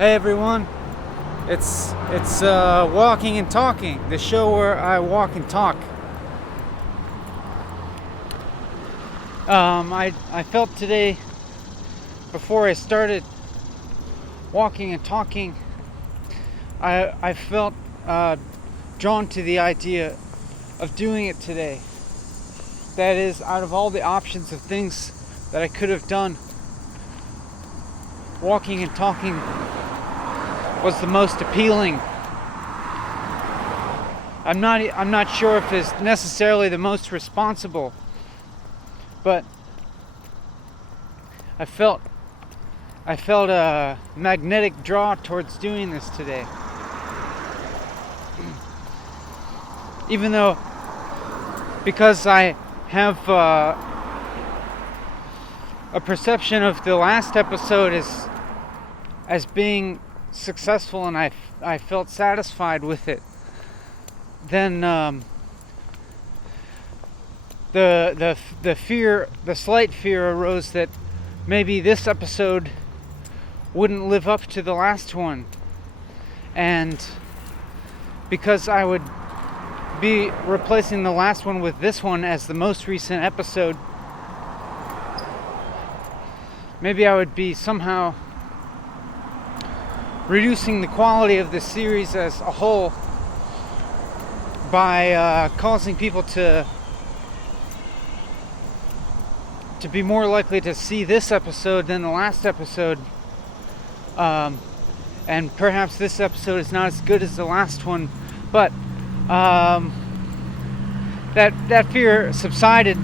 Hey everyone, it's Walking and Talking, the show where I walk and talk. I felt today, before I started walking and talking, I felt drawn to the idea of doing it today. That is, out of all the options of things that I could have done, walking and talking was the most appealing. I'm not sure if it's necessarily the most responsible, but I felt a magnetic draw towards doing this today. Even though, because I have a perception of the last episode as being successful, and I felt satisfied with it, then the slight fear arose that maybe this episode wouldn't live up to the last one, and because I would be replacing the last one with this one as the most recent episode, maybe I would be somehow reducing the quality of the series as a whole by causing people to be more likely to see this episode than the last episode, and perhaps this episode is not as good as the last one, but that fear subsided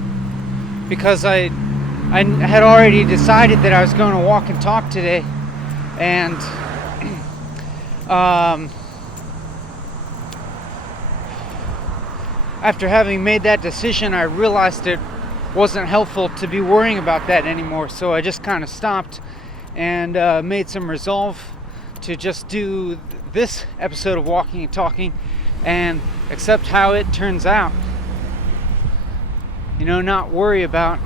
because I had already decided that I was going to walk and talk today, and after having made that decision, I realized it wasn't helpful to be worrying about that anymore, so I just kind of stopped and made some resolve to just do this episode of Walking and Talking and accept how it turns out. Not worry about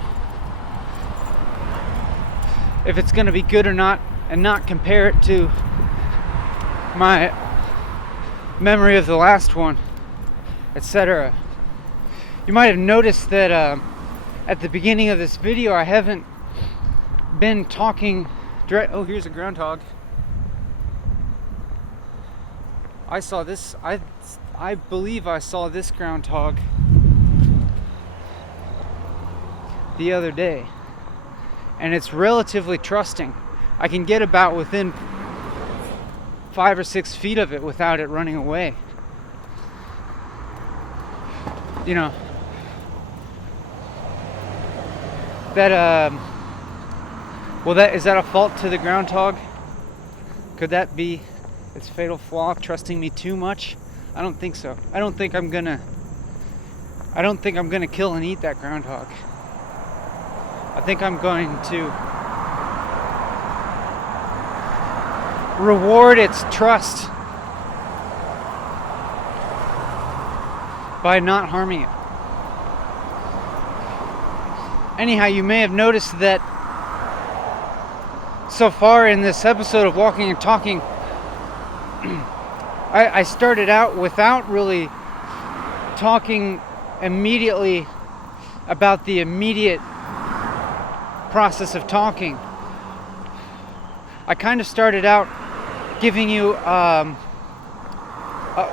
if it's going to be good or not, and not compare it to my memory of the last one, etc. You might have noticed that at the beginning of this video I haven't been talking direct. Oh, here's a groundhog. I believe I saw this groundhog the other day, and it's relatively trusting. I can get about within 5 or 6 feet of it without it running away. Is that a fault to the groundhog? Could that be its fatal flaw, trusting me too much? I don't think so. I don't think I'm gonna kill and eat that groundhog. I think I'm going to reward its trust by not harming it. Anyhow, you may have noticed that so far in this episode of Walking and Talking, I started out without really talking immediately about the immediate process of talking. I kind of started out giving you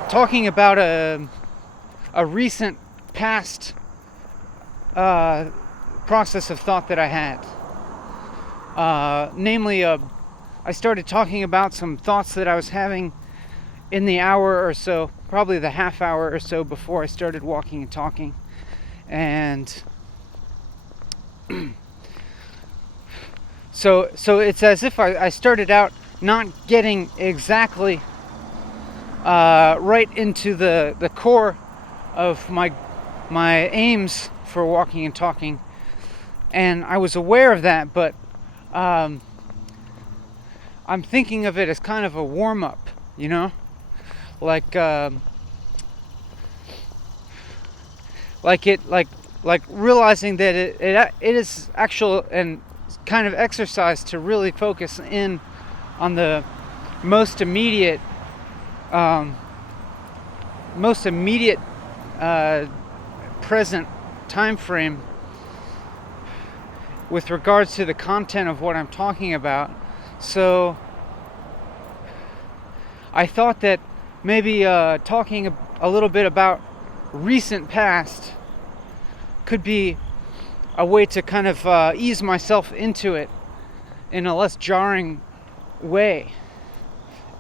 talking about a recent past process of thought that I had. Namely, I started talking about some thoughts that I was having in the hour or so, probably the half hour or so before I started walking and talking. And so it's as if I started out not getting exactly right into the core of my aims for walking and talking, and I was aware of that, but I'm thinking of it as kind of a warm-up, like realizing that it is actual and kind of exercise to really focus in on the most immediate present time frame with regards to the content of what I'm talking about. So I thought that maybe talking a little bit about recent past could be a way to kind of ease myself into it in a less jarring way.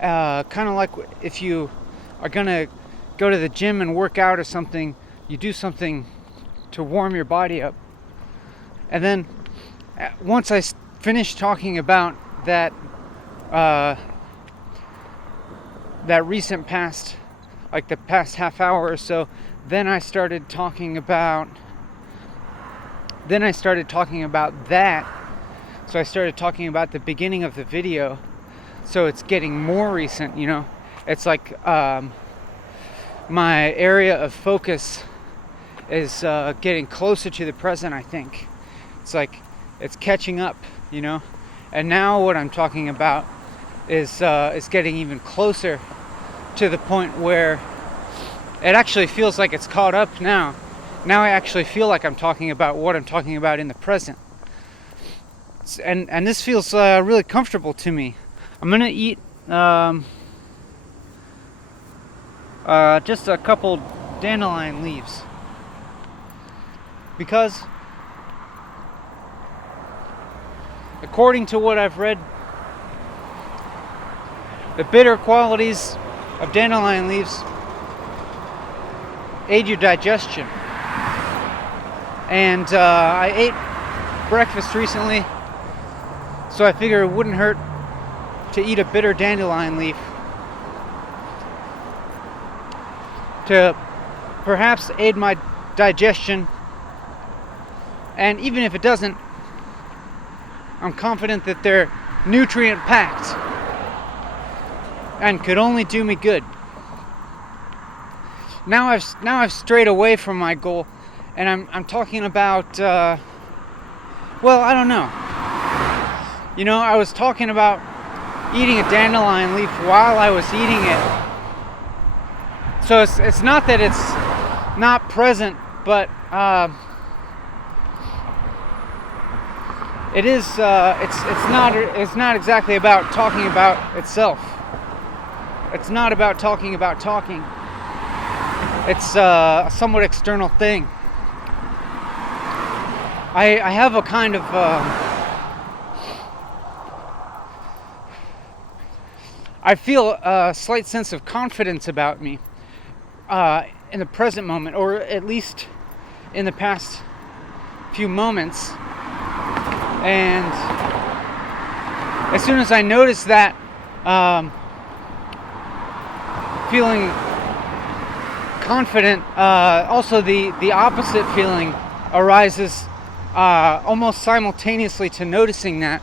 Kind of like if you are gonna go to the gym and work out or something, you do something to warm your body up, and then once I finished talking about that recent past, like the past half hour or so, then I started talking about that. So I started talking about the beginning of the video. So it's getting more recent, you know. It's like my area of focus is getting closer to the present, I think. It's like it's catching up, you know. And now what I'm talking about is getting even closer to the point where it actually feels like it's caught up now. Now I actually feel like I'm talking about what I'm talking about in the present. And this feels really comfortable to me. I'm gonna eat just a couple dandelion leaves, because according to what I've read, the bitter qualities of dandelion leaves aid your digestion. And I ate breakfast recently, so I figure it wouldn't hurt to eat a bitter dandelion leaf to perhaps aid my digestion. And even if it doesn't, I'm confident that they're nutrient packed and could only do me good. Now I've strayed away from my goal, and I'm talking about well, I don't know. You know, I was talking about eating a dandelion leaf while I was eating it. So it's not that it's not present, but it is. It's not exactly about talking about itself. It's not about talking about talking. It's a somewhat external thing. I have a kind of I feel a slight sense of confidence about me in the present moment, or at least in the past few moments. And as soon as I notice that, feeling confident, also the opposite feeling arises almost simultaneously to noticing that,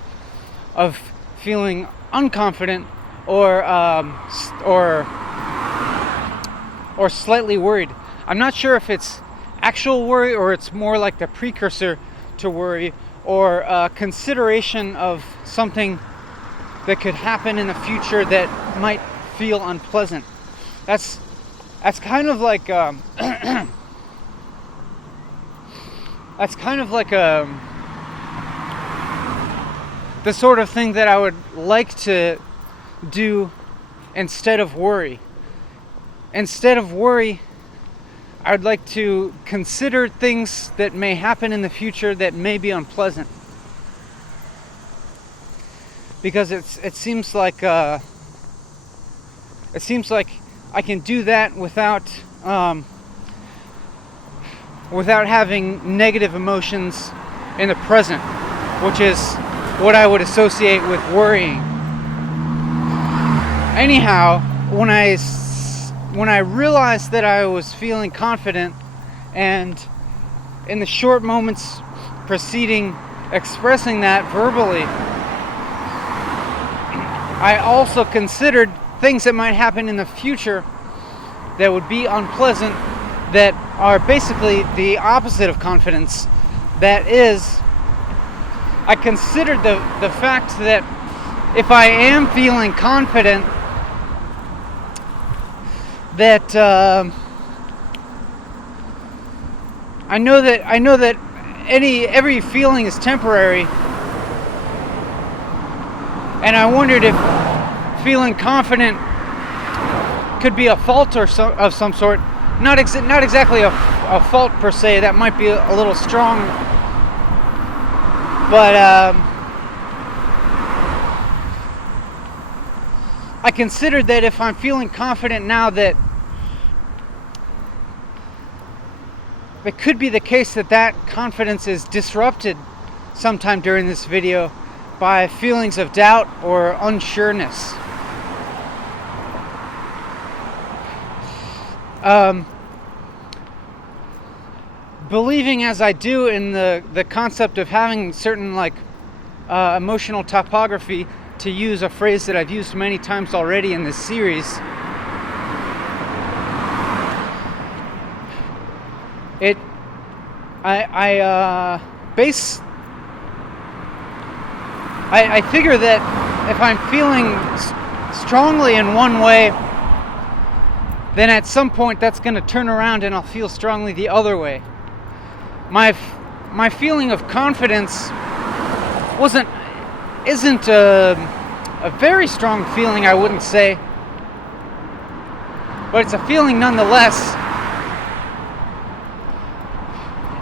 of feeling unconfident or slightly worried. I'm not sure if it's actual worry or it's more like the precursor to worry, or consideration of something that could happen in the future that might feel unpleasant. That's kind of like the sort of thing that I would like to do instead of worry. Instead of worry, I would like to consider things that may happen in the future that may be unpleasant. Because it seems like I can do that without having negative emotions in the present, which is what I would associate with worrying. Anyhow, when I realized that I was feeling confident, and in the short moments preceding expressing that verbally, I also considered things that might happen in the future that would be unpleasant, that are basically the opposite of confidence. That is, I considered the fact that if I am feeling confident that I know that every feeling is temporary, and I wondered if feeling confident could be a fault of some sort. Not exactly a fault per se. That might be a little strong, but I considered that if I'm feeling confident now, that it could be the case that confidence is disrupted sometime during this video by feelings of doubt or unsureness. Believing as I do in the concept of having certain emotional topography, to use a phrase that I've used many times already in this series, I figure that if I'm feeling strongly in one way, then at some point that's going to turn around and I'll feel strongly the other way. My feeling of confidence isn't a very strong feeling, I wouldn't say, but it's a feeling nonetheless.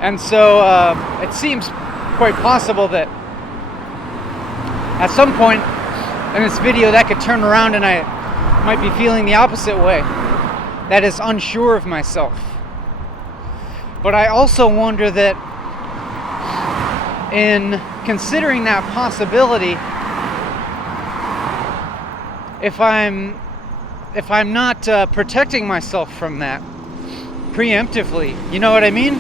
And so it seems quite possible that at some point in this video that could turn around and I might be feeling the opposite way, that is unsure of myself. But I also wonder that in considering that possibility, if I'm not protecting myself from that preemptively, you know what I mean?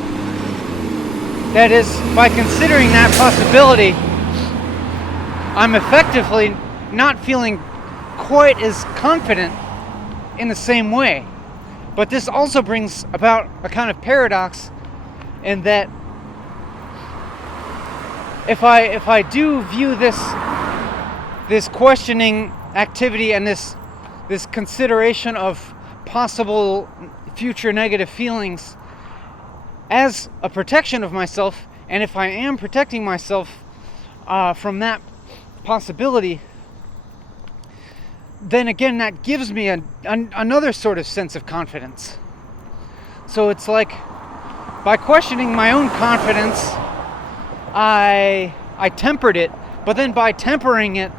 That is, by considering that possibility, I'm effectively not feeling quite as confident in the same way. But this also brings about a kind of paradox in that if I do view this questioning activity and this consideration of possible future negative feelings as a protection of myself, and if I am protecting myself from that possibility, then again that gives me another sort of sense of confidence. So it's like, by questioning my own confidence, I tempered it, but then by tempering it,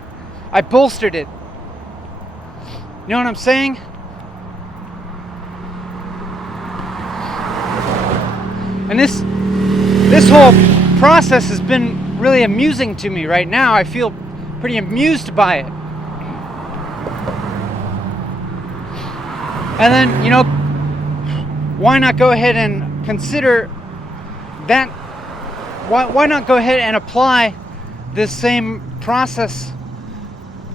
I bolstered it. You know what I'm saying? And this whole process has been really amusing to me right now. I feel pretty amused by it. And then, why not go ahead and consider that? Why not go ahead and apply this same process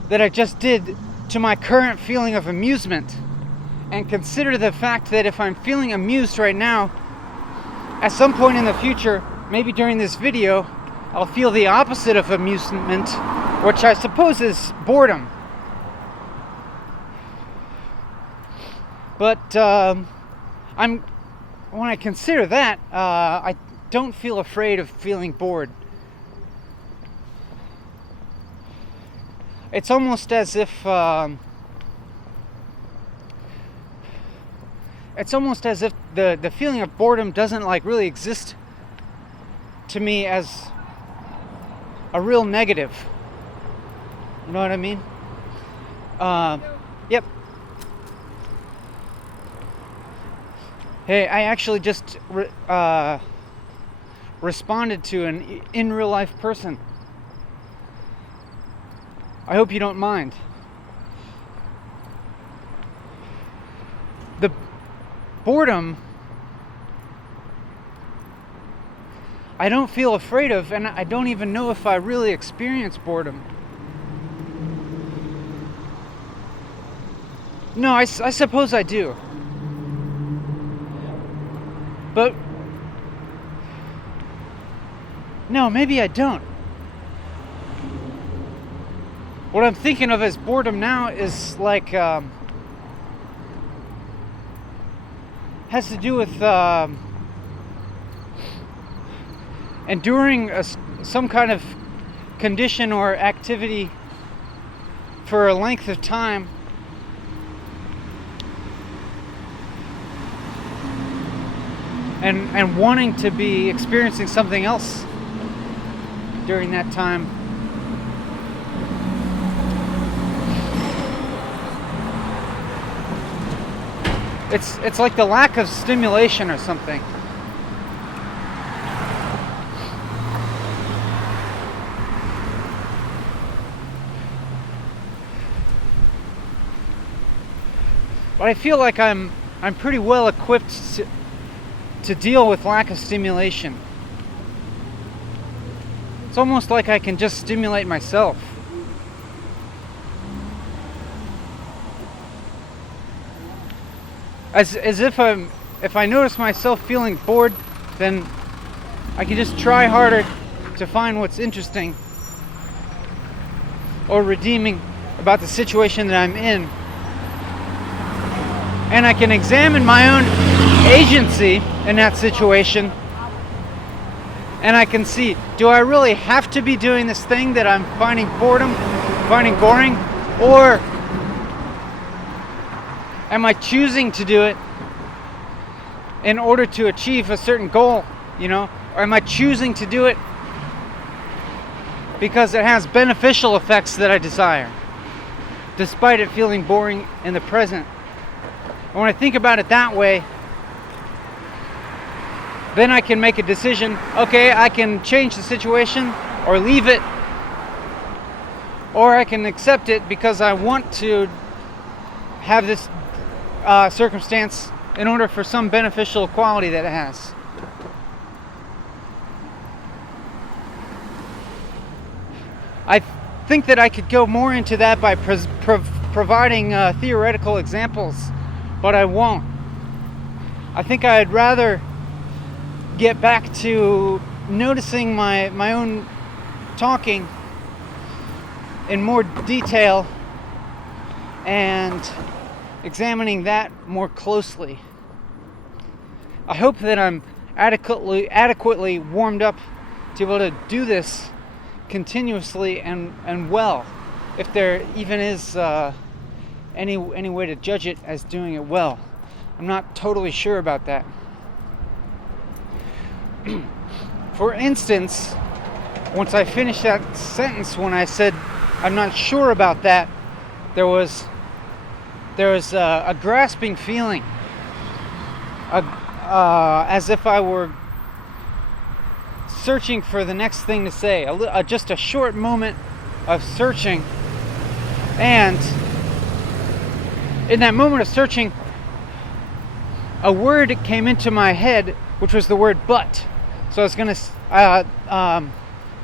that I just did to my current feeling of amusement, and consider the fact that if I'm feeling amused right now, at some point in the future, maybe during this video, I'll feel the opposite of amusement, which I suppose is boredom. But when I consider that, I don't feel afraid of feeling bored. It's almost as if the feeling of boredom doesn't really exist to me as a real negative. You know what I mean? Yep. Hey, I actually just responded to an in real life person. I hope you don't mind. The boredom I don't feel afraid of, and I don't even know if I really experience boredom. No, I suppose I do. But no, maybe I don't. What I'm thinking of as boredom now is like has to do with enduring some kind of condition or activity for a length of time, and wanting to be experiencing something else during that time. It's like the lack of stimulation or something. But I feel like I'm pretty well equipped to deal with lack of stimulation. It's almost like I can just stimulate myself. As if I notice myself feeling bored, then I can just try harder to find what's interesting or redeeming about the situation that I'm in. And I can examine my own agency in that situation, and I can see, do I really have to be doing this thing that I'm finding boring, or am I choosing to do it in order to achieve a certain goal, or am I choosing to do it because it has beneficial effects that I desire, despite it feeling boring in the present? And when I think about it that way, then I can make a decision. Okay, I can change the situation or leave it, or I can accept it because I want to have this circumstance in order for some beneficial quality that it has. I think that I could go more into that by providing theoretical examples, but I won't. I think I'd rather get back to noticing my own talking in more detail and examining that more closely. I hope that I'm adequately warmed up to be able to do this continuously and well, if there even is any way to judge it as doing it well. I'm not totally sure about that. For instance, once I finished that sentence, when I said I'm not sure about that, there was a grasping feeling, as if I were searching for the next thing to say, just a short moment of searching. And in that moment of searching, a word came into my head, which was the word but. So I was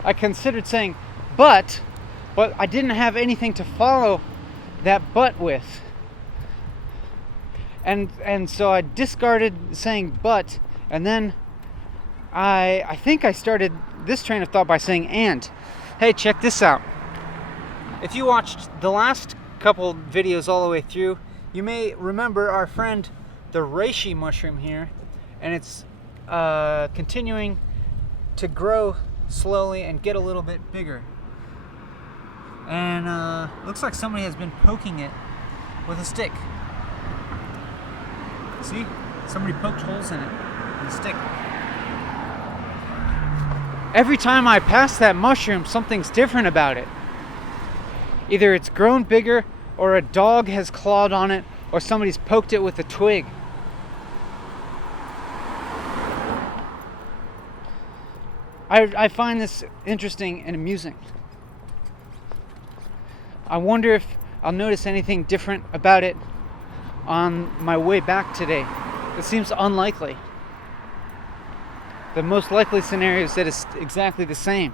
I considered saying but I didn't have anything to follow that but with. And so I discarded saying but, and then I think I started this train of thought by saying and. Hey, check this out. If you watched the last couple videos all the way through, you may remember our friend the reishi mushroom here, and it's continuing to grow slowly and get a little bit bigger. And looks like somebody has been poking it with a stick. See? Somebody poked holes in it with a stick. Every time I pass that mushroom, something's different about it. Either it's grown bigger, or a dog has clawed on it, or somebody's poked it with a twig. I find this interesting and amusing. I wonder if I'll notice anything different about it on my way back today. It seems unlikely. The most likely scenario is that it's exactly the same.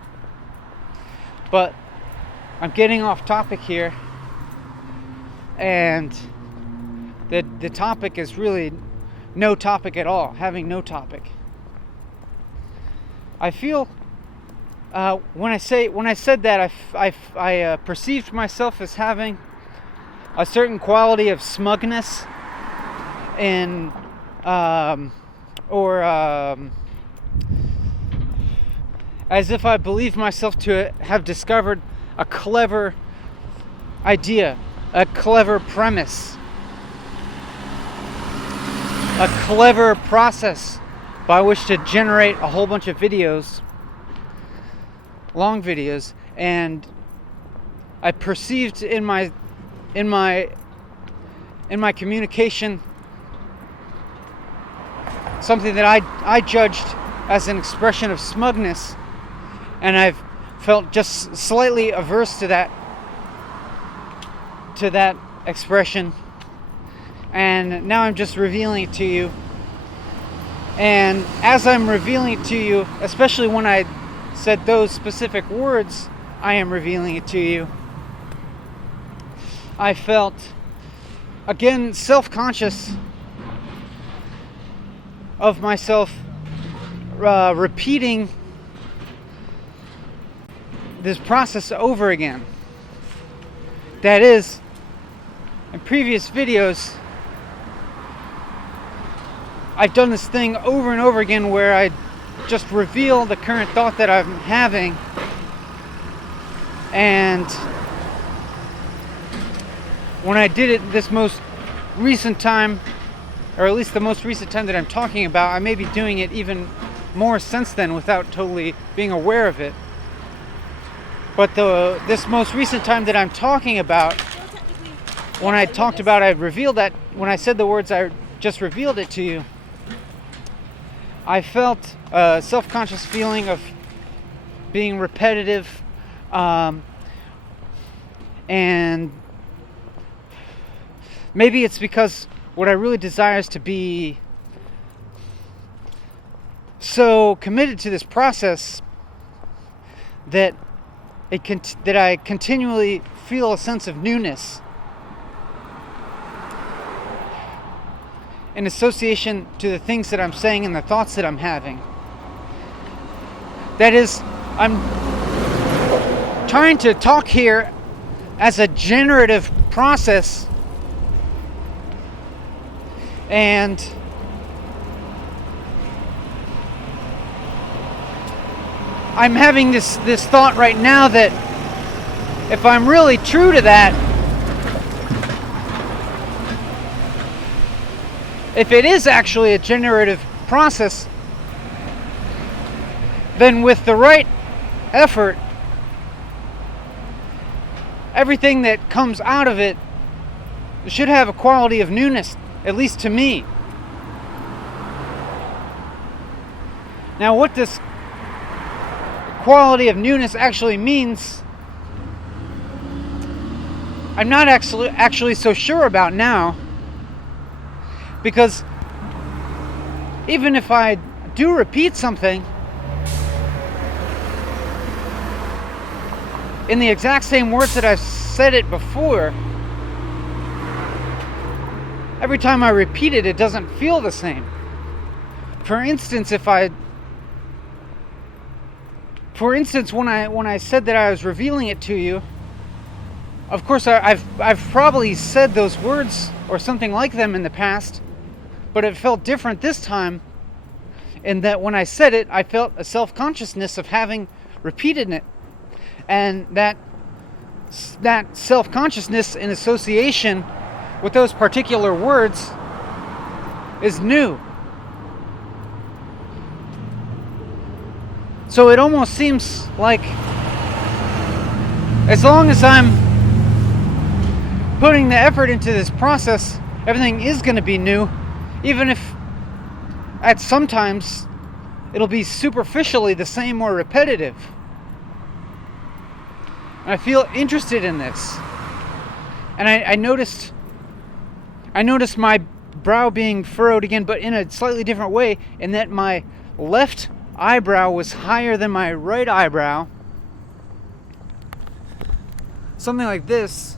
But I'm getting off topic here, and the topic is really no topic at all, having no topic. I feel when I said that, I perceived myself as having a certain quality of smugness and as if I believed myself to have discovered a clever idea, a clever premise, a clever process by which to generate a whole bunch of videos, long videos, and I perceived in my communication something that I judged as an expression of smugness, and I've felt just slightly averse to that expression, and now I'm just revealing it to you. And as I'm revealing it to you, especially when I said those specific words, I am revealing it to you, I felt again self-conscious of myself repeating this process over again. That is, in previous videos, I've done this thing over and over again where I just reveal the current thought that I'm having, and when I did it this most recent time, or at least the most recent time that I'm talking about, I may be doing it even more since then without totally being aware of it. But this most recent time that I'm talking about, when I talked about, I revealed that, when I said the words, I just revealed it to you, I felt a self-conscious feeling of being repetitive, and maybe it's because what I really desire is to be so committed to this process that that I continually feel a sense of newness in association to the things that I'm saying and the thoughts that I'm having. That is, I'm trying to talk here as a generative process, and I'm having this thought right now that if I'm really true to that, if it is actually a generative process, then with the right effort, everything that comes out of it should have a quality of newness, at least to me. Now, what this quality of newness actually means, I'm not actually so sure about now, because even if I do repeat something in the exact same words that I've said it before, every time I repeat it, it doesn't feel the same. For instance, when I said that I was revealing it to you, of course I've probably said those words or something like them in the past, but it felt different this time, in that when I said it, I felt a self-consciousness of having repeated it, and that self-consciousness in association with those particular words is new. So it almost seems like as long as I'm putting the effort into this process, everything is going to be new, even if at sometimes it'll be superficially the same or repetitive. And I feel interested in this. And I noticed my brow being furrowed again, but in a slightly different way, in that my left eyebrow was higher than my right eyebrow. Something like this.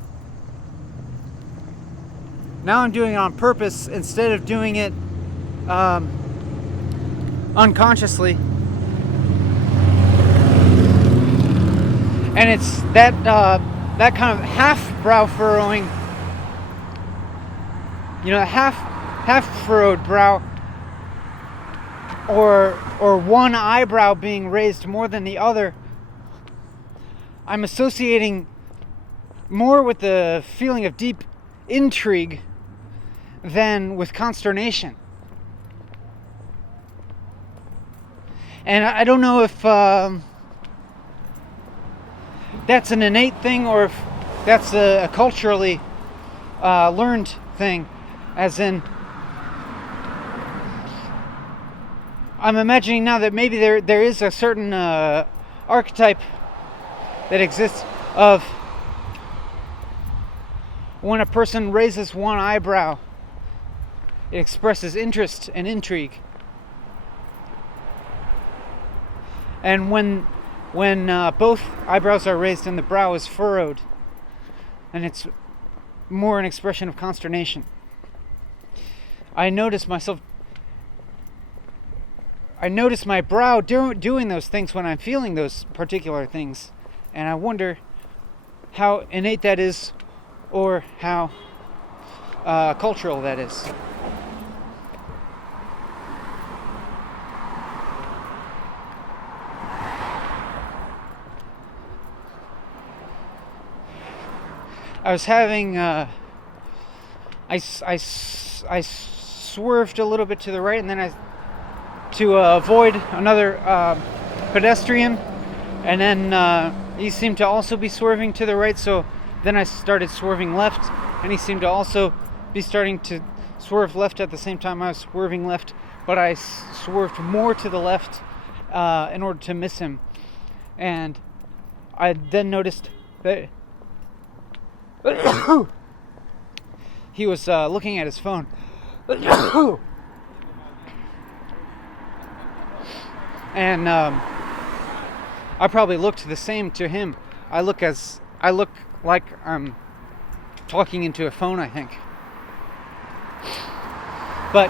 Now I'm doing it on purpose instead of doing it unconsciously. And it's that kind of half brow furrowing, half furrowed brow, or one eyebrow being raised more than the other. I'm associating more with the feeling of deep intrigue than with consternation. And I don't know if that's an innate thing or if that's a culturally learned thing, as in, I'm imagining now that maybe there is a certain archetype that exists of when a person raises one eyebrow, it expresses interest and intrigue. And when both eyebrows are raised and the brow is furrowed, and it's more an expression of consternation. I notice my brow doing those things when I'm feeling those particular things, and I wonder how innate that is or how cultural that is. I was having I swerved a little bit to the right, and then to avoid another pedestrian, and then he seemed to also be swerving to the right, so then I started swerving left, and he seemed to also be starting to swerve left at the same time I was swerving left, but I swerved more to the left in order to miss him. And I then noticed that he was looking at his phone. And I probably looked the same to him. I look like I'm talking into a phone, I think. But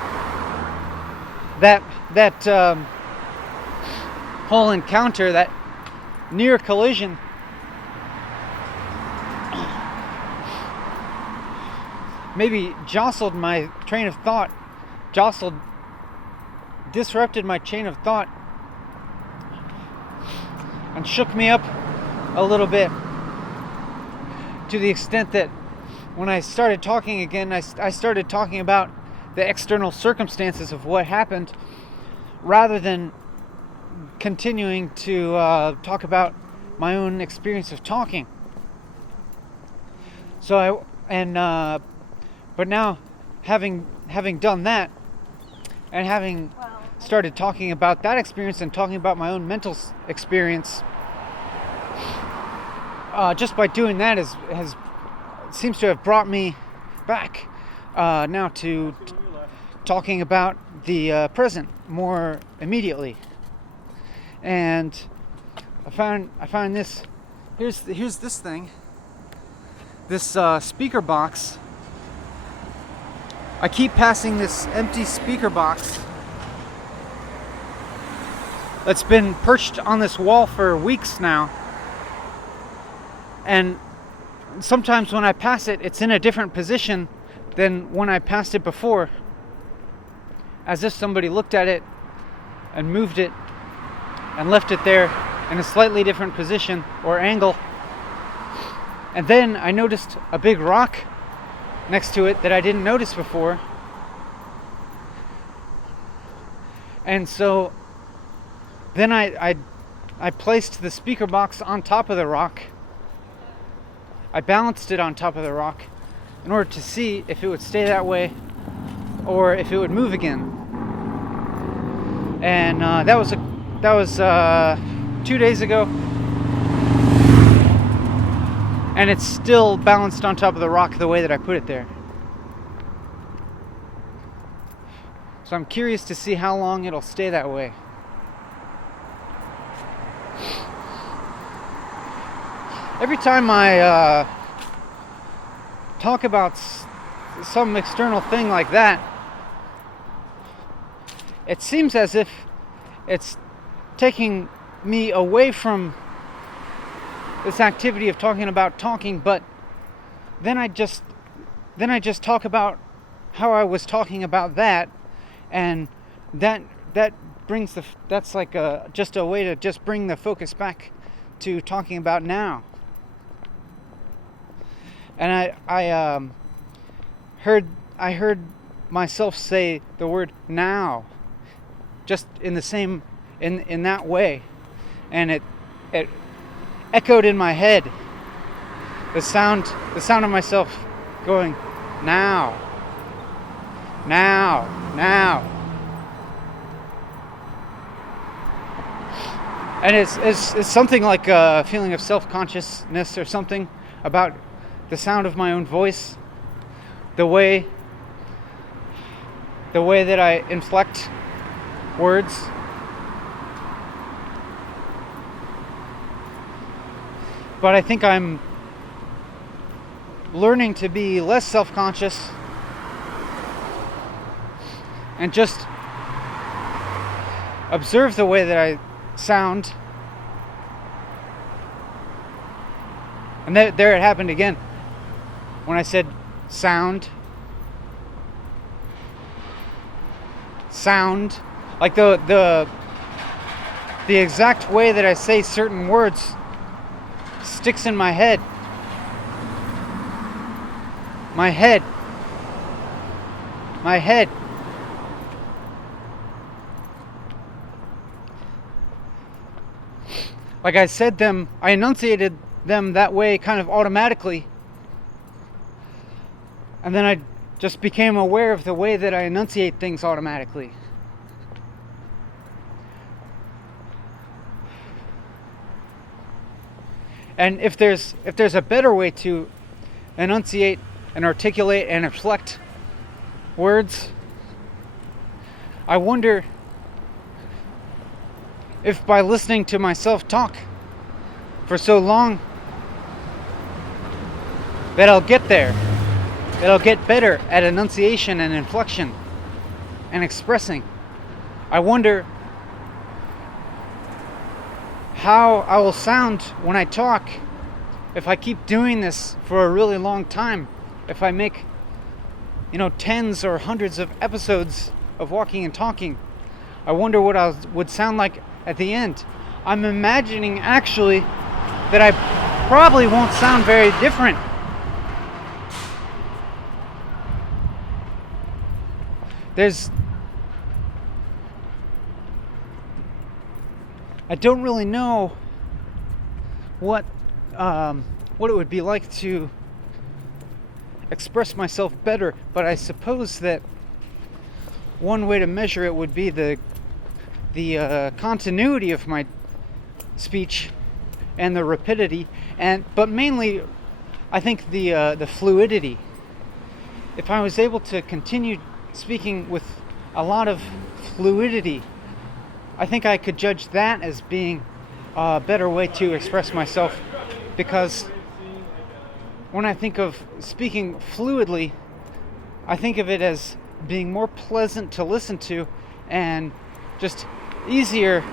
that whole encounter, that near collision, maybe disrupted my train of thought, and shook me up a little bit, to the extent that when I started talking again, I started talking about the external circumstances of what happened, rather than continuing to talk about my own experience of talking. But now, having done that, and having started talking about that experience and talking about my own mental experience, just by doing that seems to have brought me back now to talking about the present more immediately. And I found this. Here's this thing. This speaker box. I keep passing this empty speaker box that's been perched on this wall for weeks now. And sometimes when I pass it, it's in a different position than when I passed it before. As if somebody looked at it and moved it and left it there in a slightly different position or angle. And then I noticed a big rock next to it that I didn't notice before. And so then I placed the speaker box on top of the rock. I balanced it on top of the rock in order to see if it would stay that way or if it would move again. And that was 2 days ago. And it's still balanced on top of the rock the way that I put it there. So I'm curious to see how long it'll stay that way. Every time I talk about some external thing like that, it seems as if it's taking me away from this activity of talking about talking, but then I just talk about how I was talking about that, and that brings that's like just a way to just bring the focus back to talking about now. And I heard myself say the word now, just in the same in that way, and it echoed in my head. The sound of myself going now, now, now. And it's something like a feeling of self-consciousness or something about the sound of my own voice, the way that I inflect words. But I think I'm learning to be less self-conscious and just observe the way that I sound. And there it happened again when I said sound, like the exact way that I say certain words sticks in my head. My head. Like I said them, I enunciated them that way kind of automatically. And then I just became aware of the way that I enunciate things automatically. And if there's a better way to enunciate and articulate and inflect words, I wonder if by listening to myself talk for so long that I'll get there, that I'll get better at enunciation and inflection and expressing. I wonder how I will sound when I talk if I keep doing this for a really long time. If I make, tens or hundreds of episodes of walking and talking, I wonder what I would sound like at the end. I'm imagining actually that I probably won't sound very different. I don't really know what it would be like to express myself better, but I suppose that one way to measure it would be the continuity of my speech and the rapidity, but mainly I think the fluidity. If I was able to continue speaking with a lot of fluidity, I think I could judge that as being a better way to express myself, because when I think of speaking fluidly, I think of it as being more pleasant to listen to and just easier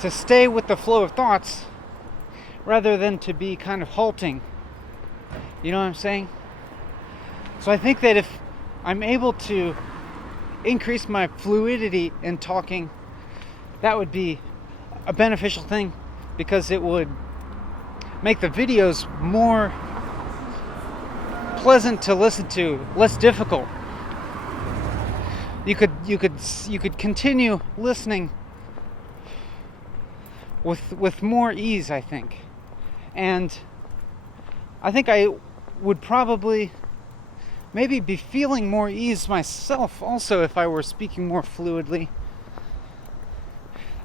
to stay with the flow of thoughts rather than to be kind of halting. You know what I'm saying? So I think that if I'm able to increase my fluidity in talking, that would be a beneficial thing, because it would make the videos more pleasant to listen to, less difficult. You could continue listening with more ease, I think. And I think I would probably maybe be feeling more ease myself also if I were speaking more fluidly.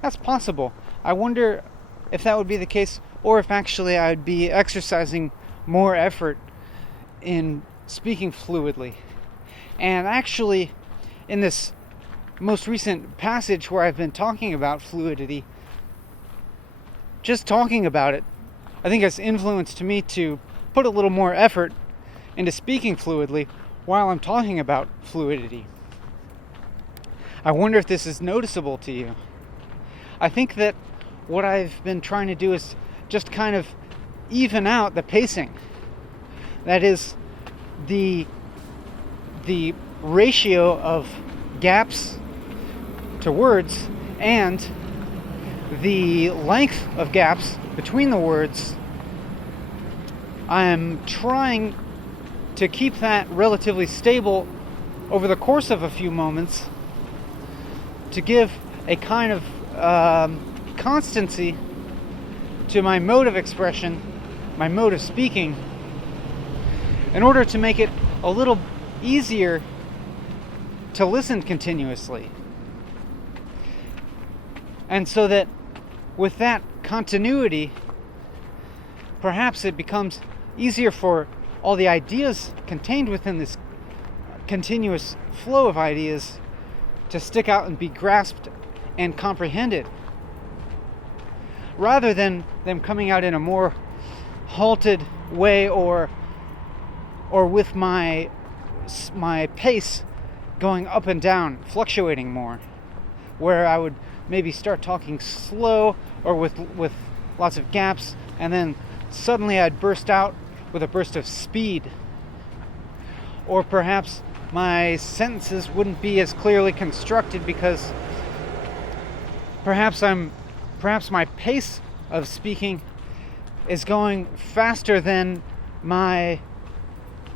That's possible. I wonder if that would be the case, or if actually I'd be exercising more effort in speaking fluidly. And actually, in this most recent passage where I've been talking about fluidity, just talking about it, I think has influenced me to put a little more effort into speaking fluidly while I'm talking about fluidity. I wonder if this is noticeable to you. I think that what I've been trying to do is just kind of even out the pacing. That is, the ratio of gaps to words and the length of gaps between the words. I'm trying to keep that relatively stable over the course of a few moments to give a kind of constancy to my mode of expression, my mode of speaking, in order to make it a little easier to listen continuously. And so that with that continuity, perhaps it becomes easier for all the ideas contained within this continuous flow of ideas to stick out and be grasped and comprehended, rather than them coming out in a more halted way, or with my pace going up and down, fluctuating more, where I would maybe start talking slow or with lots of gaps, and then suddenly I'd burst out with a burst of speed. Or perhaps my sentences wouldn't be as clearly constructed because perhaps my pace of speaking is going faster than my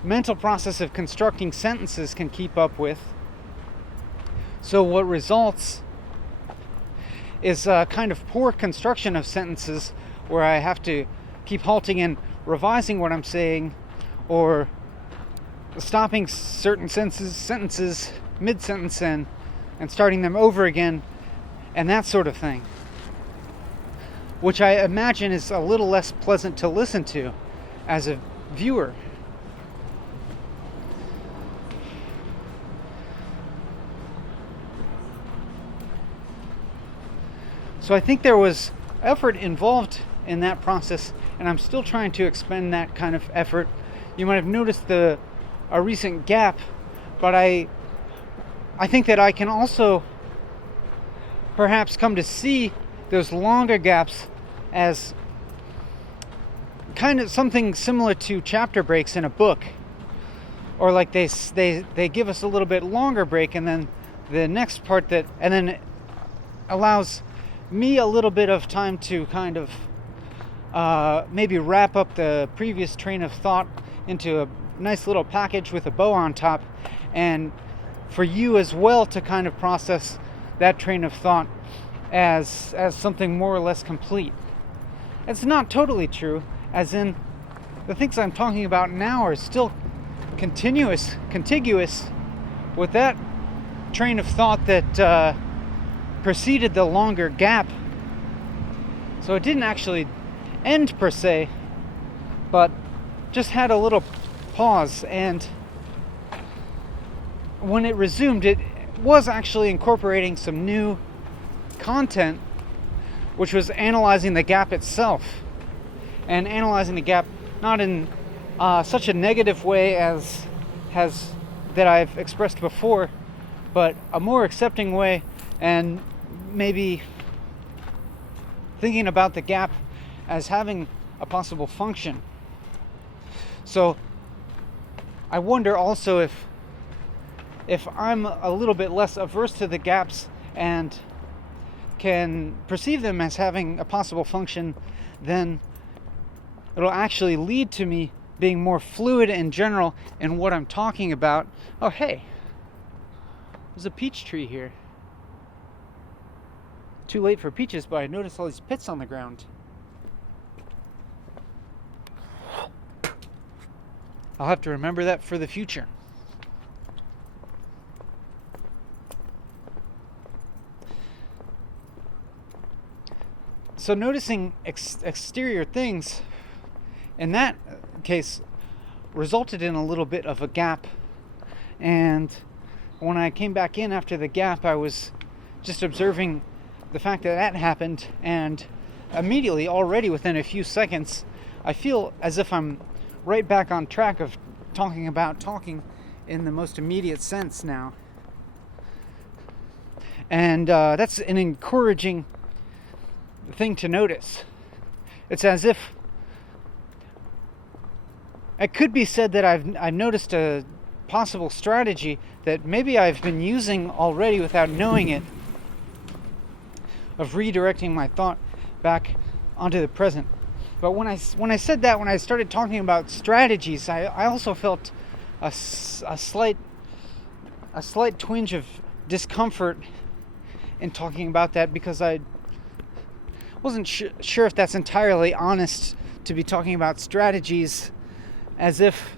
mental process of constructing sentences can keep up with. So what results is a kind of poor construction of sentences where I have to keep halting and revising what I'm saying, or stopping certain sentences mid-sentence and starting them over again, and that sort of thing, which I imagine is a little less pleasant to listen to as a viewer. So I think there was effort involved in that process, and I'm still trying to expend that kind of effort. You might have noticed a recent gap, but I think that I can also perhaps come to see those longer gaps as kind of something similar to chapter breaks in a book, or like they give us a little bit longer break, and then the next part and then it allows me a little bit of time to kind of maybe wrap up the previous train of thought into a nice little package with a bow on top, and for you as well to kind of process that train of thought as something more or less complete. It's not totally true, as in the things I'm talking about now are still contiguous with that train of thought that preceded the longer gap. So it didn't actually end per se, but just had a little pause, and when it resumed, it was actually incorporating some new content, which was analyzing the gap itself, and analyzing the gap not in such a negative way as that I've expressed before, but a more accepting way, and maybe thinking about the gap as having a possible function. So I wonder also if I'm a little bit less averse to the gaps and can perceive them as having a possible function, then it'll actually lead to me being more fluid in general in what I'm talking about. Oh, hey, there's a peach tree here. Too late for peaches, but I noticed all these pits on the ground. I'll have to remember that for the future. So noticing exterior things in that case resulted in a little bit of a gap, and when I came back in after the gap, I was just observing the fact that happened, and immediately, already within a few seconds, I feel as if I'm right back on track of talking in the most immediate sense now. And that's an encouraging thing to notice. It's as if it could be said that I've noticed a possible strategy that maybe I've been using already without knowing it, of redirecting my thought back onto the present. But when I said that, when I started talking about strategies, I also felt a slight twinge of discomfort in talking about that, because I wasn't sure if that's entirely honest to be talking about strategies as if,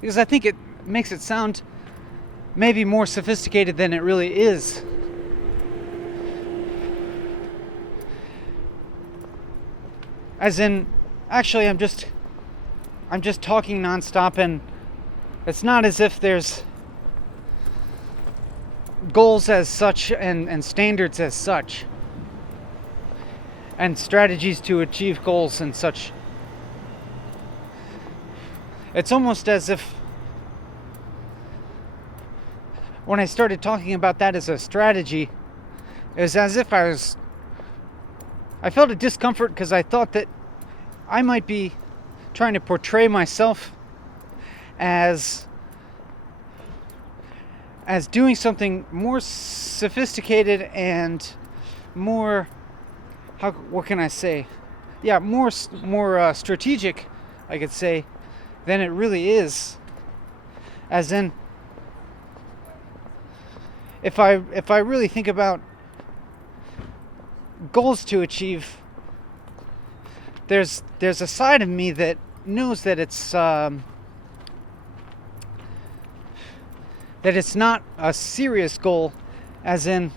because I think it makes it sound maybe more sophisticated than it really is. As in, actually, I'm just talking nonstop, and it's not as if there's goals as such and standards as such, and strategies to achieve goals and such. It's almost as if when I started talking about that as a strategy, it was as if I felt a discomfort because I thought that I might be trying to portray myself as doing something more sophisticated and more, what can I say? Yeah, more strategic, I could say, than it really is. As in, if I really think about goals to achieve, there's a side of me that knows that it's not a serious goal, as in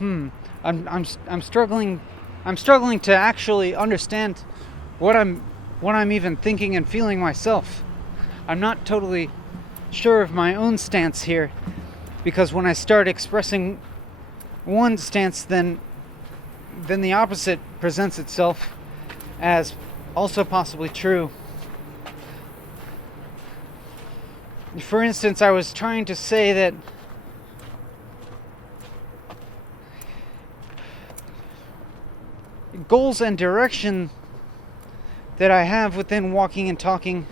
I'm struggling to actually understand what I'm even thinking and feeling myself. I'm not totally sure of my own stance here, because when I start expressing one stance, then the opposite presents itself as also possibly true. For instance, I was trying to say that goals and direction that I have within walking and talking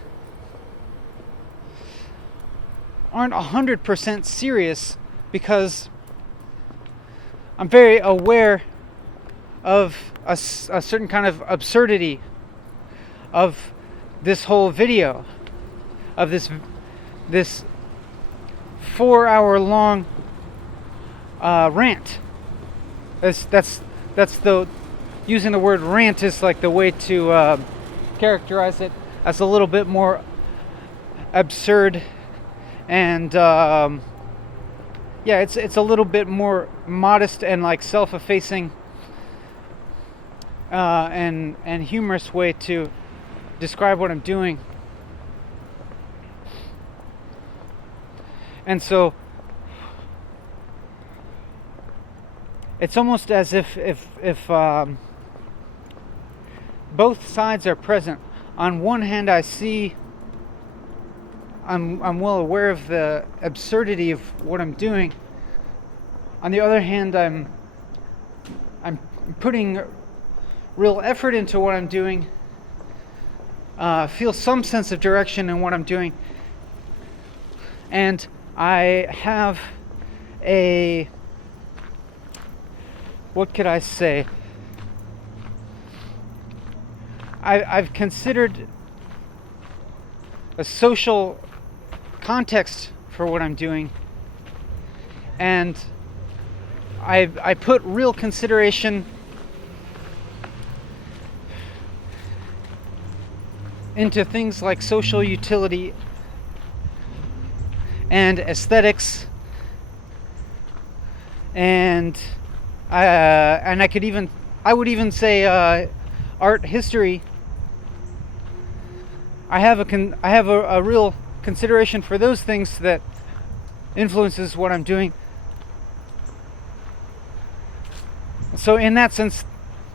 aren't 100% serious, because I'm very aware of a certain kind of absurdity of this whole video, of this 4-hour-long rant. That's the using the word rant is like the way to characterize it, as a little bit more absurd, and it's a little bit more modest and like self-effacing and humorous way to describe what I'm doing. And so it's almost as if both sides are present. On one hand, I'm well aware of the absurdity of what I'm doing. On the other hand, I'm putting real effort into what I'm doing. Feel some sense of direction in what I'm doing, and I have what could I say? I've considered a social context for what I'm doing, and I put real consideration into things like social utility and aesthetics, and I would even say art history. I have a real consideration for those things that influences what I'm doing. So in that sense,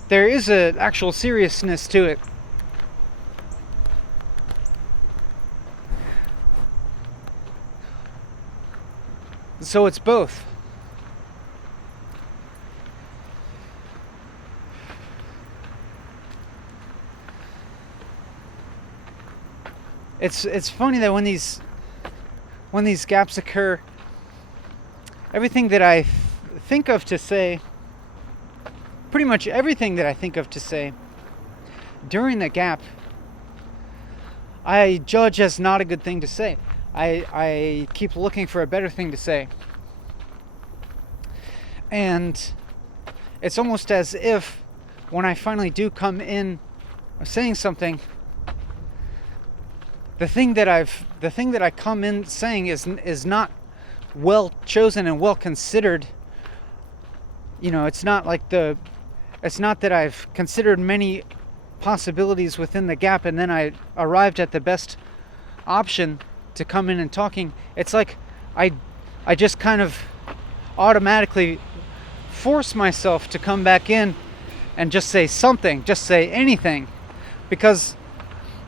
there is an actual seriousness to it. So it's both. it's funny that when these gaps occur, everything that I think of to say, pretty much everything that I think of to say during the gap, I judge as not a good thing to say. I keep looking for a better thing to say. And it's almost as if when I finally do come in saying something, the thing that I come in saying is not well chosen and well considered. It's not that I've considered many possibilities within the gap and then I arrived at the best option to come in and talking. It's like I just kind of automatically force myself to come back in and just say something, just say anything, because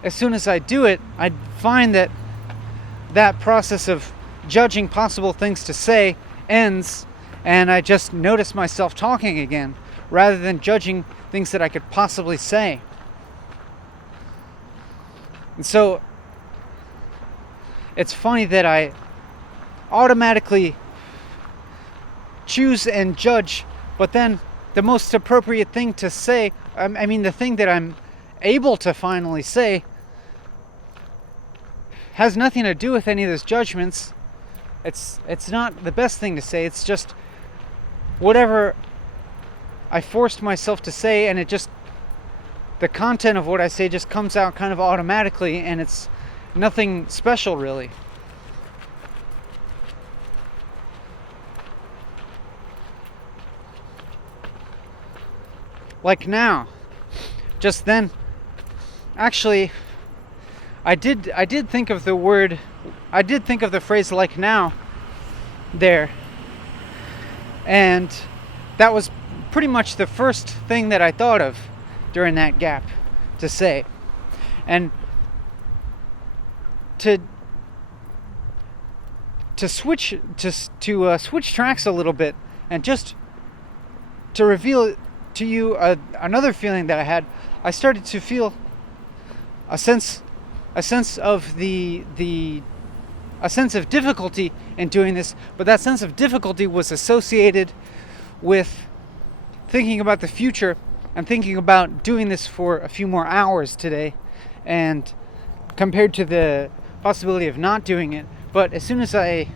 as soon as I do it, I find that process of judging possible things to say ends, and I just notice myself talking again rather than judging things that I could possibly say. And so it's funny that I automatically choose and judge, but then the most appropriate thing to say, the thing that I'm able to finally say, has nothing to do with any of those judgments. It's not the best thing to say. It's just whatever I forced myself to say, and the content of what I say just comes out kind of automatically, and it's nothing special really. Like now, just then, actually, I did think of the phrase "like now" there, and that was pretty much the first thing that I thought of during that gap to say. And to switch tracks a little bit and just to reveal to you another feeling that I had, I started to feel a sense of a sense of difficulty in doing this, but that sense of difficulty was associated with thinking about the future and thinking about doing this for a few more hours today, and compared to the possibility of not doing it. But as soon as I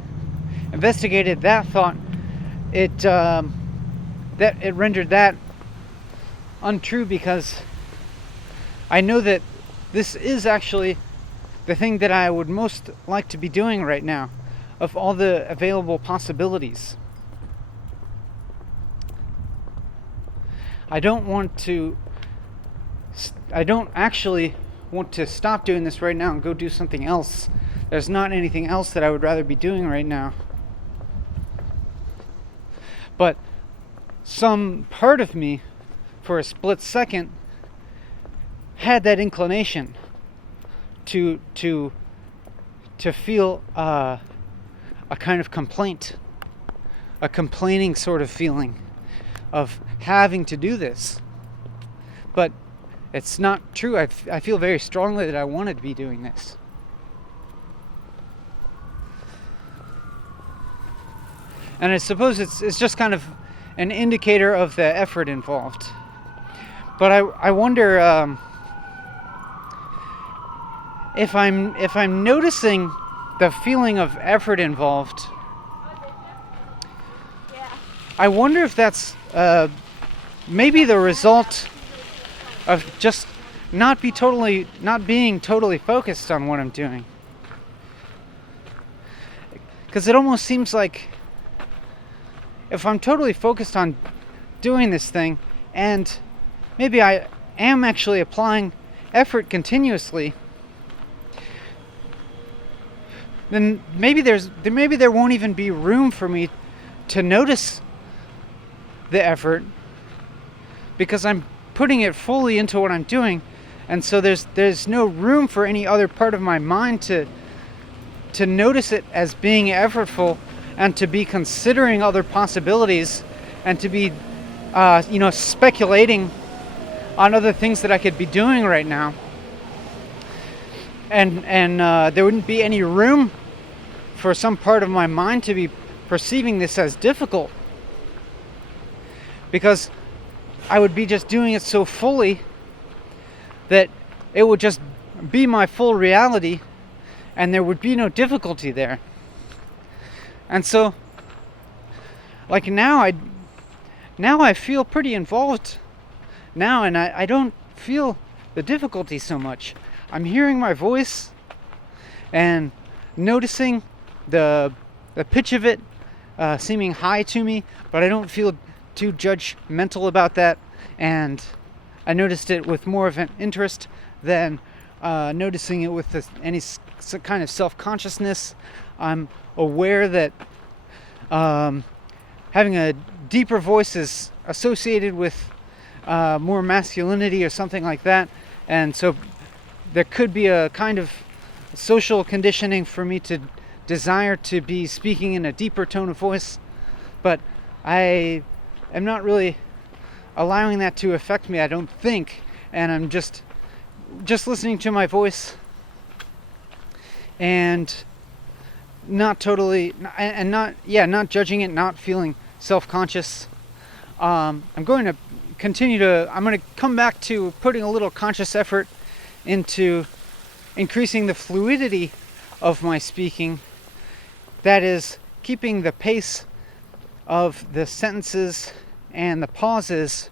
investigated that thought, it rendered that untrue, because I know that this is actually the thing that I would most like to be doing right now, of all the available possibilities. I don't actually want to stop doing this right now and go do something else. There's not anything else that I would rather be doing right now. But some part of me, for a split second, had that inclination to feel a kind of complaint, a complaining sort of feeling of having to do this. But it's not true. I feel very strongly that I wanted to be doing this. And I suppose it's just kind of an indicator of the effort involved. But I wonder if I'm noticing the feeling of effort involved. I wonder if that's maybe the result of just not being totally focused on what I'm doing. Because it almost seems like if I'm totally focused on doing this thing, and maybe I am actually applying effort continuously, then maybe there won't even be room for me to notice the effort, because I'm putting it fully into what I'm doing, and so there's no room for any other part of my mind to notice it as being effortful, and to be considering other possibilities, and to be speculating on other things that I could be doing right now. and there wouldn't be any room for some part of my mind to be perceiving this as difficult, because I would be just doing it so fully that it would just be my full reality and there would be no difficulty there. And so, like, now I feel pretty involved now, and I don't feel the difficulty so much. I'm hearing my voice and noticing the pitch of it seeming high to me, but I don't feel too judgmental about that, and I noticed it with more of an interest than noticing it with any kind of self-consciousness. I'm aware that having a deeper voice is associated with more masculinity or something like that, and so there could be a kind of social conditioning for me to desire to be speaking in a deeper tone of voice, but I am not really allowing that to affect me, I don't think, and I'm just listening to my voice and not totally, and not judging it, not feeling self-conscious. I'm going to come back to putting a little conscious effort into increasing the fluidity of my speaking. That is, keeping the pace of the sentences and the pauses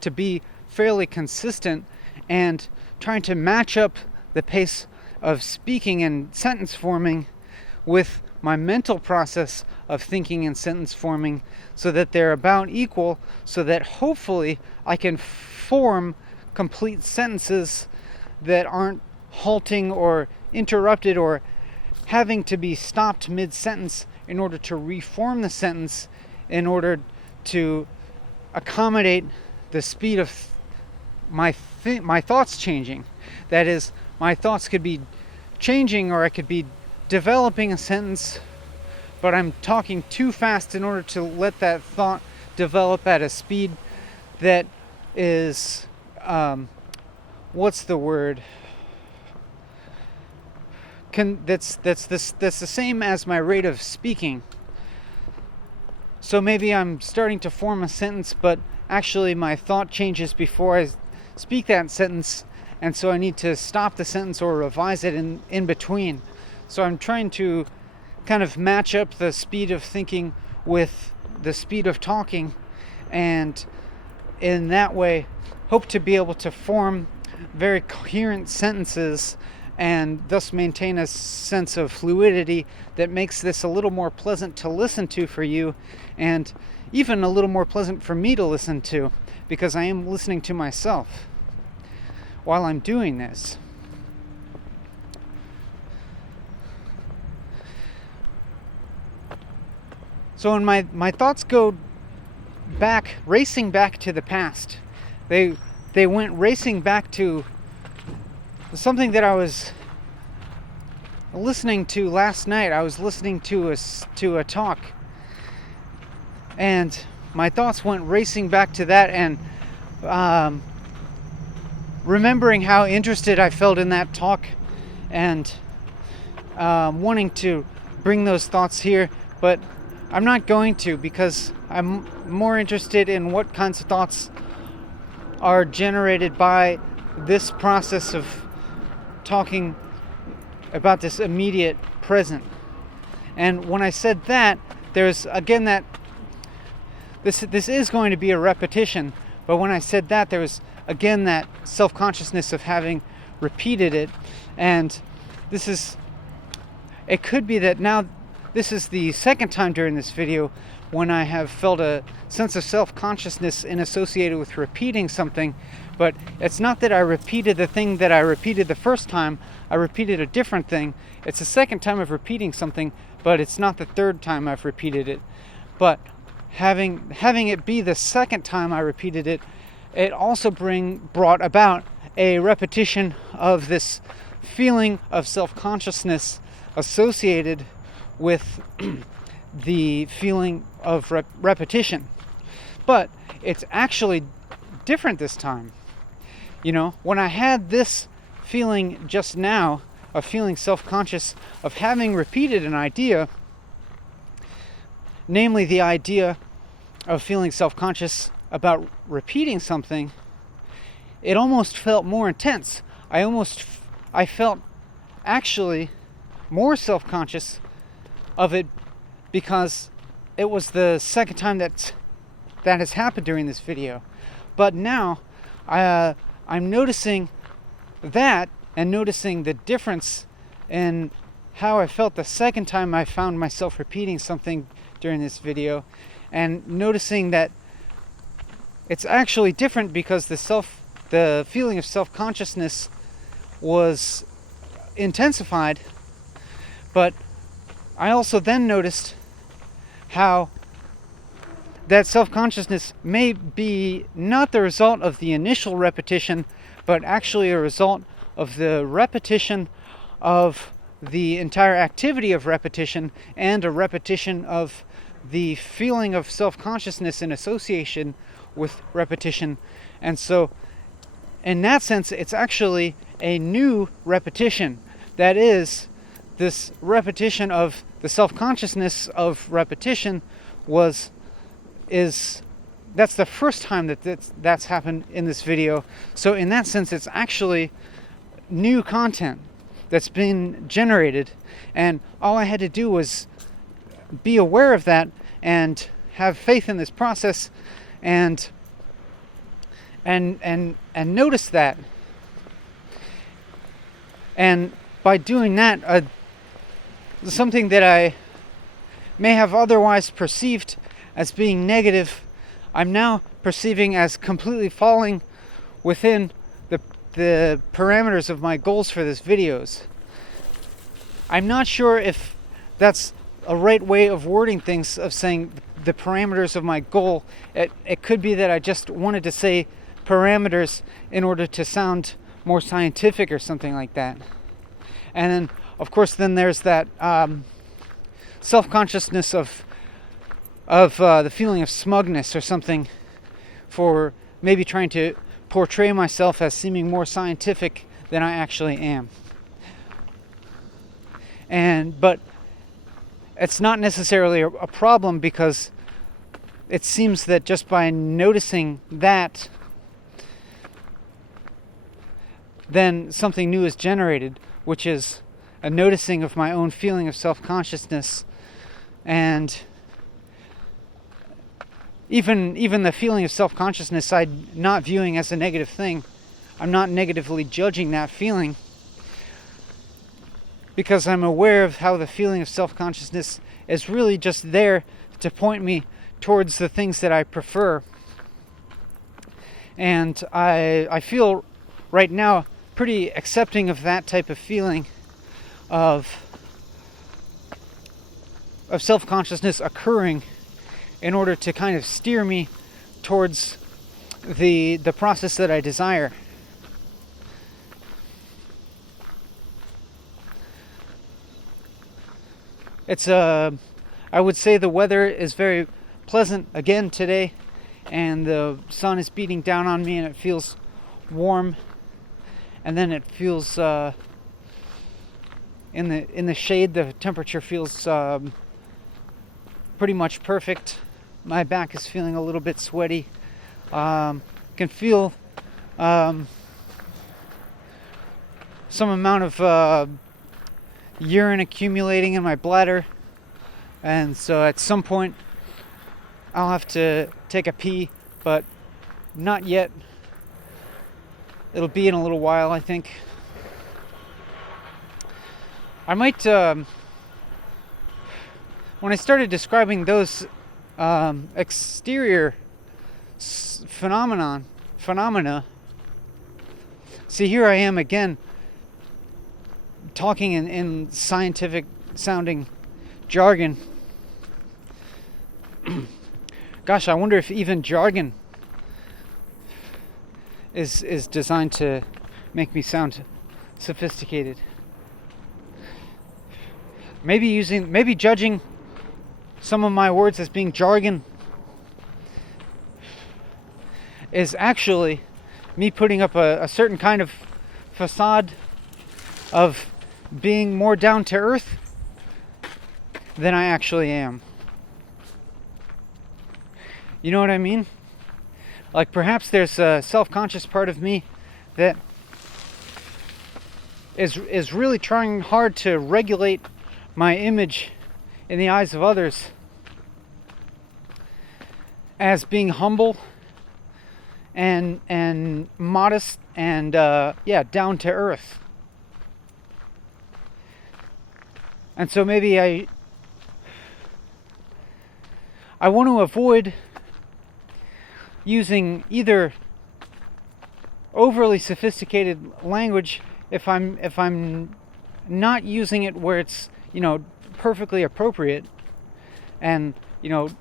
to be fairly consistent, and trying to match up the pace of speaking and sentence forming with my mental process of thinking and sentence forming, so that they're about equal, so that hopefully I can form complete sentences that aren't halting or interrupted or having to be stopped mid-sentence in order to reform the sentence in order to accommodate the speed of my thoughts changing. That is, my thoughts could be changing, or I could be developing a sentence, but I'm talking too fast in order to let that thought develop at a speed that is, what's the word? That's the same as my rate of speaking. So maybe I'm starting to form a sentence, but actually my thought changes before I speak that sentence, and so I need to stop the sentence or revise it in between. So I'm trying to kind of match up the speed of thinking with the speed of talking, and in that way hope to be able to form very coherent sentences and thus maintain a sense of fluidity that makes this a little more pleasant to listen to for you, and even a little more pleasant for me to listen to, because I am listening to myself while I'm doing this. So when my thoughts go back, racing back to the past, they went racing back to something that I was listening to last night. I was listening to a talk, and my thoughts went racing back to that, and remembering how interested I felt in that talk, and wanting to bring those thoughts here, but I'm not going to, because I'm more interested in what kinds of thoughts are generated by this process of talking about this immediate present. And when I said that, there's again that this is going to be a repetition, but when I said that, there was again that self-consciousness of having repeated it, and it could be that now this is the second time during this video when I have felt a sense of self-consciousness associated with repeating something, but it's not that I repeated the thing that I repeated the first time. I repeated a different thing. It's the second time of repeating something, but it's not the third time I've repeated it. But having it be the second time I repeated it, it also brought about a repetition of this feeling of self-consciousness associated with the feeling of repetition. But it's actually different this time. You know, when I had this feeling just now of feeling self-conscious of having repeated an idea, namely the idea of feeling self-conscious about repeating something, it almost felt more intense. I felt actually more self-conscious of it because it was the second time that has happened during this video. But now I'm noticing that and noticing the difference in how I felt the second time I found myself repeating something during this video, and noticing that it's actually different because the feeling of self-consciousness was intensified. But I also then noticed how that self-consciousness may be not the result of the initial repetition, but actually a result of the repetition of the entire activity of repetition, and a repetition of the feeling of self-consciousness in association with repetition. And so in that sense, it's actually a new repetition. That is, this repetition of the self-consciousness of repetition that's the first time that's happened in this video. So in that sense, it's actually new content that's been generated, and all I had to do was be aware of that and have faith in this process and notice that. And by doing that, something that I may have otherwise perceived as being negative, I'm now perceiving as completely falling within the parameters of my goals for this videos. I'm not sure if that's a right way of wording things, of saying the parameters of my goal. It could be that I just wanted to say parameters in order to sound more scientific or something like that. And then, of course, then there's that self-consciousness of the feeling of smugness or something, for maybe trying to portray myself as seeming more scientific than I actually am. But it's not necessarily a problem, because it seems that just by noticing that, then something new is generated, which is a noticing of my own feeling of self-consciousness. And even the feeling of self-consciousness, I'm not viewing as a negative thing. I'm not negatively judging that feeling, because I'm aware of how the feeling of self-consciousness is really just there to point me towards the things that I prefer. And I feel right now pretty accepting of that type of feeling of self-consciousness occurring, in order to kind of steer me towards the process that I desire. I would say the weather is very pleasant again today, and the sun is beating down on me, and it feels warm, and then it feels in the shade, the temperature feels pretty much perfect. My back is feeling a little bit sweaty. Can feel some amount of urine accumulating in my bladder, and so at some point I'll have to take a pee, but not yet. It'll be in a little while, I think. I might when I started describing those exterior phenomena, see, here I am again talking in scientific sounding jargon. Gosh, I wonder if even jargon is designed to make me sound sophisticated. Maybe judging some of my words as being jargon is actually me putting up a certain kind of facade of being more down to earth than I actually am. You know what I mean? Like perhaps there's a self-conscious part of me that is really trying hard to regulate my image in the eyes of others as being humble and modest and down to earth. And so maybe I want to avoid using either overly sophisticated language if I'm not using it where it's, perfectly appropriate and,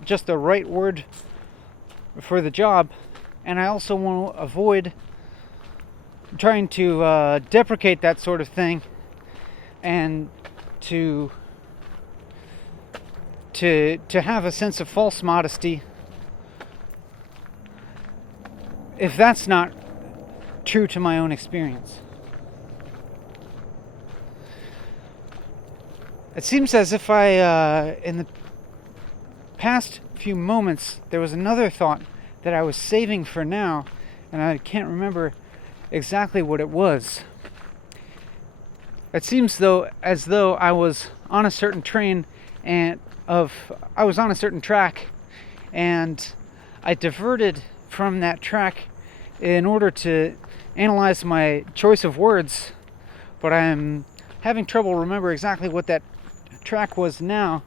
just the right word for the job. And I also want to avoid trying to deprecate that sort of thing and to have a sense of false modesty if that's not true to my own experience. It seems as if in the past few moments, there was another thought that I was saving for now, and I can't remember exactly what it was. It seems as though I was on a certain train I was on a certain track, and I diverted from that track in order to analyze my choice of words, but I'm having trouble remember exactly what that track was now,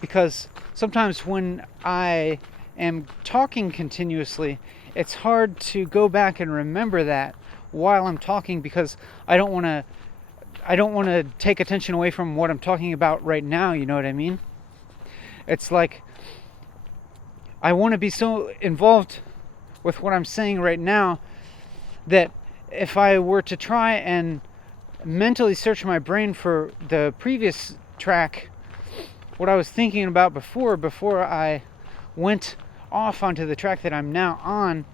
because sometimes when I am talking continuously, it's hard to go back and remember that while I'm talking, because I don't want to take attention away from what I'm talking about right now, you know what I mean? It's like I want to be so involved with what I'm saying right now that if I were to try and mentally search my brain for the previous track, what I was thinking about before I went off onto the track that I'm now on,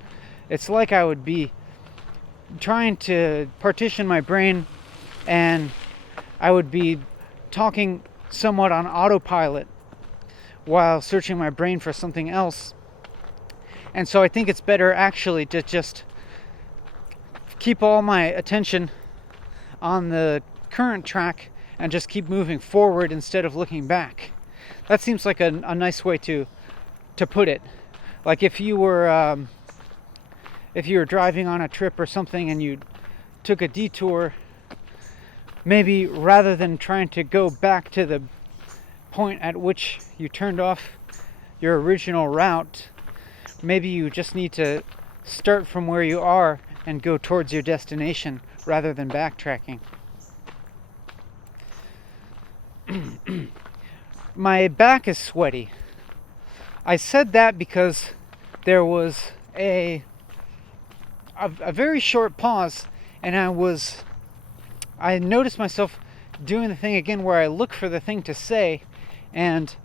it's like I would be trying to partition my brain, and I would be talking somewhat on autopilot while searching my brain for something else. And so I think it's better actually to just keep all my attention on the current track and just keep moving forward instead of looking back. That seems like a nice way to put it. Like if you were driving on a trip or something and you took a detour, maybe rather than trying to go back to the point at which you turned off your original route, maybe you just need to start from where you are and go towards your destination rather than backtracking. My back is sweaty. I said that because there was a very short pause, and I noticed myself doing the thing again where I look for the thing to say, and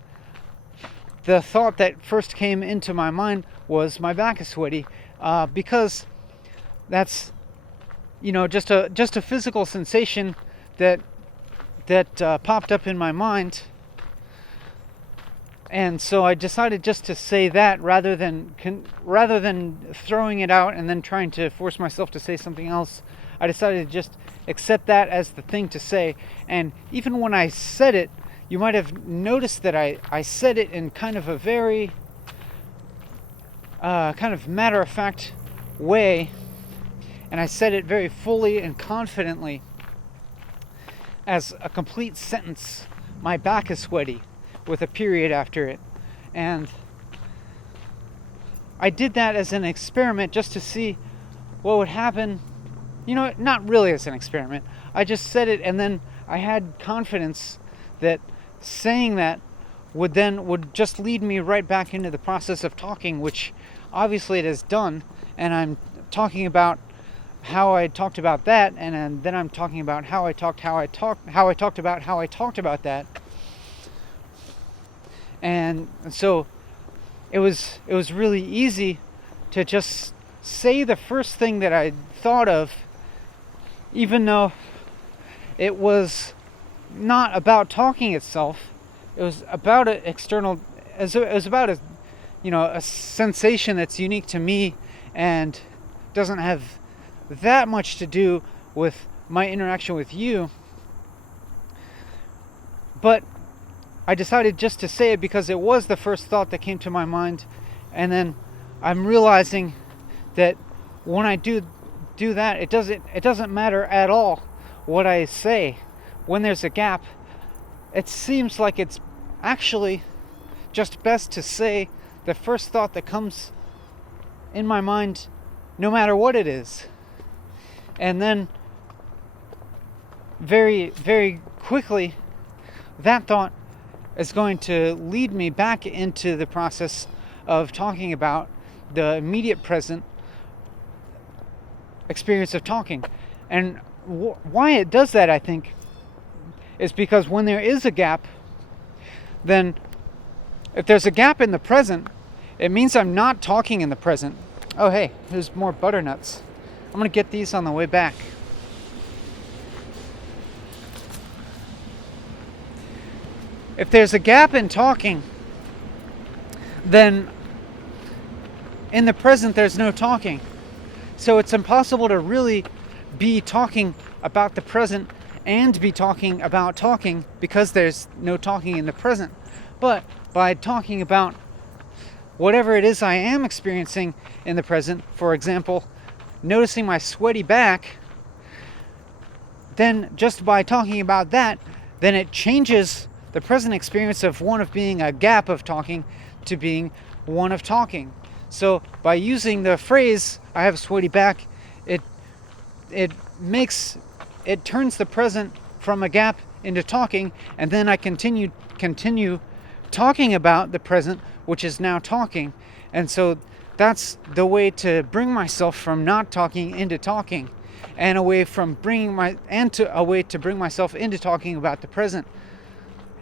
the thought that first came into my mind was my back is sweaty, because that's just a physical sensation that popped up in my mind. And so I decided just to say that rather than throwing it out and then trying to force myself to say something else. I decided to just accept that as the thing to say. And even when I said it, you might have noticed that I said it in kind of a very kind of matter-of-fact way. And I said it very fully and confidently as a complete sentence. My back is sweaty, with a period after it. And I did that as an experiment just to see what would happen. Not really as an experiment. I just said it, and then I had confidence that saying that would just lead me right back into the process of talking, which obviously it has done. And I'm talking about how I talked about that, and then I'm talking about how I talked about that. And so it was really easy to just say the first thing that I thought of, even though it was not about talking itself. It was about an external. It was about a sensation that's unique to me and doesn't have that much to do with my interaction with you. But I decided just to say it because it was the first thought that came to my mind, and then I'm realizing that when I do that, it doesn't matter at all what I say. When there's a gap, it seems like it's actually just best to say the first thought that comes in my mind, no matter what it is. And then very, very quickly, that thought is going to lead me back into the process of talking about the immediate present experience of talking. And why it does that, I think, is because when there is a gap, then if there's a gap in the present, it means I'm not talking in the present. Oh, hey, there's more butternuts. I'm going to get these on the way back. If there's a gap in talking, then in the present there's no talking. So it's impossible to really be talking about the present and be talking about talking because there's no talking in the present. But by talking about whatever it is I am experiencing in the present, for example, noticing my sweaty back, then just by talking about that, then it changes the present experience of one of being a gap of talking to being one of talking. So by using the phrase, I have a sweaty back, it turns the present from a gap into talking, and then I continue talking about the present, which is now talking. And so that's the way to bring myself from not talking into talking, and a way to bring myself into talking about the present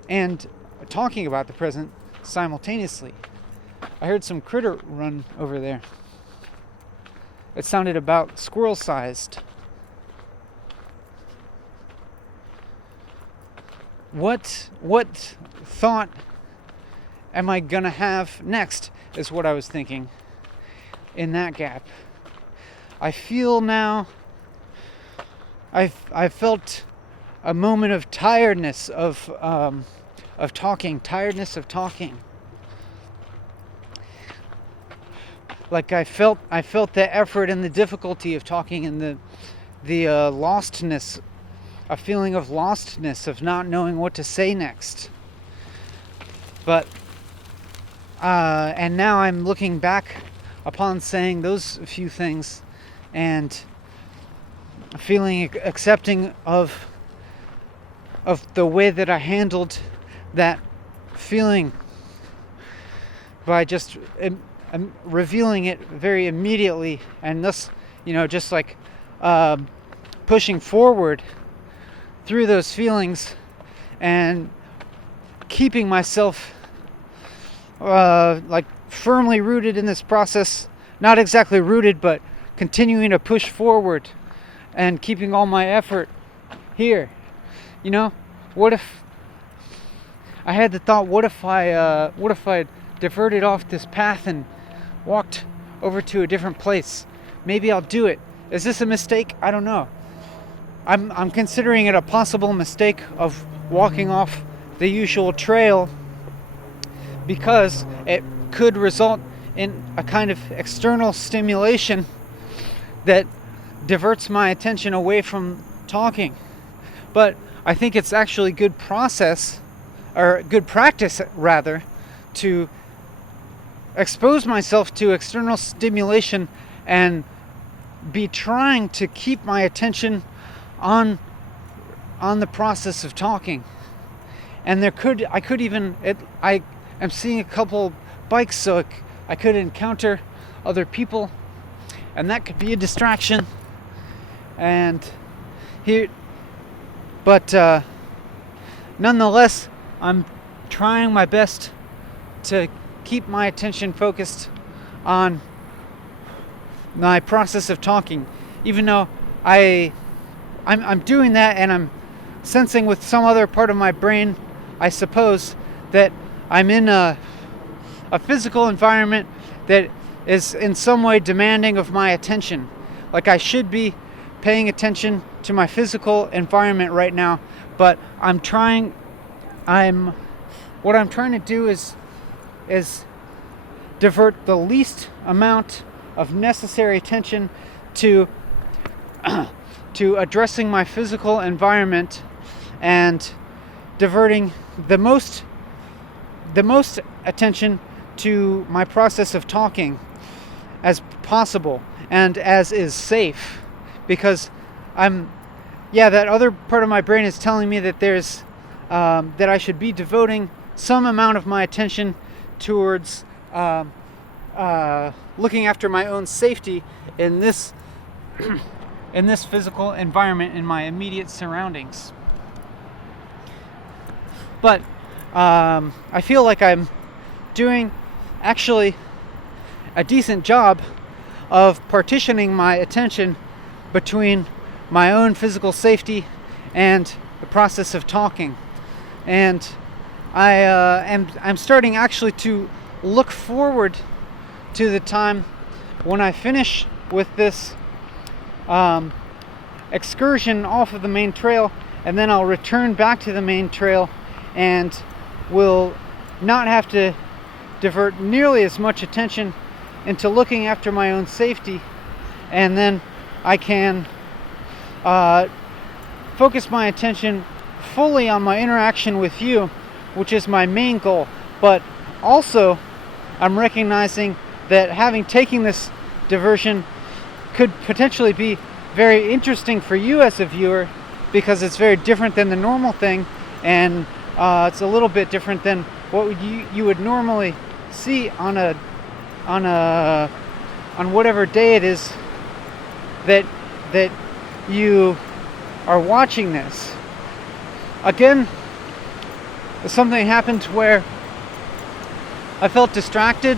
and talking about the present simultaneously. I heard some critter run over there. It sounded about squirrel sized. What thought am I gonna have next is what I was thinking in that gap. I feel now, I felt a moment of tiredness of talking, Like I felt the effort and the difficulty of talking, and the lostness, a feeling of lostness, of not knowing what to say next. But and now I'm looking back upon saying those few things and feeling accepting of the way that I handled that feeling by just revealing it very immediately, and thus, just like pushing forward through those feelings and keeping myself like firmly rooted in this process. Not exactly rooted, but continuing to push forward and keeping all my effort here. What if I had the thought, what if I diverted off this path and walked over to a different place? Maybe I'll do it. Is this a mistake? I don't know. I'm considering it a possible mistake of walking off the usual trail, because it could result in a kind of external stimulation that diverts my attention away from talking. But I think it's actually good practice rather, to expose myself to external stimulation and be trying to keep my attention on the process of talking. And I am seeing a couple bikes, so I could encounter other people, and that could be a distraction. But nonetheless, I'm trying my best to keep my attention focused on my process of talking, even though I'm doing that, and I'm sensing with some other part of my brain, I suppose, that I'm in a physical environment that is in some way demanding of my attention. Like I should be paying attention to my physical environment right now, but what I'm trying to do is divert the least amount of necessary attention to to addressing my physical environment, and diverting the most attention to my process of talking as possible and as is safe, because that other part of my brain is telling me that there's that I should be devoting some amount of my attention towards looking after my own safety in this in this physical environment, in my immediate surroundings. But I feel like I'm doing actually a decent job of partitioning my attention between my own physical safety and the process of talking. And I'm starting actually to look forward to the time when I finish with this excursion off of the main trail, and then I'll return back to the main trail and will not have to divert nearly as much attention into looking after my own safety, and then I can focus my attention fully on my interaction with you, which is my main goal. But also, I'm recognizing that having taken this diversion could potentially be very interesting for you as a viewer, because it's very different than the normal thing, and it's a little bit different than what you would normally see on whatever day it is that you are watching this. Again, something happened where I felt distracted.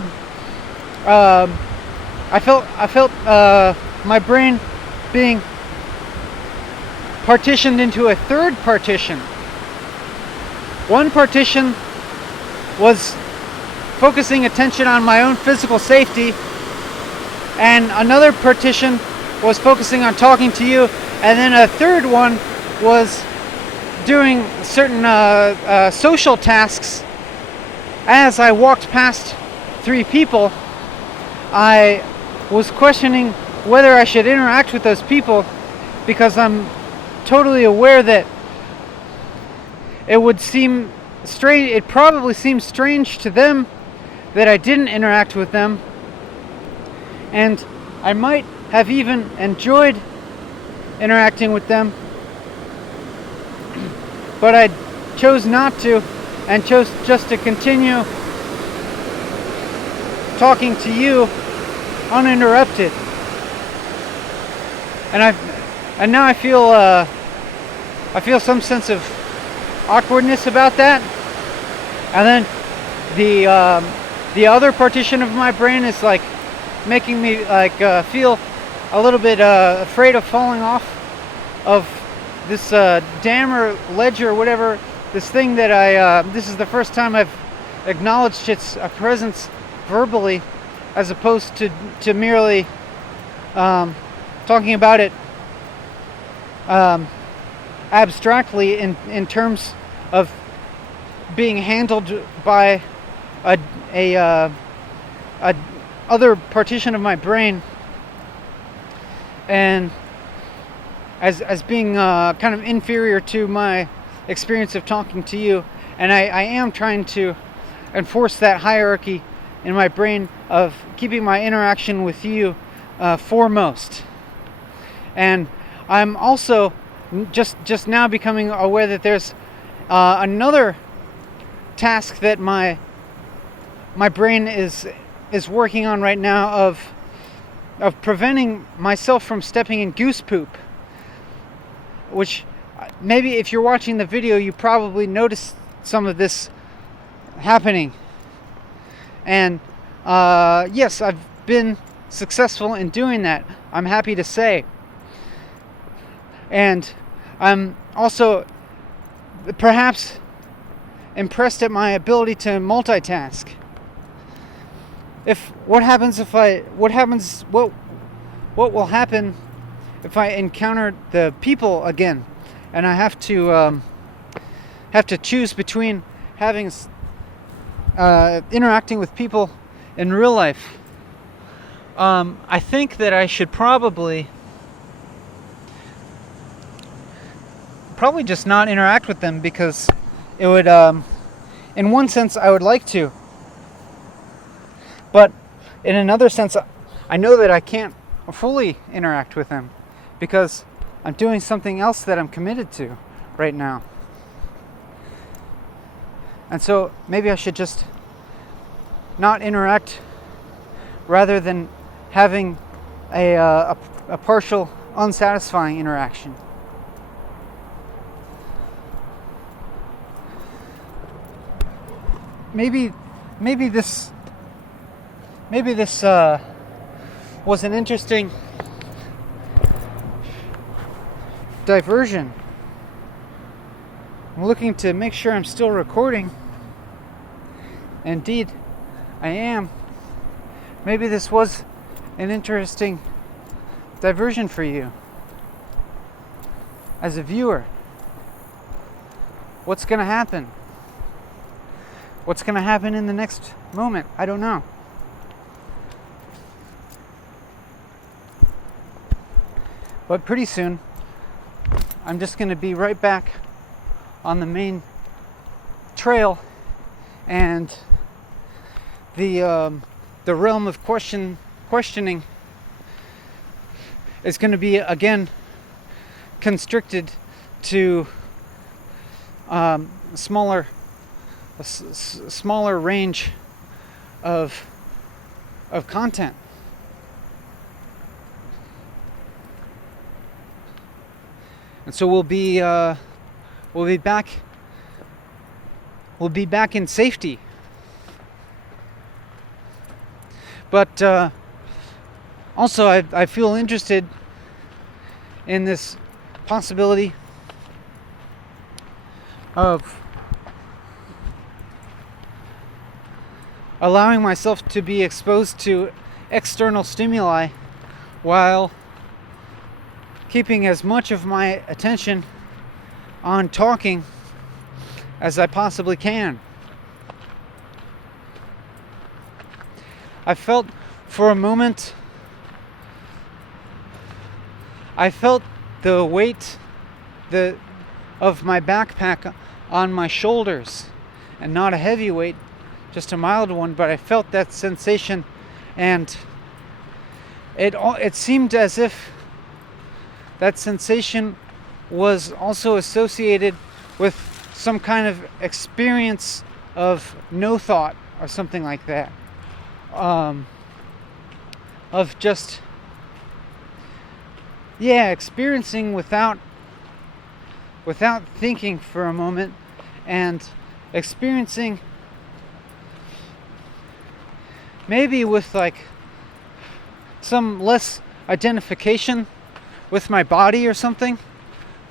I felt my brain being partitioned into a third partition. One partition was focusing attention on my own physical safety, and another partition was focusing on talking to you, and then a third one was doing certain social tasks. As I walked past 3 people, I was questioning whether I should interact with those people, because I'm totally aware that it would seem strange. It probably seems strange to them that I didn't interact with them, and I might have even enjoyed interacting with them, but I chose not to, and chose just to continue talking to you uninterrupted. And now I feel some sense of awkwardness about that. And then the other partition of my brain is like making me feel a little bit afraid of falling off of this dam or ledge or whatever, this thing that this is the first time I've acknowledged its presence verbally, as opposed to merely talking about it abstractly in terms of being handled by a other partition of my brain, and as being kind of inferior to my experience of talking to you. And I am trying to enforce that hierarchy in my brain of keeping my interaction with you foremost. And I'm also just now becoming aware that there's another task that my brain is working on right now, of preventing myself from stepping in goose poop, which maybe if you're watching the video, you probably noticed some of this happening. And yes, I've been successful in doing that, I'm happy to say. And I'm also perhaps impressed at my ability to multitask. What will happen if I encounter the people again, and I have to choose between having interacting with people in real life? I think that I should probably just not interact with them, because it would, in one sense, I would like to, but in another sense, I know that I can't fully interact with them because I'm doing something else that I'm committed to right now. And so maybe I should just not interact rather than having a partial, unsatisfying interaction. Maybe this was an interesting diversion. I'm looking to make sure I'm still recording. Indeed, I am. Maybe this was an interesting diversion for you as a viewer. What's going to happen? What's going to happen in the next moment? I don't know. But pretty soon, I'm just going to be right back on the main trail, and the realm of questioning is going to be again constricted to smaller range of content. And so we'll be back in safety. But also I feel interested in this possibility of allowing myself to be exposed to external stimuli while keeping as much of my attention on talking as I possibly can. I felt for a moment, the weight of my backpack on my shoulders, and not a heavy weight, just a mild one, but I felt that sensation, and it seemed as if that sensation was also associated with some kind of experience of no thought or something like that. Of just, experiencing without thinking for a moment, and experiencing maybe with like some less identification with my body or something,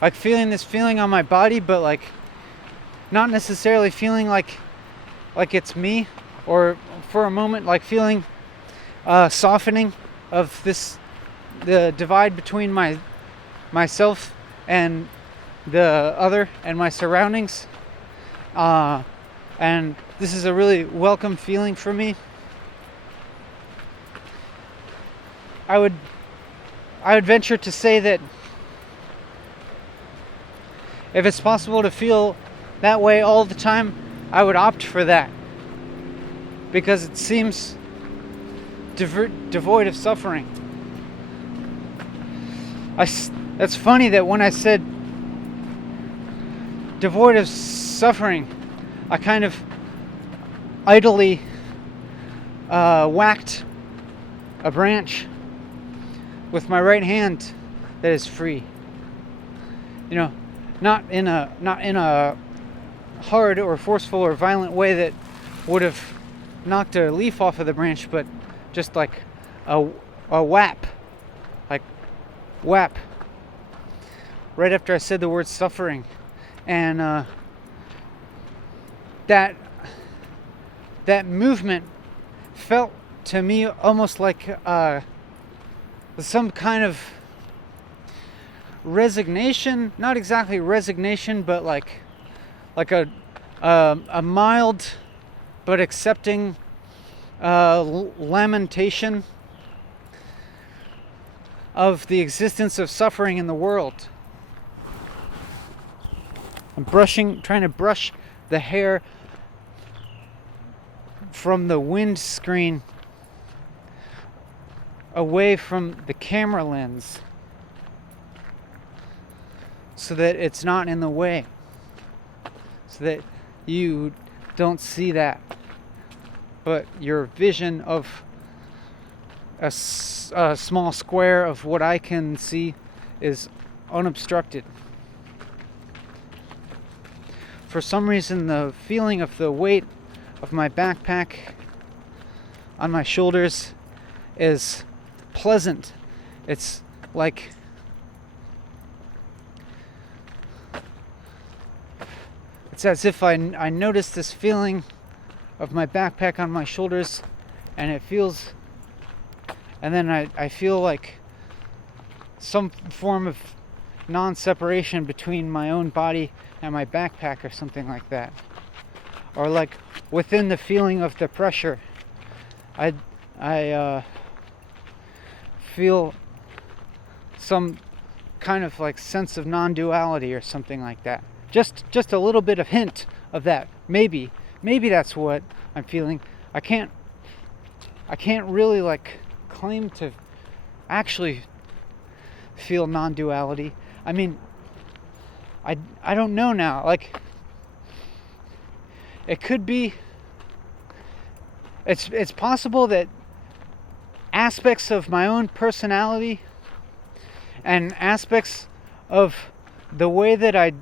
like feeling this feeling on my body, but like not necessarily feeling like it's me, or for a moment like feeling softening of the divide between myself and the other and my surroundings, and this is a really welcome feeling for me. I would venture to say that if it's possible to feel that way all the time, I would opt for that, because it seems devoid of suffering. It's funny that when I said devoid of suffering, I kind of idly whacked a branch with my right hand that is free. Not in a hard or forceful or violent way that would have knocked a leaf off of the branch, but just like a whap, like whap, right after I said the word suffering. And that movement felt to me almost like some kind of resignation, not exactly resignation, but like a mild but accepting lamentation of the existence of suffering in the world. I'm trying to brush the hair from the windscreen away from the camera lens so that it's not in the way, so that you don't see that, but your vision of a small square of what I can see is unobstructed. For some reason, the feeling of the weight of my backpack on my shoulders is pleasant. It's like it's as if I notice this feeling of my backpack on my shoulders, and it feels, and then I feel like some form of non-separation between my own body and my backpack or something like that. Or like within the feeling of the pressure, I feel some kind of like sense of non-duality or something like that. Just a little bit of hint of that. Maybe that's what I'm feeling. I can't really like claim to actually feel non-duality. I mean, I don't know now. Like, it could be. It's possible that aspects of my own personality and aspects of the way that I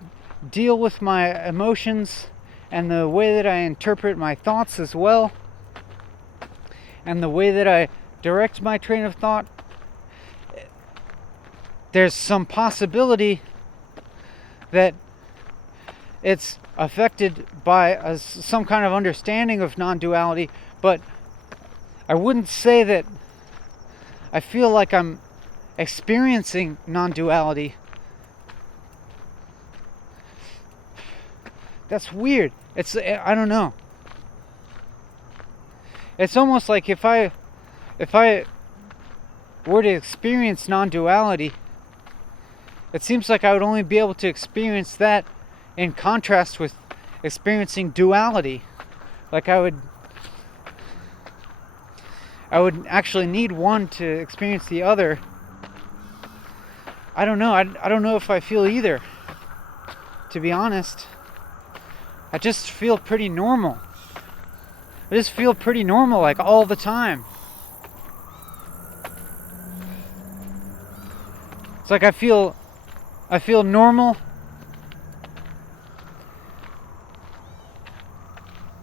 deal with my emotions and the way that I interpret my thoughts as well, and the way that I direct my train of thought, there's some possibility that it's affected by some kind of understanding of non-duality, but I wouldn't say that I feel like I'm experiencing non-duality. That's weird. I don't know. It's almost like if I were to experience non-duality, it seems like I would only be able to experience that in contrast with experiencing duality. Like I would actually need one to experience the other. I don't know. I don't know if I feel either, to be honest. I just feel pretty normal. I just feel pretty normal, like all the time. It's like I feel normal,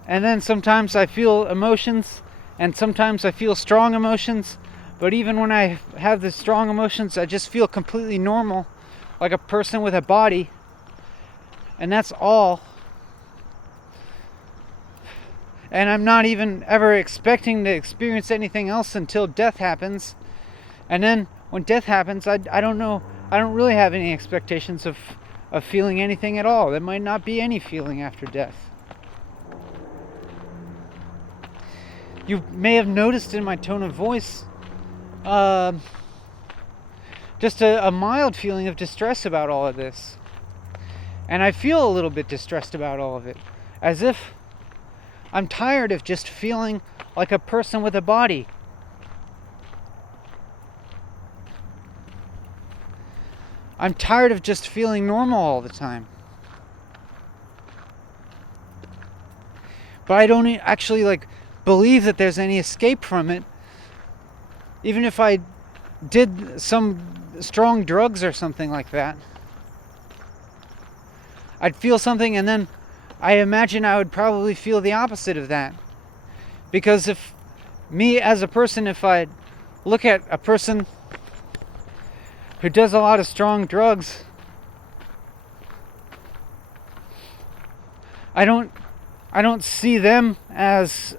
and then sometimes I feel emotions, and sometimes I feel strong emotions, but even when I have the strong emotions, I just feel completely normal, like a person with a body, and that's all. And I'm not even ever expecting to experience anything else until death happens. And then when death happens, I don't know. I don't really have any expectations of feeling anything at all. There might not be any feeling after death. You may have noticed in my tone of voice just a mild feeling of distress about all of this. And I feel a little bit distressed about all of it. As if I'm tired of just feeling like a person with a body. I'm tired of just feeling normal all the time. But I don't actually believe that there's any escape from it. Even if I did some strong drugs or something like that, I'd feel something, and then I imagine I would probably feel the opposite of that. Because if me as a person, if I look at a person who does a lot of strong drugs, I don't I don't see them as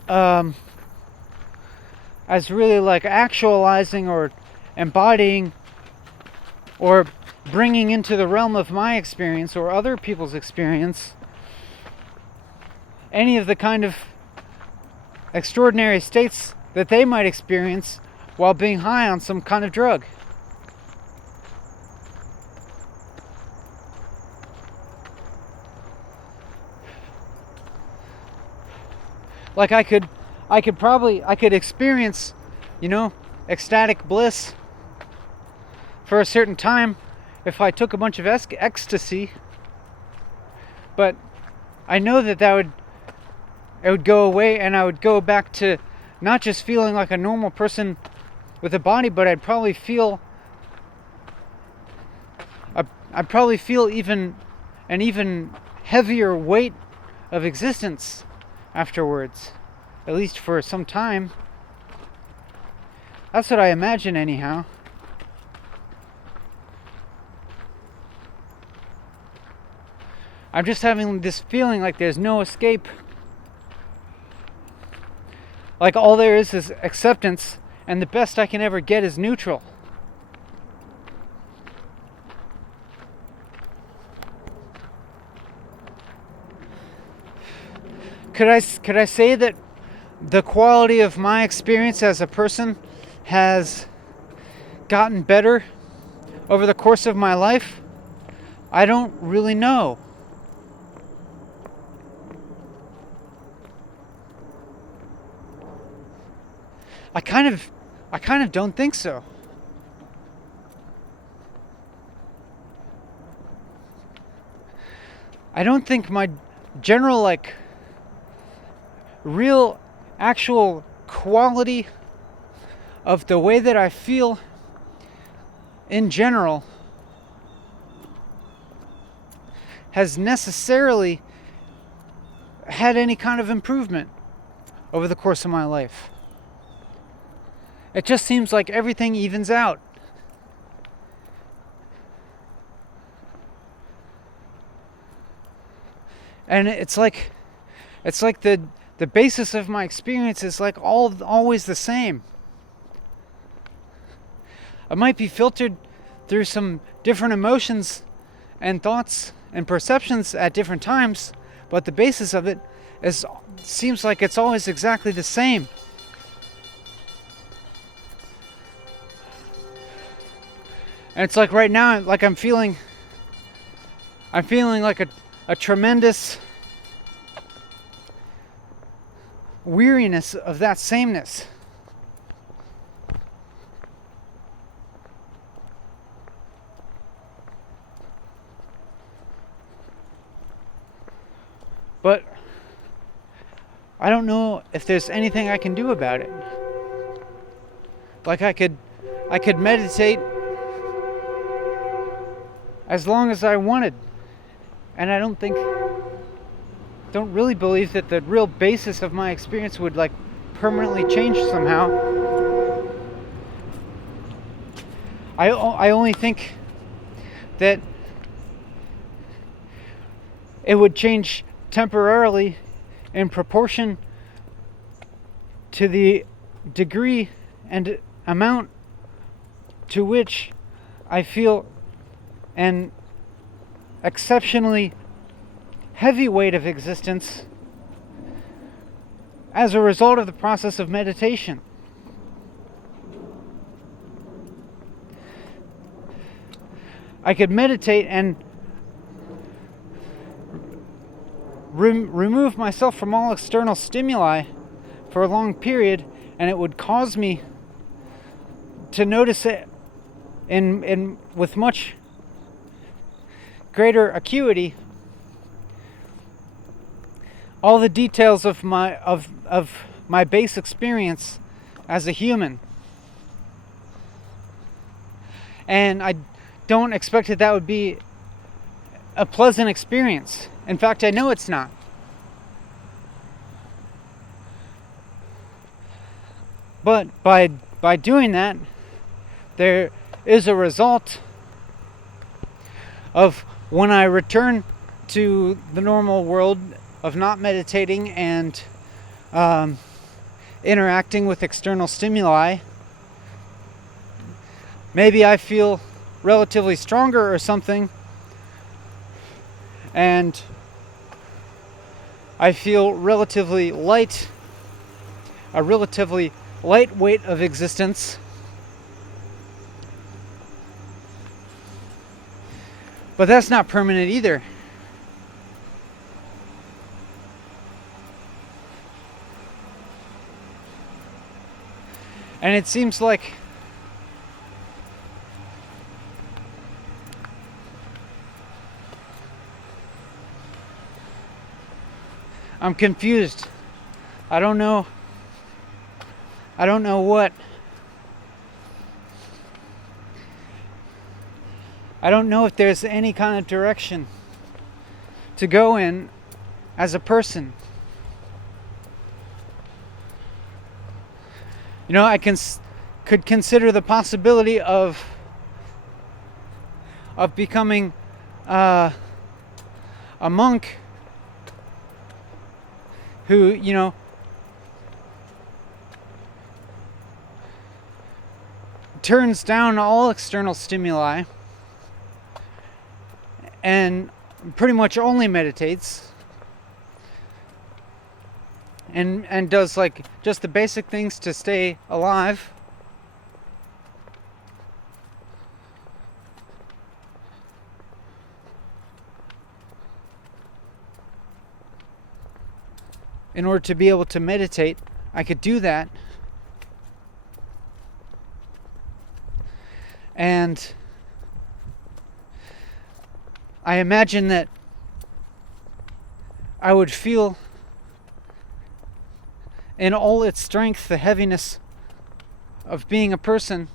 really like actualizing or embodying or bringing into the realm of my experience or other people's experience any of the kind of extraordinary states that they might experience while being high on some kind of drug. Like I could experience, ecstatic bliss for a certain time if I took a bunch of ecstasy, but I know that it would go away, and I would go back to not just feeling like a normal person with a body, but I'd probably feel even an even heavier weight of existence afterwards, at least for some time. That's what I imagine anyhow. I'm just having this feeling like there's no escape. Like all there is acceptance, and the best I can ever get is neutral. Could I say that the quality of my experience as a person has gotten better over the course of my life? I don't really know. I kind of don't think so. I don't think my general, real, actual quality of the way that I feel in general has necessarily had any kind of improvement over the course of my life. It just seems like everything evens out. And it's like the basis of my experience is like always the same. I might be filtered through some different emotions and thoughts and perceptions at different times, but the basis of it seems like it's always exactly the same. And it's like right now, like I'm feeling like a tremendous weariness of that sameness. But I don't know if there's anything I can do about it. Like I could meditate as long as I wanted. And I don't really believe that the real basis of my experience would permanently change somehow. I only think that it would change temporarily in proportion to the degree and amount to which I feel an exceptionally heavy weight of existence as a result of the process of meditation. I could meditate and remove myself from all external stimuli for a long period, and it would cause me to notice it with much greater acuity all the details of my base experience as a human. And I don't expect that would be a pleasant experience. In fact, I know it's not. But by doing that, there is a result of when I return to the normal world of not meditating and interacting with external stimuli, maybe I feel relatively stronger or something, and I feel relatively light, a relatively light weight of existence. But that's not permanent either. And it seems like I'm confused. I don't know what. I don't know if there's any kind of direction to go in as a person. You know, I could consider the possibility of becoming a monk who, you know, turns down all external stimuli and pretty much only meditates and does like just the basic things to stay alive. In order to be able to meditate, I could do that. And I imagine that I would feel in all its strength the heaviness of being a person,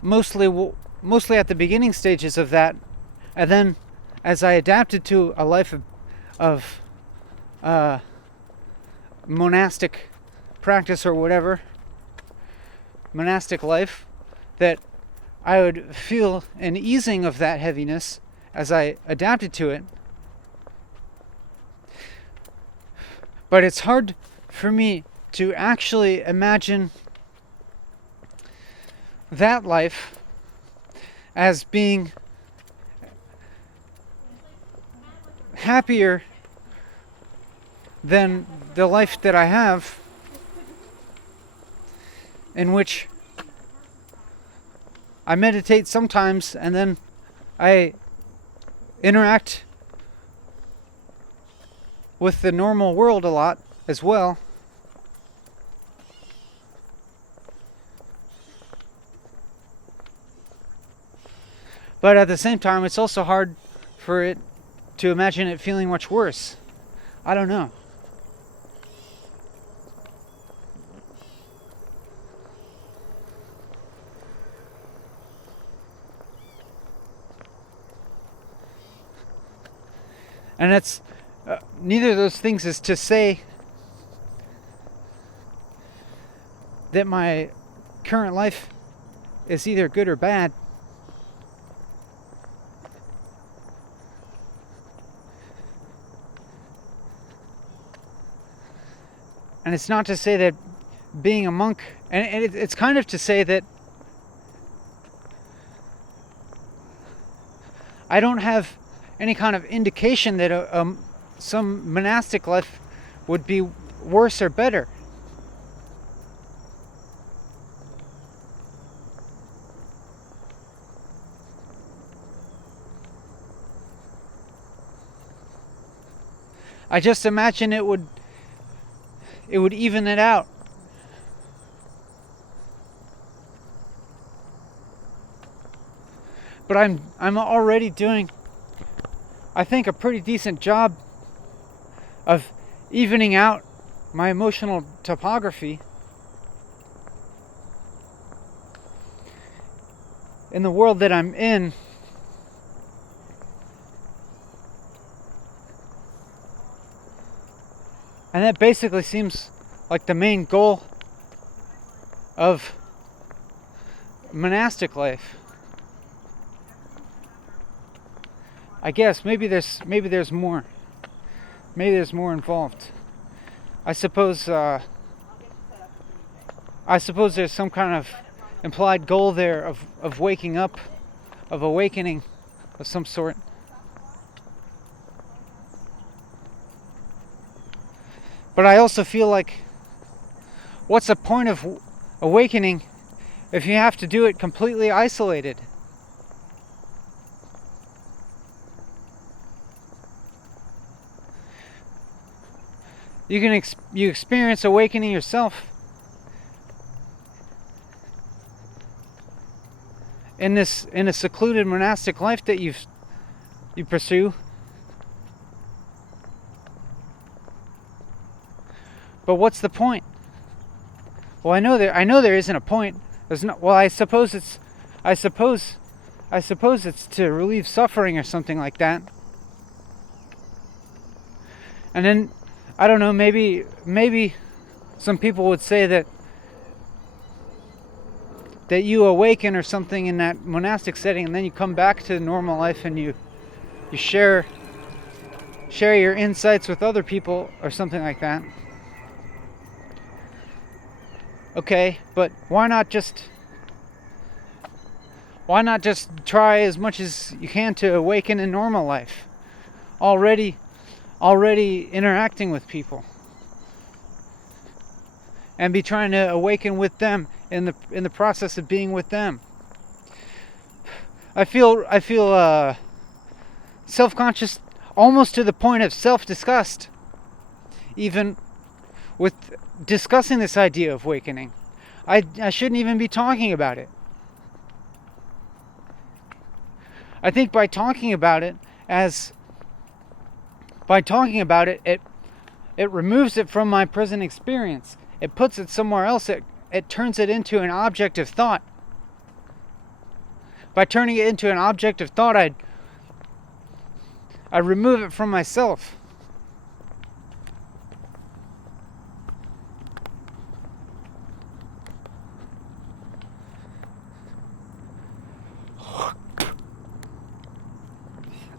mostly at the beginning stages of that, and then as I adapted to a life of monastic practice or whatever, monastic life, that I would feel an easing of that heaviness as I adapted to it. But it's hard for me to actually imagine that life as being happier than the life that I have, in which I meditate sometimes and then I interact with the normal world a lot as well. But at the same time, it's also hard for it to imagine it feeling much worse. I don't know. And it's neither of those things is to say that my current life is either good or bad. And it's not to say that being a monk, and it's kind of to say that I don't have any kind of indication that some monastic life would be worse or better. I just imagine it would even it out. But I'm already doing, I think, a pretty decent job of evening out my emotional topography in the world that I'm in. And that basically seems like the main goal of monastic life. I guess maybe there's more. Maybe there's more involved. I suppose there's some kind of implied goal there of waking up, of awakening of some sort. But I also feel like, what's the point of awakening if you have to do it completely isolated? You experience awakening yourself in a secluded monastic life that you pursue. But what's the point? Well, I know there isn't a point. There's no. Well, I suppose it's to relieve suffering or something like that. And then, I don't know, maybe some people would say that you awaken or something in that monastic setting, and then you come back to normal life and you share your insights with other people or something like that. Okay, but why not just try as much as you can to awaken in normal life? Already interacting with people, and be trying to awaken with them in the process of being with them. I feel self-conscious almost to the point of self-disgust, even with discussing this idea of awakening. I shouldn't even be talking about it. I think by talking about it, it removes it from my present experience. It puts it somewhere else. It turns it into an object of thought. By turning it into an object of thought, I remove it from myself.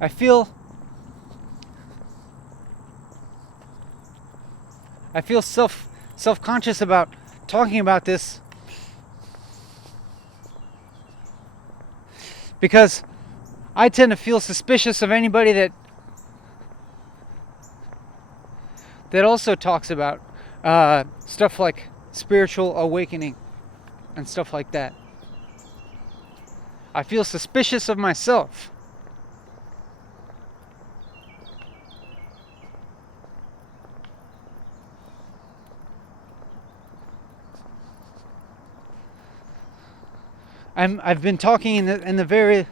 I feel self-conscious about talking about this because I tend to feel suspicious of anybody that also talks about stuff like spiritual awakening and stuff like that. I feel suspicious of myself. I've been talking in the very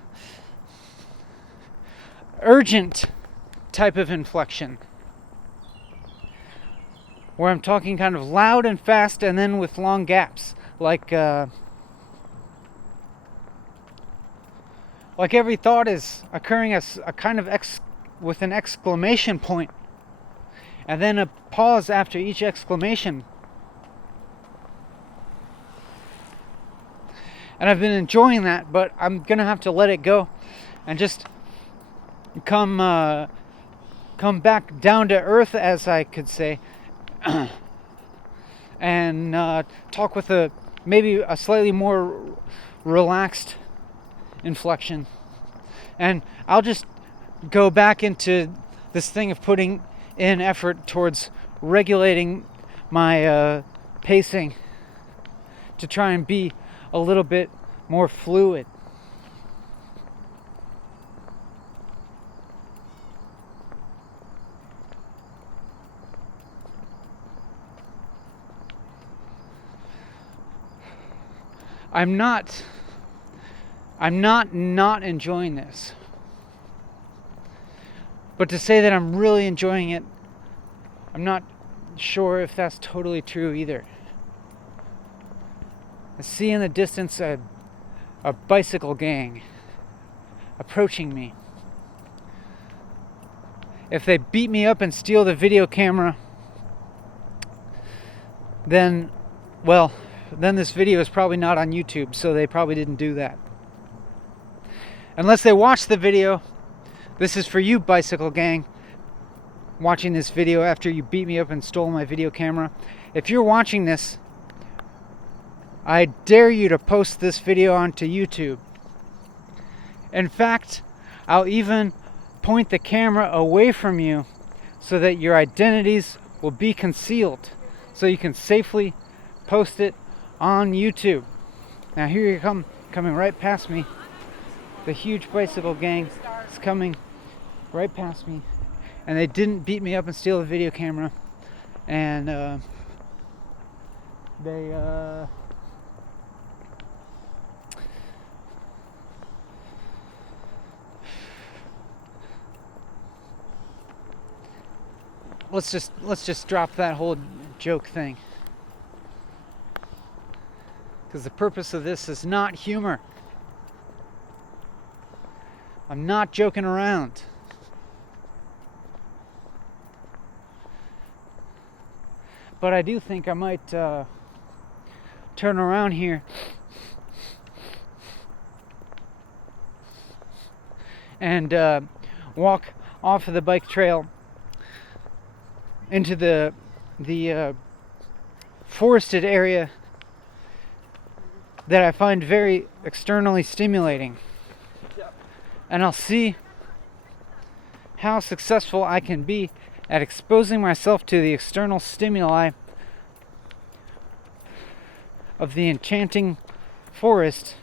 urgent type of inflection, where I'm talking kind of loud and fast and then with long gaps, like every thought is occurring as a kind of with an exclamation point, and then a pause after each exclamation. And I've been enjoying that, but I'm gonna have to let it go and just come back down to earth, as I could say, and talk with maybe a slightly more relaxed inflection. And I'll just go back into this thing of putting in effort towards regulating my pacing to try and be a little bit more fluid. I'm not enjoying this. But to say that I'm really enjoying it, I'm not sure if that's totally true either. I see in the distance a bicycle gang approaching me. If they beat me up and steal the video camera, then this video is probably not on YouTube, so they probably didn't do that. Unless they watched the video, This is for you, bicycle gang, watching this video after you beat me up and stole my video camera. If you're watching this, I dare you to post this video onto YouTube. In fact, I'll even point the camera away from you so that your identities will be concealed, so you can safely post it on YouTube. Now here you come, coming right past me. The huge bicycle gang is coming right past me, and they didn't beat me up and steal the video camera, and let's just drop that whole joke thing, because the purpose of this is not humor. I'm not joking around. But I do think I might turn around here and walk off of the bike trail into the forested area that I find very externally stimulating. And I'll see how successful I can be at exposing myself to the external stimuli of the enchanting forest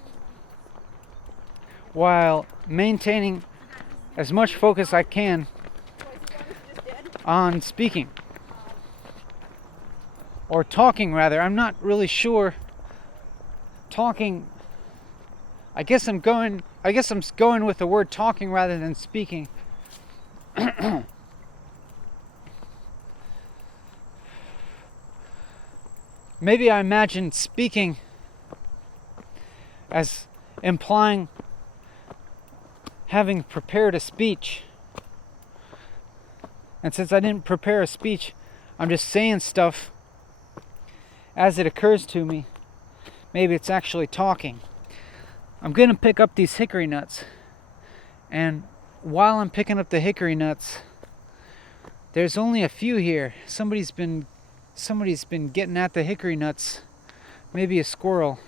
while maintaining as much focus I can on speaking. Or talking, rather. I'm not really sure. Talking. I guess I'm going with the word talking rather than speaking. Maybe I imagine speaking as implying having prepared a speech. And since I didn't prepare a speech, I'm just saying stuff as it occurs to me. Maybe it's actually talking. I'm going to pick up these hickory nuts. And while I'm picking up the hickory nuts, there's only a few here. Somebody's been getting at the hickory nuts. Maybe a squirrel.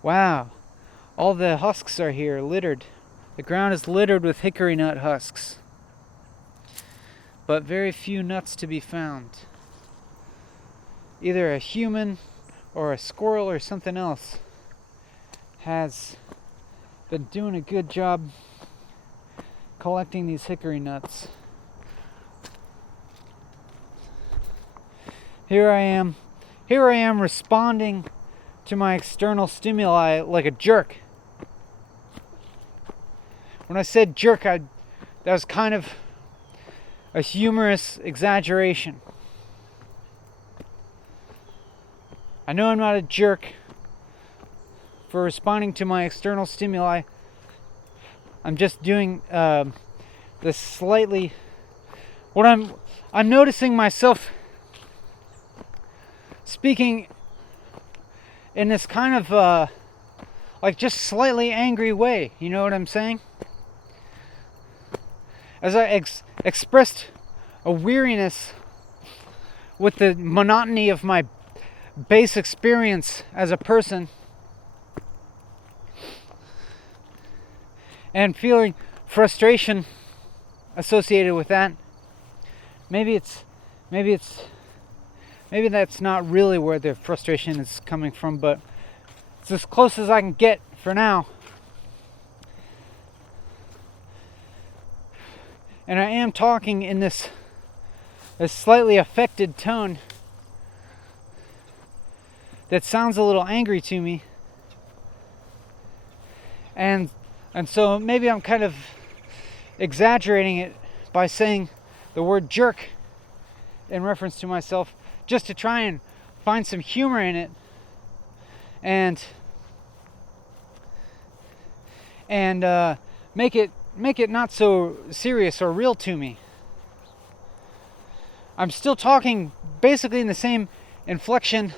Wow. All the husks are here, littered. The ground is littered with hickory nut husks. But very few nuts to be found. Either a human or a squirrel or something else has been doing a good job collecting these hickory nuts. Here I am responding to my external stimuli like a jerk. When I said jerk, that was kind of a humorous exaggeration. I know I'm not a jerk for responding to my external stimuli. I'm just doing this slightly. What I'm noticing myself speaking in this kind of like just slightly angry way. You know what I'm saying? As I expressed a weariness with the monotony of my base experience as a person, and feeling frustration associated with that. Maybe that's not really where the frustration is coming from, but it's as close as I can get for now. And I am talking in this slightly affected tone that sounds a little angry to me. And so maybe I'm kind of exaggerating it by saying the word jerk in reference to myself, just to try and find some humor in it and make it not so serious or real to me. I'm still talking basically in the same inflection,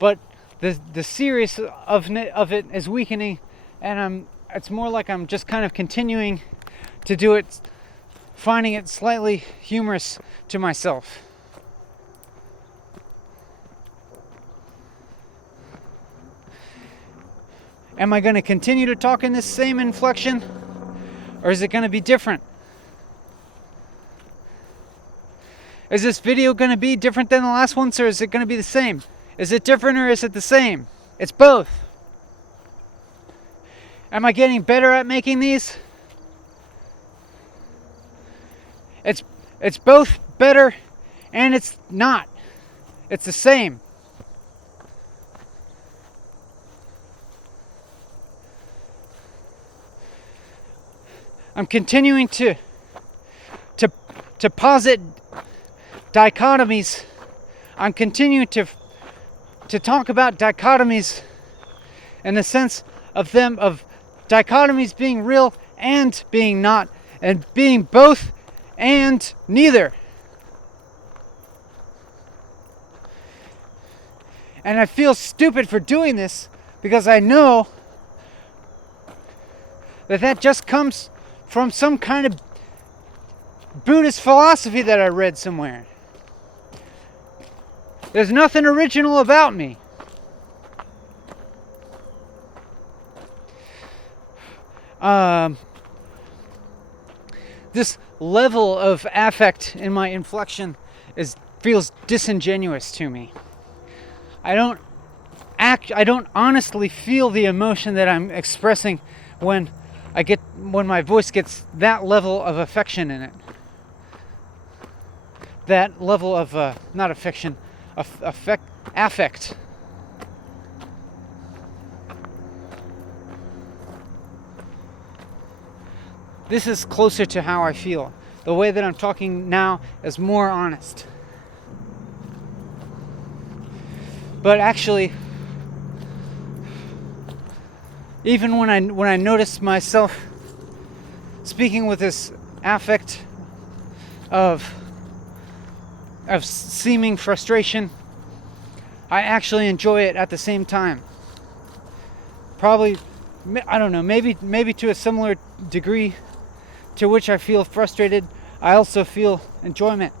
but the serious of it is weakening, and it's more like I'm just kind of continuing to do it, finding it slightly humorous to myself. Am I going to continue to talk in this same inflection? Or is it going to be different? Is this video going to be different than the last ones, or is it going to be the same? Is it different or is it the same? It's both. Am I getting better at making these? It's both better and it's not. It's the same. I'm continuing to posit dichotomies. I'm continuing to talk about dichotomies in the sense of dichotomies being real and being not, and being both and neither. And I feel stupid for doing this because I know that just comes from some kind of Buddhist philosophy that I read somewhere. There's nothing original about me. This level of affect in my inflection feels disingenuous to me. I don't honestly feel the emotion that I'm expressing when my voice gets that level of affection in it. That level of not affection, affect. This is closer to how I feel. The way that I'm talking now is more honest. But actually, even when I notice myself speaking with this affect of seeming frustration, I actually enjoy it at the same time. Probably, I don't know, maybe to a similar degree to which I feel frustrated, I also feel enjoyment.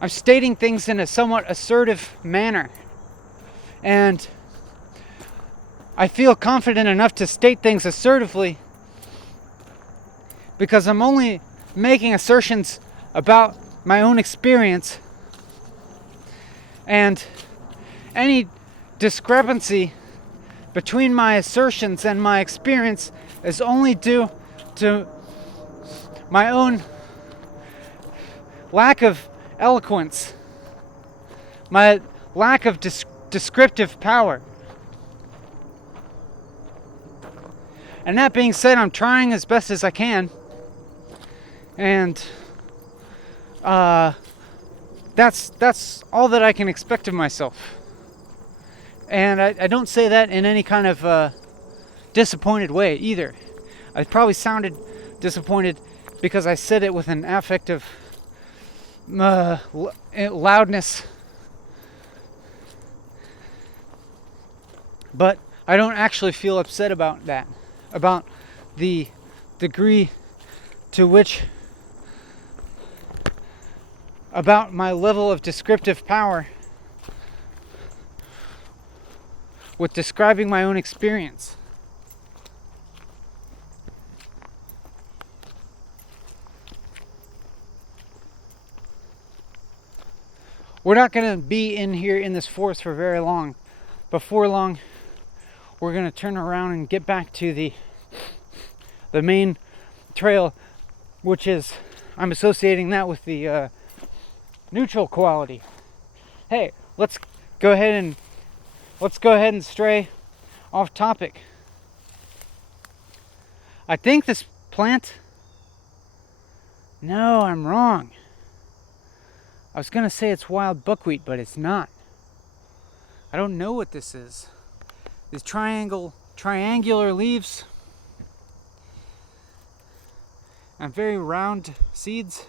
I'm stating things in a somewhat assertive manner, and I feel confident enough to state things assertively because I'm only making assertions about my own experience, and any discrepancy between my assertions and my experience is only due to my own lack of eloquence, my lack of descriptive power. And that being said, I'm trying as best as I can, and that's all that I can expect of myself. And I don't say that in any kind of disappointed way either. I probably sounded disappointed because I said it with an affect of loudness. But I don't actually feel upset about that, about the degree to which, about my level of descriptive power with describing my own experience. We're not going to be in here in this forest for very long. Before long, we're going to turn around and get back to the main trail, which is, I'm associating that with the neutral quality. Hey, let's go ahead and stray off topic. I think this plant... No, I'm wrong. I was going to say it's wild buckwheat, but it's not. I don't know what this is. These triangular leaves and very round seeds.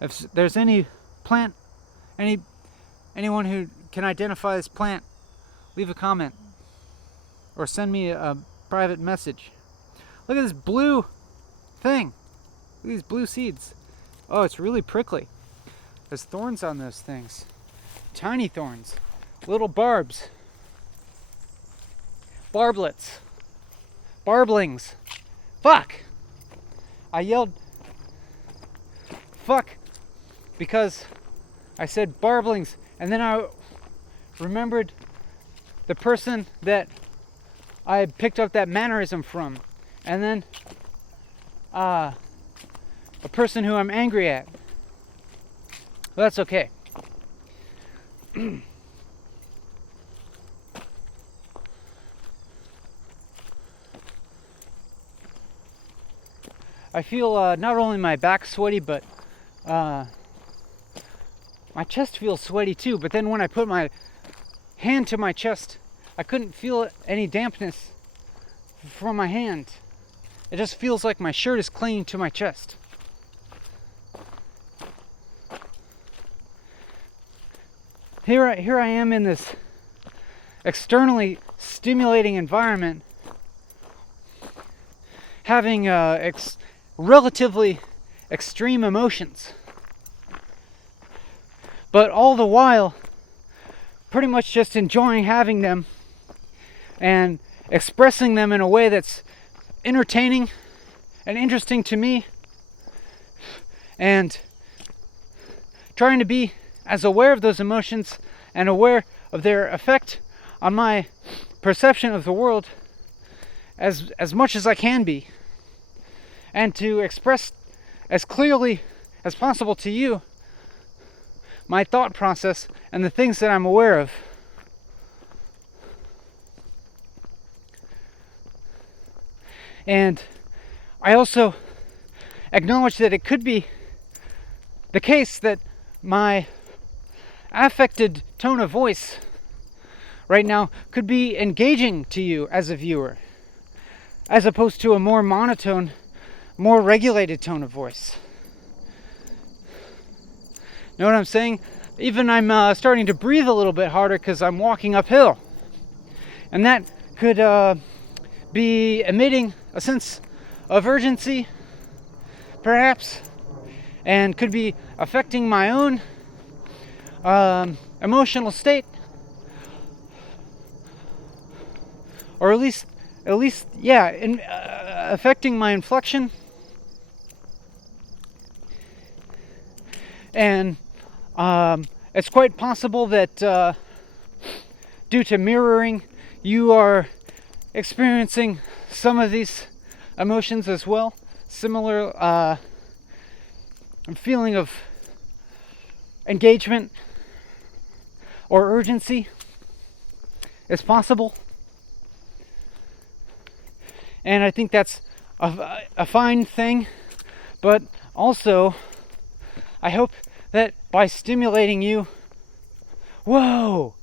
If there's any plant Anyone who can identify this plant, leave a comment or send me a private message. Look at this blue thing. Look at these blue seeds. Oh, it's really prickly. There's thorns on those things. Tiny thorns. Little barbs. Barblets. Barblings. Fuck! I yelled fuck because I said barblings, and then I remembered the person that I had picked up that mannerism from, and then a person who I'm angry at. Well, that's okay. I feel not only my back sweaty, but my chest feels sweaty too. But then when I put my hand to my chest, I couldn't feel any dampness from my hand. It just feels like my shirt is clinging to my chest. Here I am in this externally stimulating environment, having relatively extreme emotions, but all the while pretty much just enjoying having them and expressing them in a way that's entertaining and interesting to me, and trying to be as aware of those emotions and aware of their effect on my perception of the world as much as I can be, and to express as clearly as possible to you my thought process and the things that I'm aware of. And I also acknowledge that it could be the case that my affected tone of voice right now could be engaging to you as a viewer, as opposed to a more monotone, more regulated tone of voice. Know what I'm saying? Even I'm starting to breathe a little bit harder because I'm walking uphill. And that could be emitting a sense of urgency, perhaps, and could be affecting my own emotional state, or at least, affecting my inflection. And it's quite possible that due to mirroring, you are experiencing some of these emotions as well. Similar feeling of engagement or urgency is possible. And I think that's a fine thing, but also I hope that by stimulating you, whoa,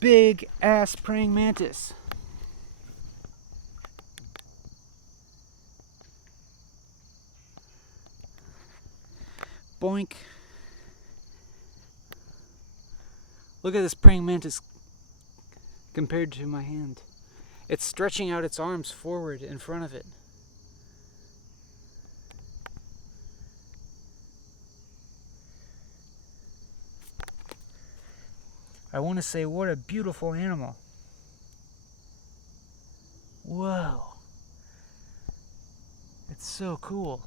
big ass praying mantis. Boink. Look at this praying mantis compared to my hand. It's stretching out its arms forward in front of it. I want to say, what a beautiful animal. Whoa. It's so cool.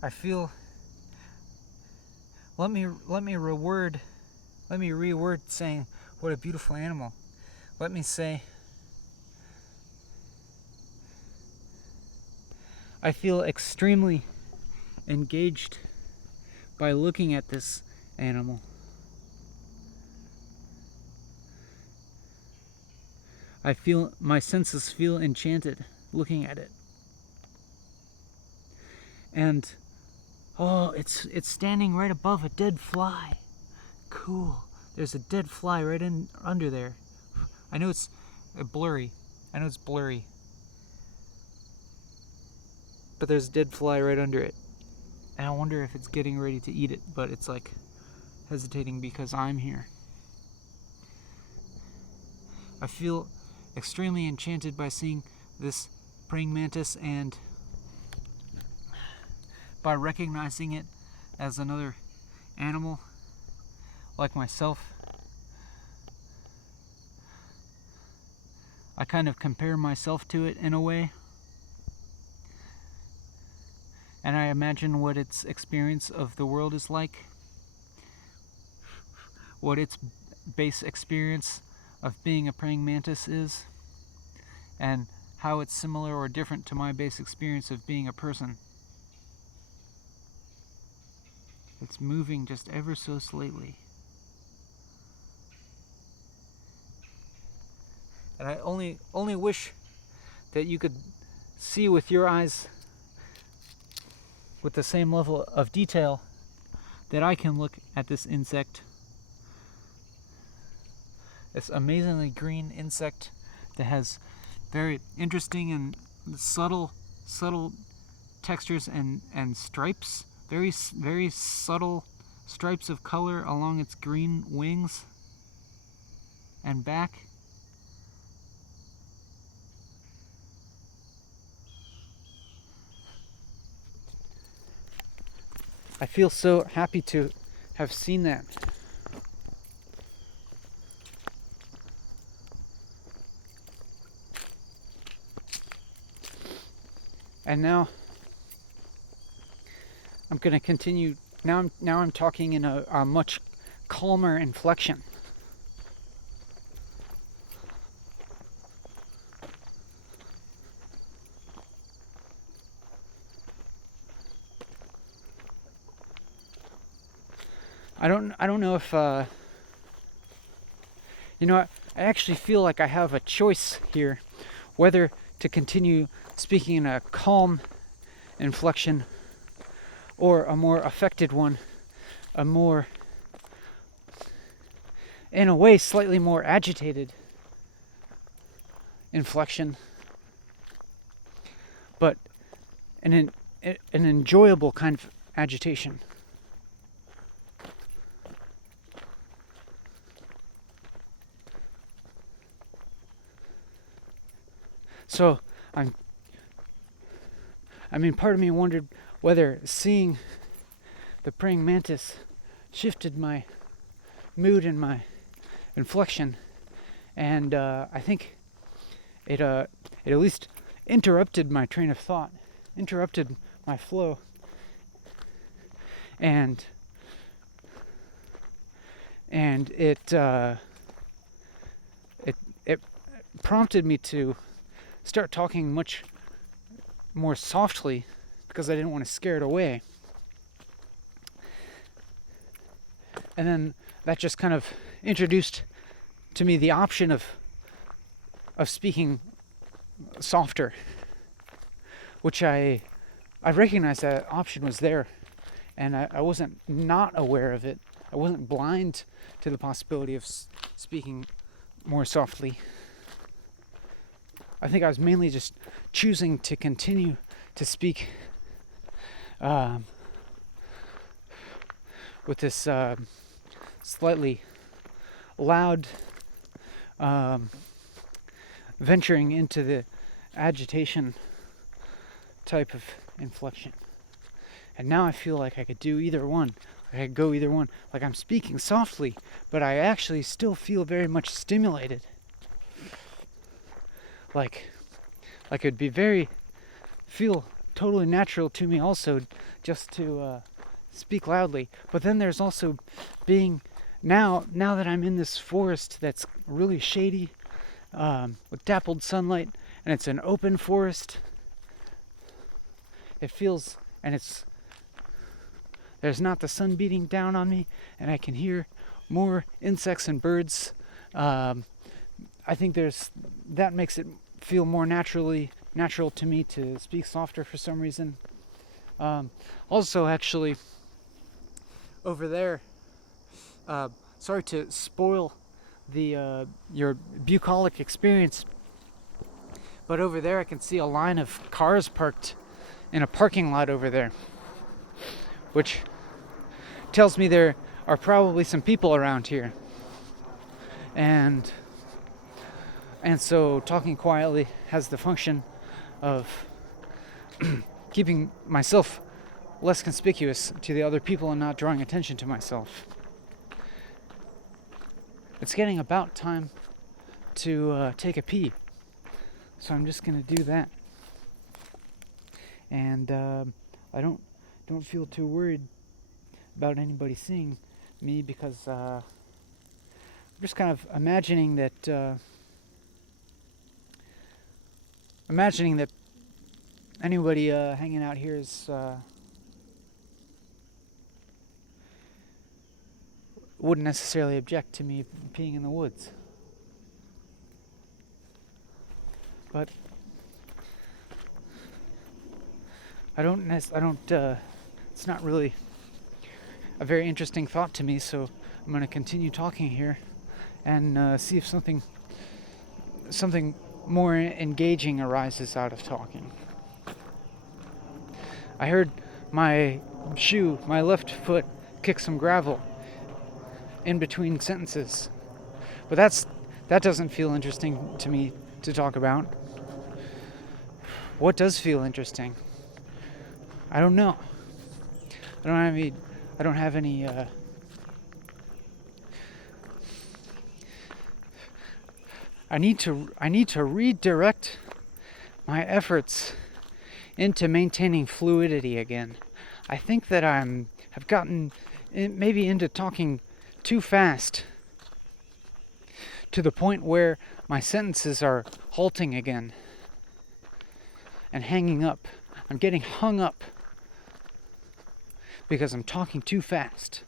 I feel, let me reword saying what a beautiful animal. Let me say, I feel extremely engaged by looking at this animal. I feel, my senses feel enchanted looking at it. And oh, it's standing right above a dead fly. Cool. There's a dead fly right in under there. I know it's blurry. but there's a dead fly right under it. And I wonder if it's getting ready to eat it, but it's like hesitating because I'm here. I feel extremely enchanted by seeing this praying mantis, and by recognizing it as another animal like myself, I kind of compare myself to it in a way, and I imagine what its experience of the world is like, what its base experience of being a praying mantis is, and how it's similar or different to my base experience of being a person. It's moving just ever so slightly. And I only wish that you could see with your eyes with the same level of detail that I can look at this insect. This amazingly green insect that has very interesting and subtle textures and stripes, very subtle stripes of color along its green wings and back. I feel so happy to have seen that. And now I'm going to continue. Now I'm talking in a much calmer inflection. I don't know if I actually feel like I have a choice here whether to continue speaking in a calm inflection or a more affected one, a more, in a way, slightly more agitated inflection, but an enjoyable kind of agitation. So part of me wondered whether seeing the praying mantis shifted my mood and my inflection, and I think it at least interrupted my train of thought, interrupted my flow, and it prompted me to start talking much more softly because I didn't want to scare it away. And then that just kind of introduced to me the option of speaking softer, which I recognized that option was there, and I wasn't not aware of it. I wasn't blind to the possibility of speaking more softly. I think I was mainly just choosing to continue to speak with this slightly loud venturing into the agitation type of inflection. And now I feel like I could do either one. I could go either one. Like I'm speaking softly, but I actually still feel very much stimulated. Like it'd be feel totally natural to me also just to speak loudly. But then there's also being, now that I'm in this forest that's really shady, with dappled sunlight, and it's an open forest, it feels, and there's not the sun beating down on me, and I can hear more insects and birds. I think that makes it feel more natural to me to speak softer for some reason. Also, actually, over there, sorry to spoil your bucolic experience, but over there I can see a line of cars parked in a parking lot over there, which tells me there are probably some people around here. And so talking quietly has the function of keeping myself less conspicuous to the other people and not drawing attention to myself. It's getting about time to take a pee, so I'm just gonna do that. And I don't feel too worried about anybody seeing me, because I'm just kind of imagining that anybody hanging out here is wouldn't necessarily object to me peeing in the woods. But I don't it's not really a very interesting thought to me, so I'm going to continue talking here and see if something more engaging arises out of talking. I heard my left foot, kick some gravel in between sentences, but that doesn't feel interesting to me to talk about. What does feel interesting? I don't know. I don't have any I need to redirect my efforts into maintaining fluidity again. I think that have gotten maybe into talking too fast, to the point where my sentences are halting again and hanging up. I'm getting hung up because I'm talking too fast.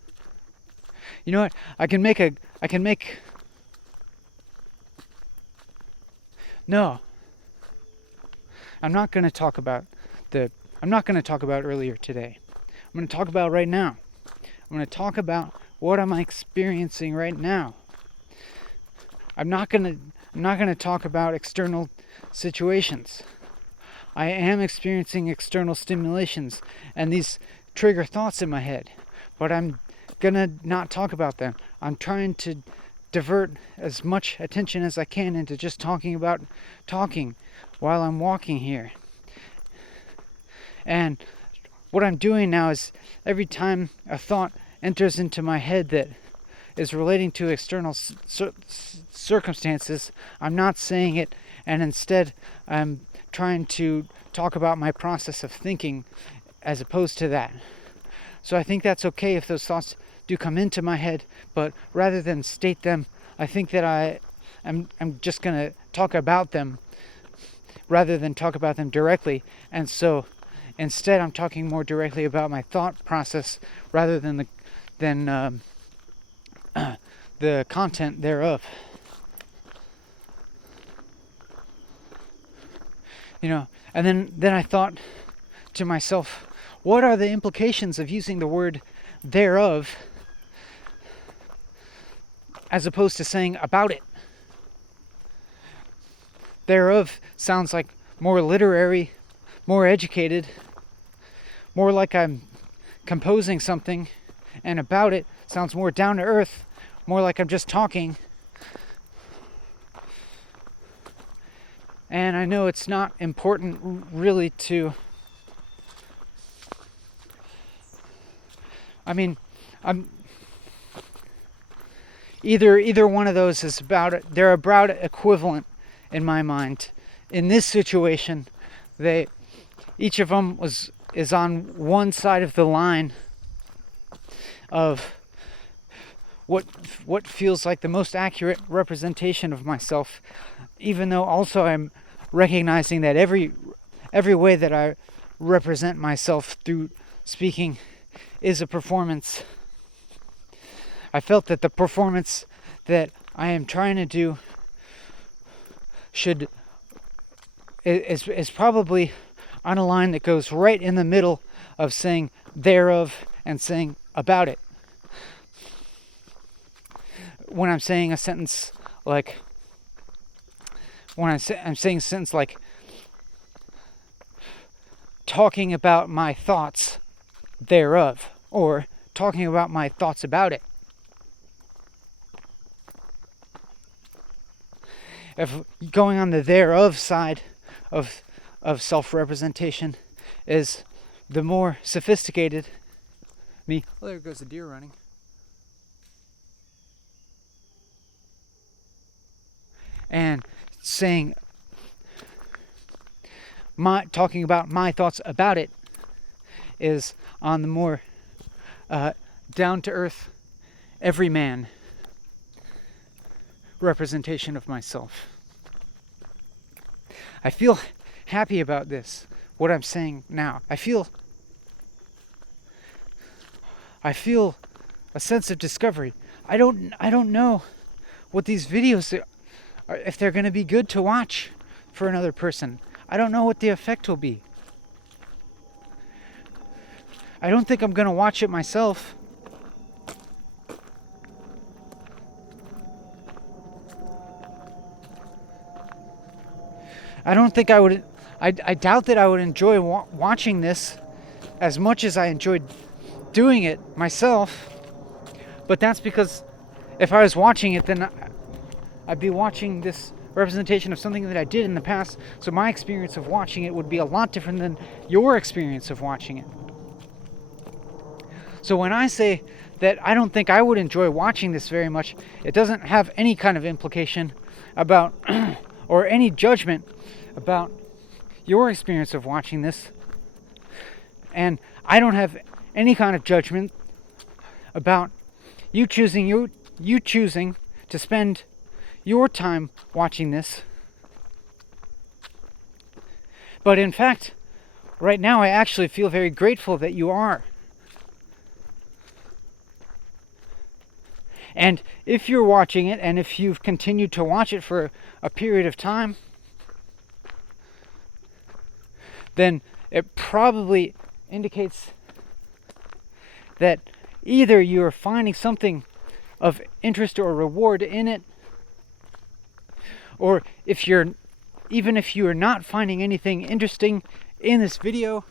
You know what? No. I'm not going to talk about earlier today. I'm going to talk about right now. I'm going to talk about what am I experiencing right now. I'm not going to talk about external situations. I am experiencing external stimulations and these trigger thoughts in my head, but I'm going to not talk about them. I'm trying to divert as much attention as I can into just talking while I'm walking here. And what I'm doing now is, every time a thought enters into my head that is relating to external circumstances, I'm not saying it, and instead I'm trying to talk about my process of thinking as opposed to that. So I think that's okay if those thoughts do come into my head, but rather than state them, I think that I'm just going to talk about them rather than talk about them directly. And so instead I'm talking more directly about my thought process rather than the content thereof. And then I thought to myself, what are the implications of using the word thereof as opposed to saying about it? Thereof sounds like more literary, more educated, more like I'm composing something, and about it sounds more down to earth, more like I'm just talking. And I know it's not important really to... Either one of those is they're about equivalent in my mind. In this situation, each of them is on one side of the line of what feels like the most accurate representation of myself, even though also I'm recognizing that every way that I represent myself through speaking is a performance. I felt that the performance that I am trying to do is probably on a line that goes right in the middle of saying thereof and saying about it. When I'm saying a sentence like, I'm saying a sentence like, talking about my thoughts thereof, or talking about my thoughts about it. If going on the thereof side of self-representation is the more sophisticated me. Oh, there goes the deer running. And saying, talking about my thoughts about it is on the more down-to-earth, everyman representation of myself. I feel happy about this, what I'm saying now. I feel a sense of discovery. I don't know what these videos are, if they're going to be good to watch for another person. I don't know what the effect will be. I don't think I'm going to watch it myself. I don't think I would. I doubt that I would enjoy watching this as much as I enjoyed doing it myself. But that's because if I was watching it, then I'd be watching this representation of something that I did in the past. So my experience of watching it would be a lot different than your experience of watching it. So when I say that I don't think I would enjoy watching this very much, it doesn't have any kind of implication about or any judgment about your experience of watching this. And I don't have any kind of judgment about you choosing to spend your time watching this. But in fact, right now I actually feel very grateful that you are. And if you're watching it, and if you've continued to watch it for a period of time, then it probably indicates that either you're finding something of interest or reward in it, or even if you are not finding anything interesting in this video,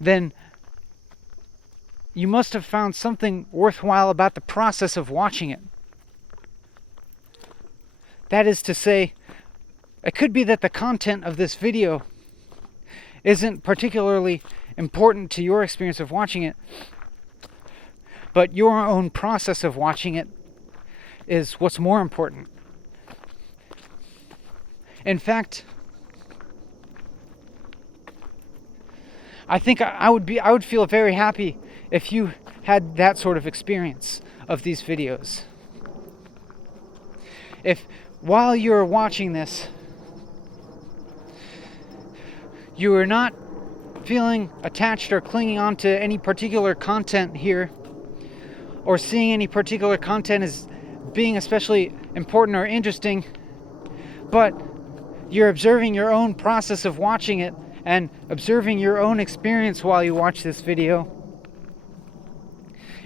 then you must have found something worthwhile about the process of watching it. That is to say, it could be that the content of this video isn't particularly important to your experience of watching it, but your own process of watching it is what's more important. In fact, I think I would feel very happy if you had that sort of experience of these videos. If while you're watching this, you are not feeling attached or clinging on to any particular content here, or seeing any particular content as being especially important or interesting, but you're observing your own process of watching it and observing your own experience while you watch this video,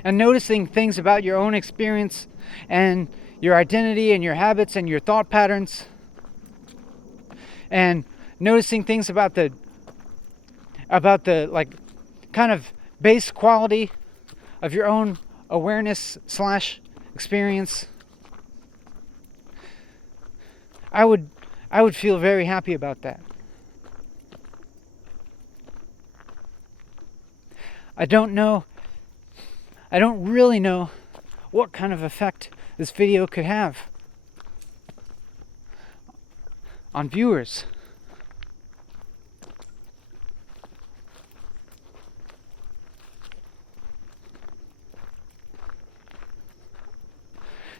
and noticing things about your own experience and your identity and your habits and your thought patterns, and noticing things about the like kind of base quality of your own awareness / experience, I would feel very happy about that. I don't really know what kind of effect this video could have on viewers.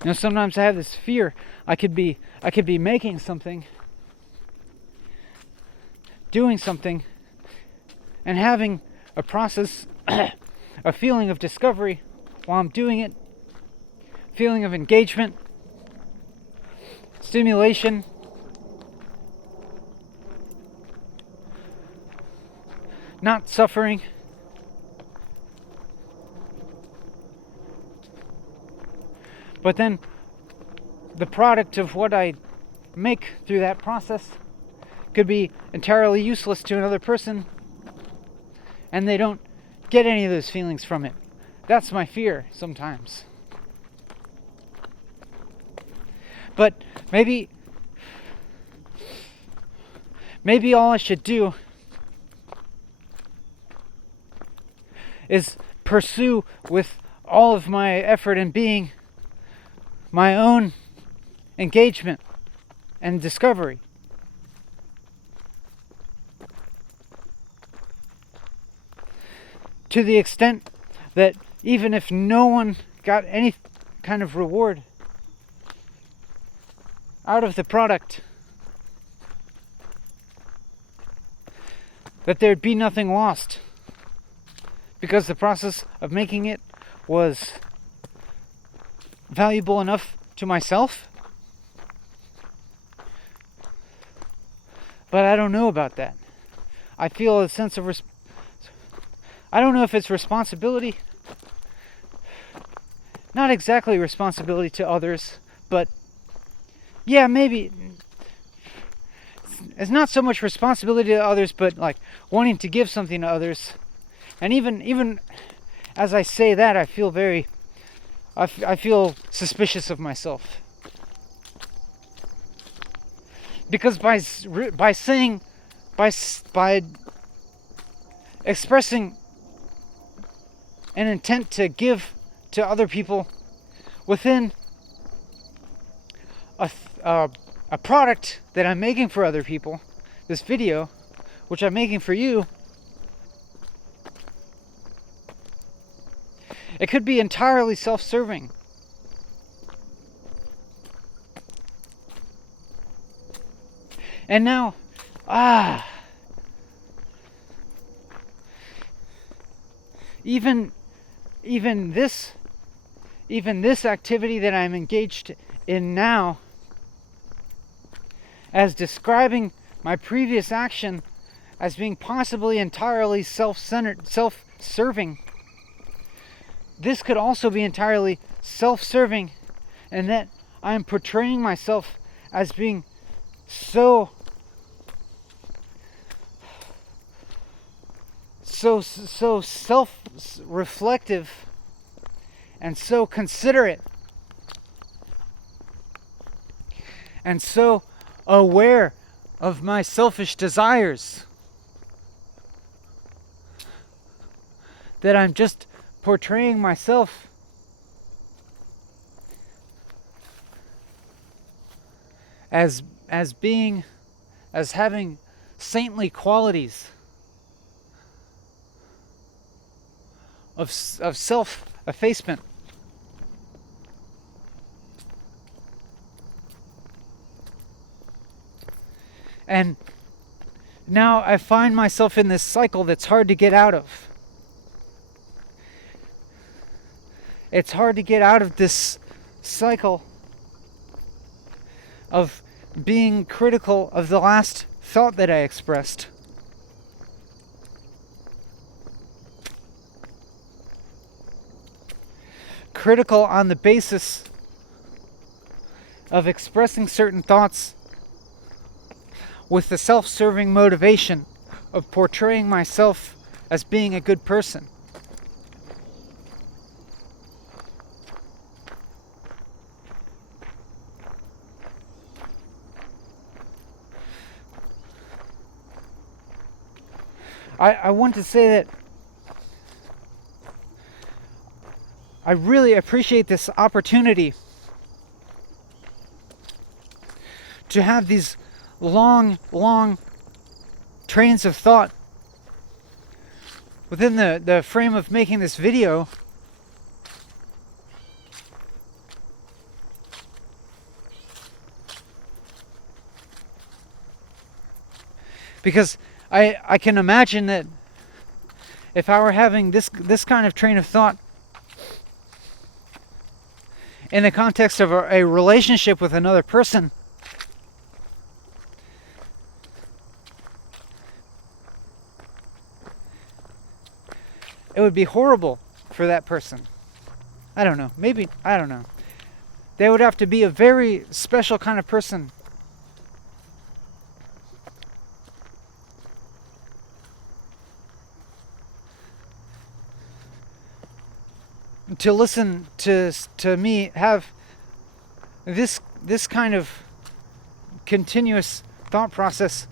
You know, sometimes I have this fear I could be making something, doing something, and having a process, a feeling of discovery while I'm doing it, feeling of engagement, stimulation, not suffering. But then the product of what I make through that process could be entirely useless to another person, and they don't get any of those feelings from it. That's my fear sometimes. But maybe all I should do is pursue with all of my effort and being my own engagement and discovery. To the extent that even if no one got any kind of reward out of the product, that there'd be nothing lost, because the process of making it was valuable enough to myself. But I don't know about that. I feel a sense of I don't know if it's responsibility. Not exactly responsibility to others, but yeah, maybe. It's not so much responsibility to others, but like wanting to give something to others. And even as I say that, I feel I feel suspicious of myself. Because by expressing an intent to give to other people within a product that I'm making for other people, this video, which I'm making for you, it could be entirely self-serving. And now, even this activity that I'm engaged in now, as describing my previous action as being possibly entirely self-centered, self-serving, this could also be entirely self-serving, and that I'm portraying myself as being so self-reflective and so considerate and so aware of my selfish desires that I'm just portraying myself as having saintly qualities of self-effacement. And now I find myself in this cycle that's hard to get out of. It's hard to get out of this cycle of being critical of the last thought that I expressed. Critical on the basis of expressing certain thoughts with the self-serving motivation of portraying myself as being a good person. I want to say that I really appreciate this opportunity to have these long trains of thought within the frame of making this video. Because I can imagine that if I were having this kind of train of thought in the context of a relationship with another person, it would be horrible for that person. I don't know. Maybe, I don't know. They would have to be a very special kind of person to listen to me have this kind of continuous thought process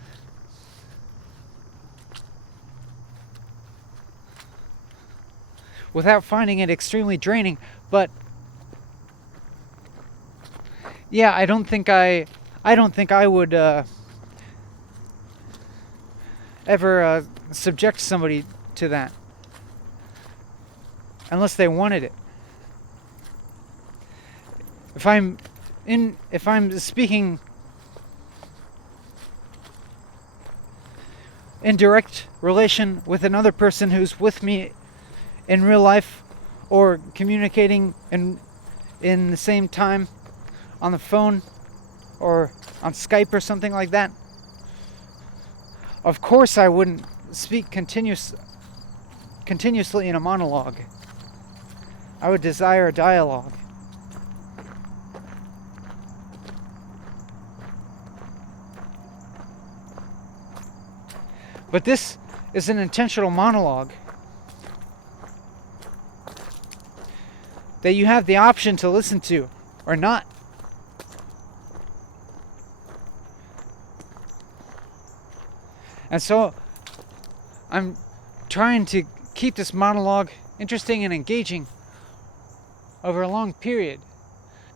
without finding it extremely draining. But yeah, I don't think I would ever subject somebody to that unless they wanted it. If I'm speaking in direct relation with another person who's with me in real life, or communicating in the same time on the phone or on Skype or something like that, of course I wouldn't speak continuously in a monologue. I would desire a dialogue. But this is an intentional monologue that you have the option to listen to or not. And so I'm trying to keep this monologue interesting and engaging over a long period.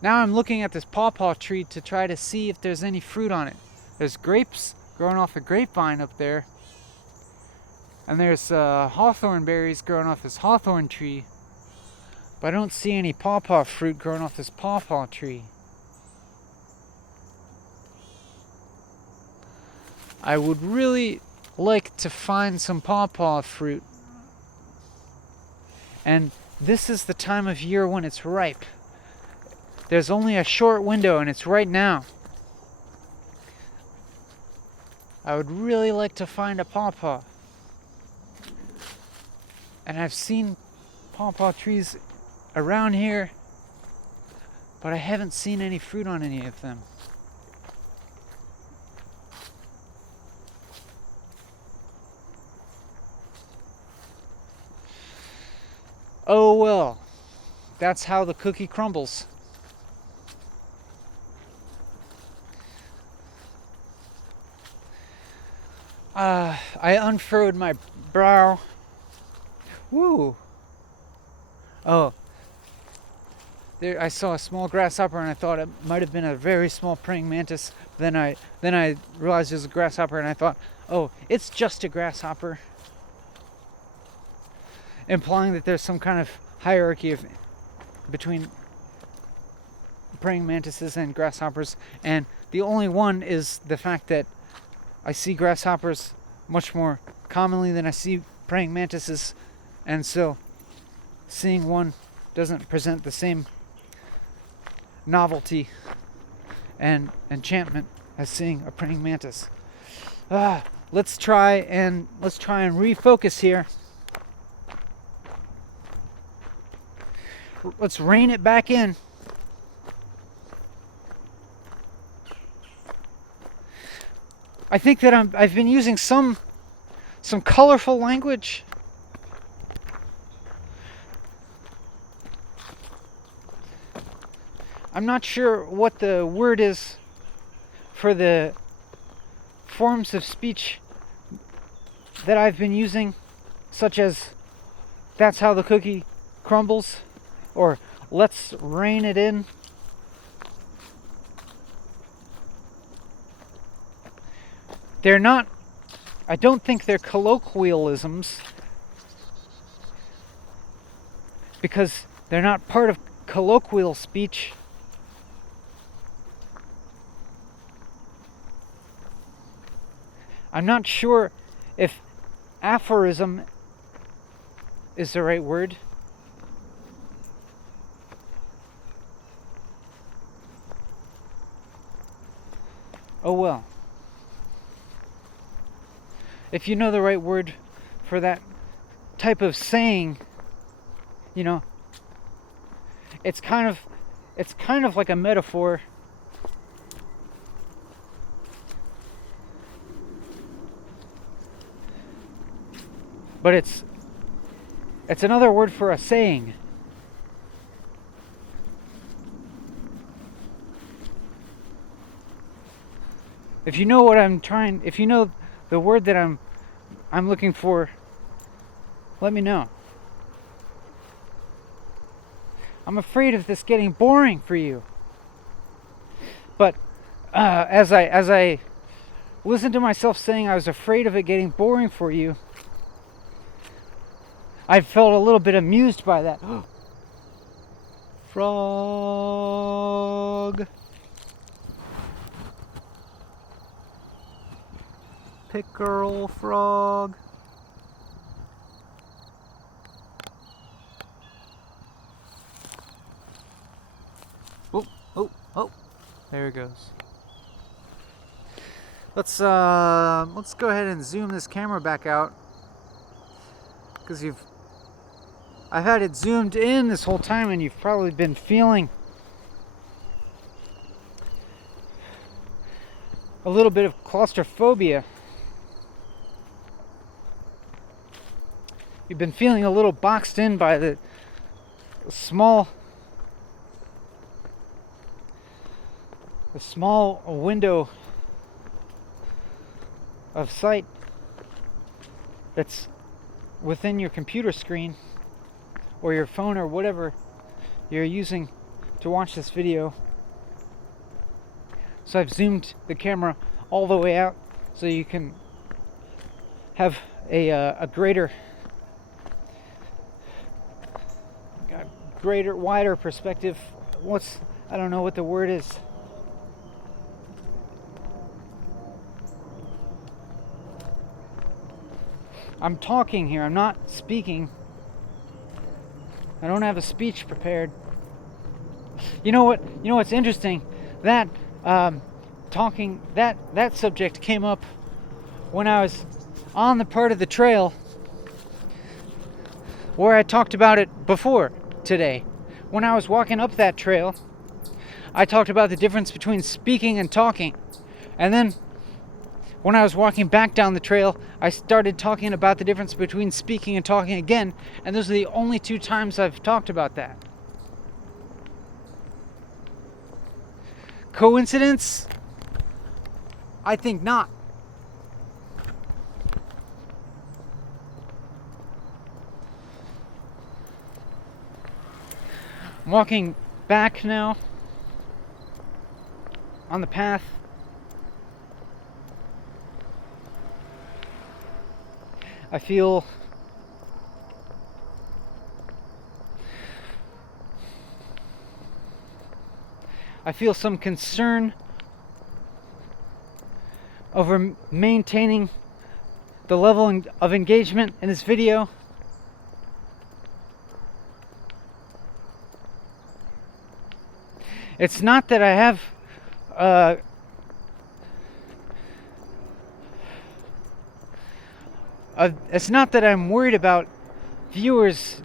Now I'm looking at this pawpaw tree to try to see if there's any fruit on it. There's grapes growing off a grapevine up there. And there's hawthorn berries growing off this hawthorn tree. But I don't see any pawpaw fruit growing off this pawpaw tree. I would really like to find some pawpaw fruit. And this is the time of year when it's ripe. There's only a short window and it's right now. I would really like to find a pawpaw. And I've seen pawpaw trees around here, but I haven't seen any fruit on any of them. Oh well, that's how the cookie crumbles. I unfurrowed my brow. Woo! Oh, there I saw a small grasshopper and I thought it might have been a very small praying mantis. Then I realized it was a grasshopper and I thought, oh, it's just a grasshopper. Implying that there's some kind of hierarchy between praying mantises and grasshoppers, and the only one is the fact that I see grasshoppers much more commonly than I see praying mantises, and so seeing one doesn't present the same novelty and enchantment as seeing a praying mantis. Let's try and refocus here. Let's rein it back in. I think that I've been using some colorful language. I'm not sure what the word is for the forms of speech that I've been using, such as "that's how the cookie crumbles," or "let's rein it in." They're not, I don't think they're colloquialisms, because they're not part of colloquial speech. I'm not sure if aphorism is the right word. Oh well. If you know the right word for that type of saying, you know, it's kind of like a metaphor. But it's another word for a saying. If you know what if you know the word that I'm looking for, let me know. I'm afraid of this getting boring for you. But as I listened to myself saying I was afraid of it getting boring for you, I felt a little bit amused by that. Frog. Pickerel frog. Oh, there it goes. Let's go ahead and zoom this camera back out, because I've had it zoomed in this whole time, and you've probably been feeling a little bit of claustrophobia. You've been feeling a little boxed in by the small window of sight that's within your computer screen or your phone or whatever you're using to watch this video. So I've zoomed the camera all the way out so you can have a wider perspective. I don't know what the word is. I'm talking here, I'm not speaking. I don't have a speech prepared. You know what's interesting? That that subject came up when I was on the part of the trail where I talked about it before today. When I was walking up that trail, I talked about the difference between speaking and talking. And then when I was walking back down the trail, I started talking about the difference between speaking and talking again, and those are the only 2 times I've talked about that. Coincidence? I think not. I'm walking back now on the path. I feel some concern over maintaining the level of engagement in this video. It's not that I have it's not that I'm worried about viewers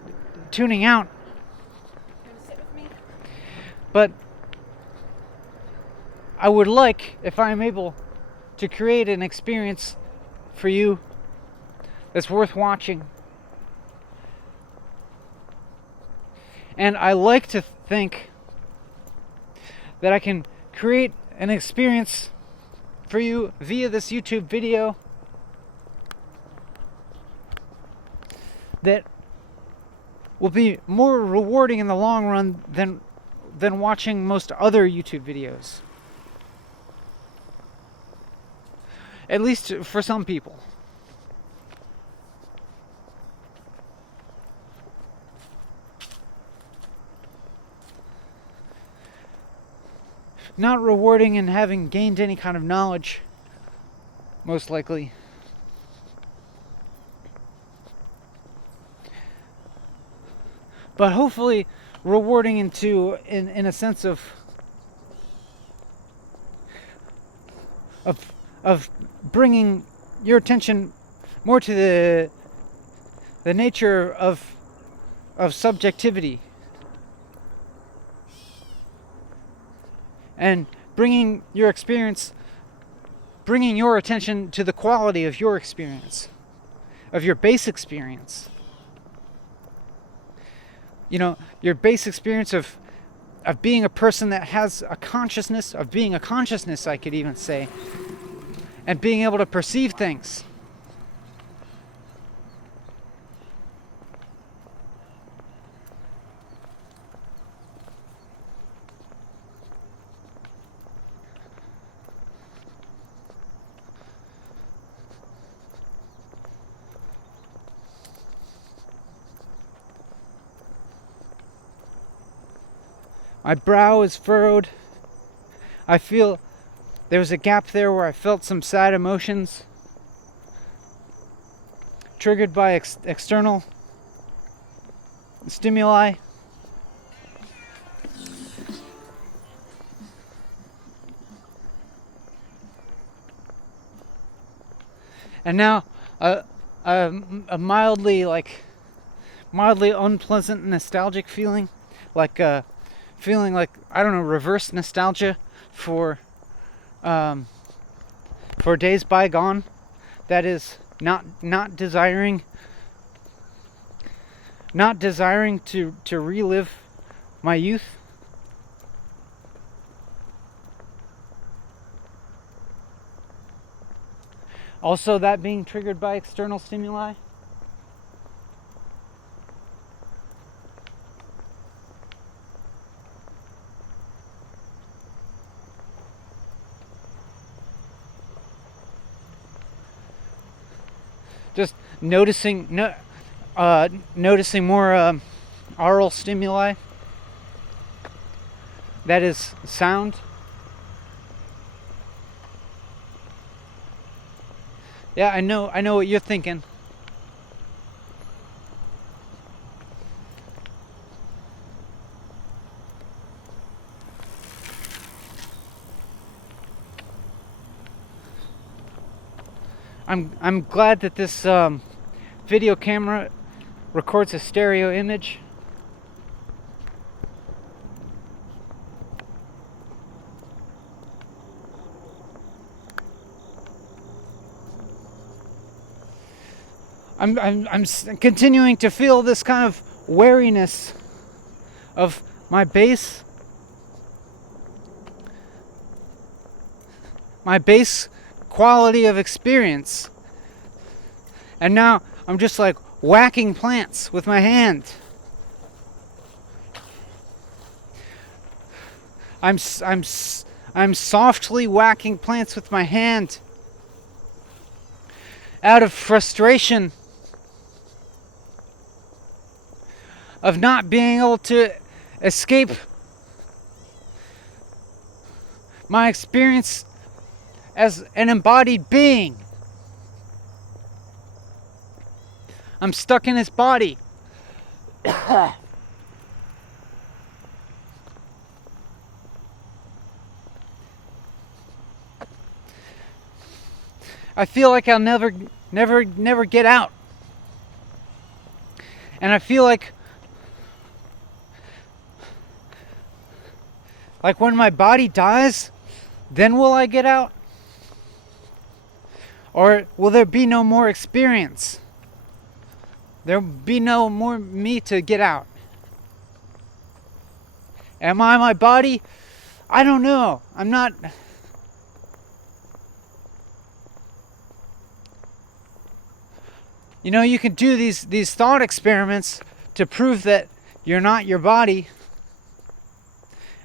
tuning out. You want to sit with me? But I would like, if I'm able, to create an experience for you that's worth watching. And I like to think that I can create an experience for you via this YouTube video that will be more rewarding in the long run than watching most other YouTube videos. At least for some people. Not rewarding in having gained any kind of knowledge, most likely. But hopefully rewarding in a sense of bringing your attention more to the nature of subjectivity, and bringing your attention to the quality of your experience, of your base experience. You know, your base experience of being a person that has a consciousness, of being a consciousness, I could even say, and being able to perceive things. My brow is furrowed. I feel there was a gap there where I felt some sad emotions triggered by external stimuli. And now a mildly unpleasant nostalgic feeling, feeling like, I don't know, reverse nostalgia for days bygone. That is not desiring to relive my youth. Also, that being triggered by external stimuli. Just noticing more aural stimuli. That is sound. Yeah, I know what you're thinking. I'm glad that this video camera records a stereo image. I'm continuing to feel this kind of wariness of my base quality of experience. And now I'm just like whacking plants with my hand. I'm softly whacking plants with my hand out of frustration of not being able to escape my experience as an embodied being. I'm stuck in this body. I feel like I'll never get out. And I feel like when my body dies, then will I get out? Or will there be no more experience? There'll be no more me to get out. Am I my body? I don't know. I'm not. You know, you can do these thought experiments to prove that you're not your body.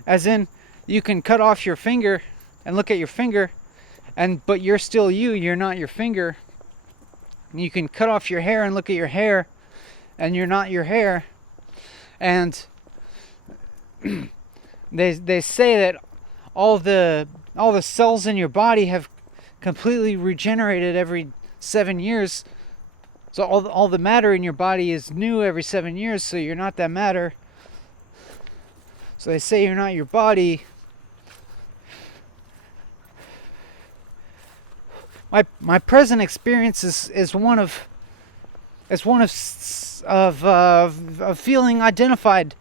As in, you can cut off your finger and look at your finger, but you're still you. You're not your finger. You can cut off your hair and look at your hair, and you're not your hair. And they say that all the cells in your body have completely regenerated every 7 years. So all the matter in your body is new every 7 years. So you're not that matter. So they say you're not your body. My present experience is one of feeling identified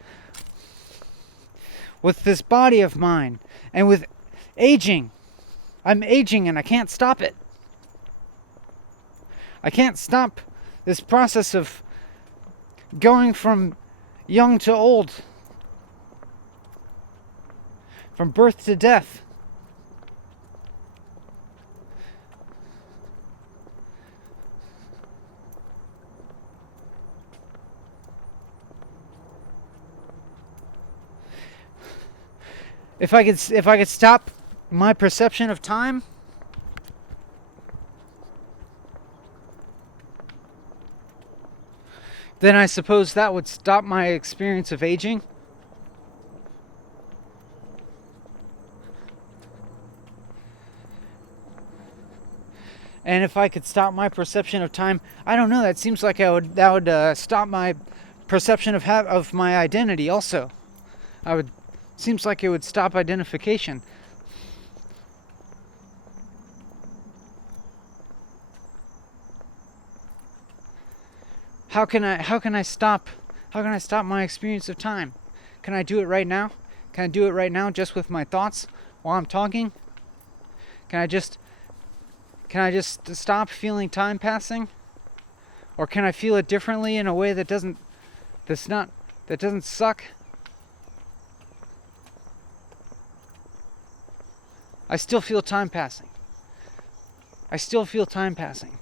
with this body of mine and with aging. I'm aging and I can't stop it. I can't stop this process of going from young to old, from birth to death. If I could stop my perception of time, then I suppose that would stop my experience of aging. And if I could stop my perception of time, I don't know. That seems like that would stop my perception of my identity. Also, seems like it would stop identification. How can I stop my experience of time? Can I do it right now? Can I do it right now just with my thoughts while I'm talking? Can I just stop feeling time passing? Or can I feel it differently in a way that doesn't suck? I still feel time passing. I still feel time passing.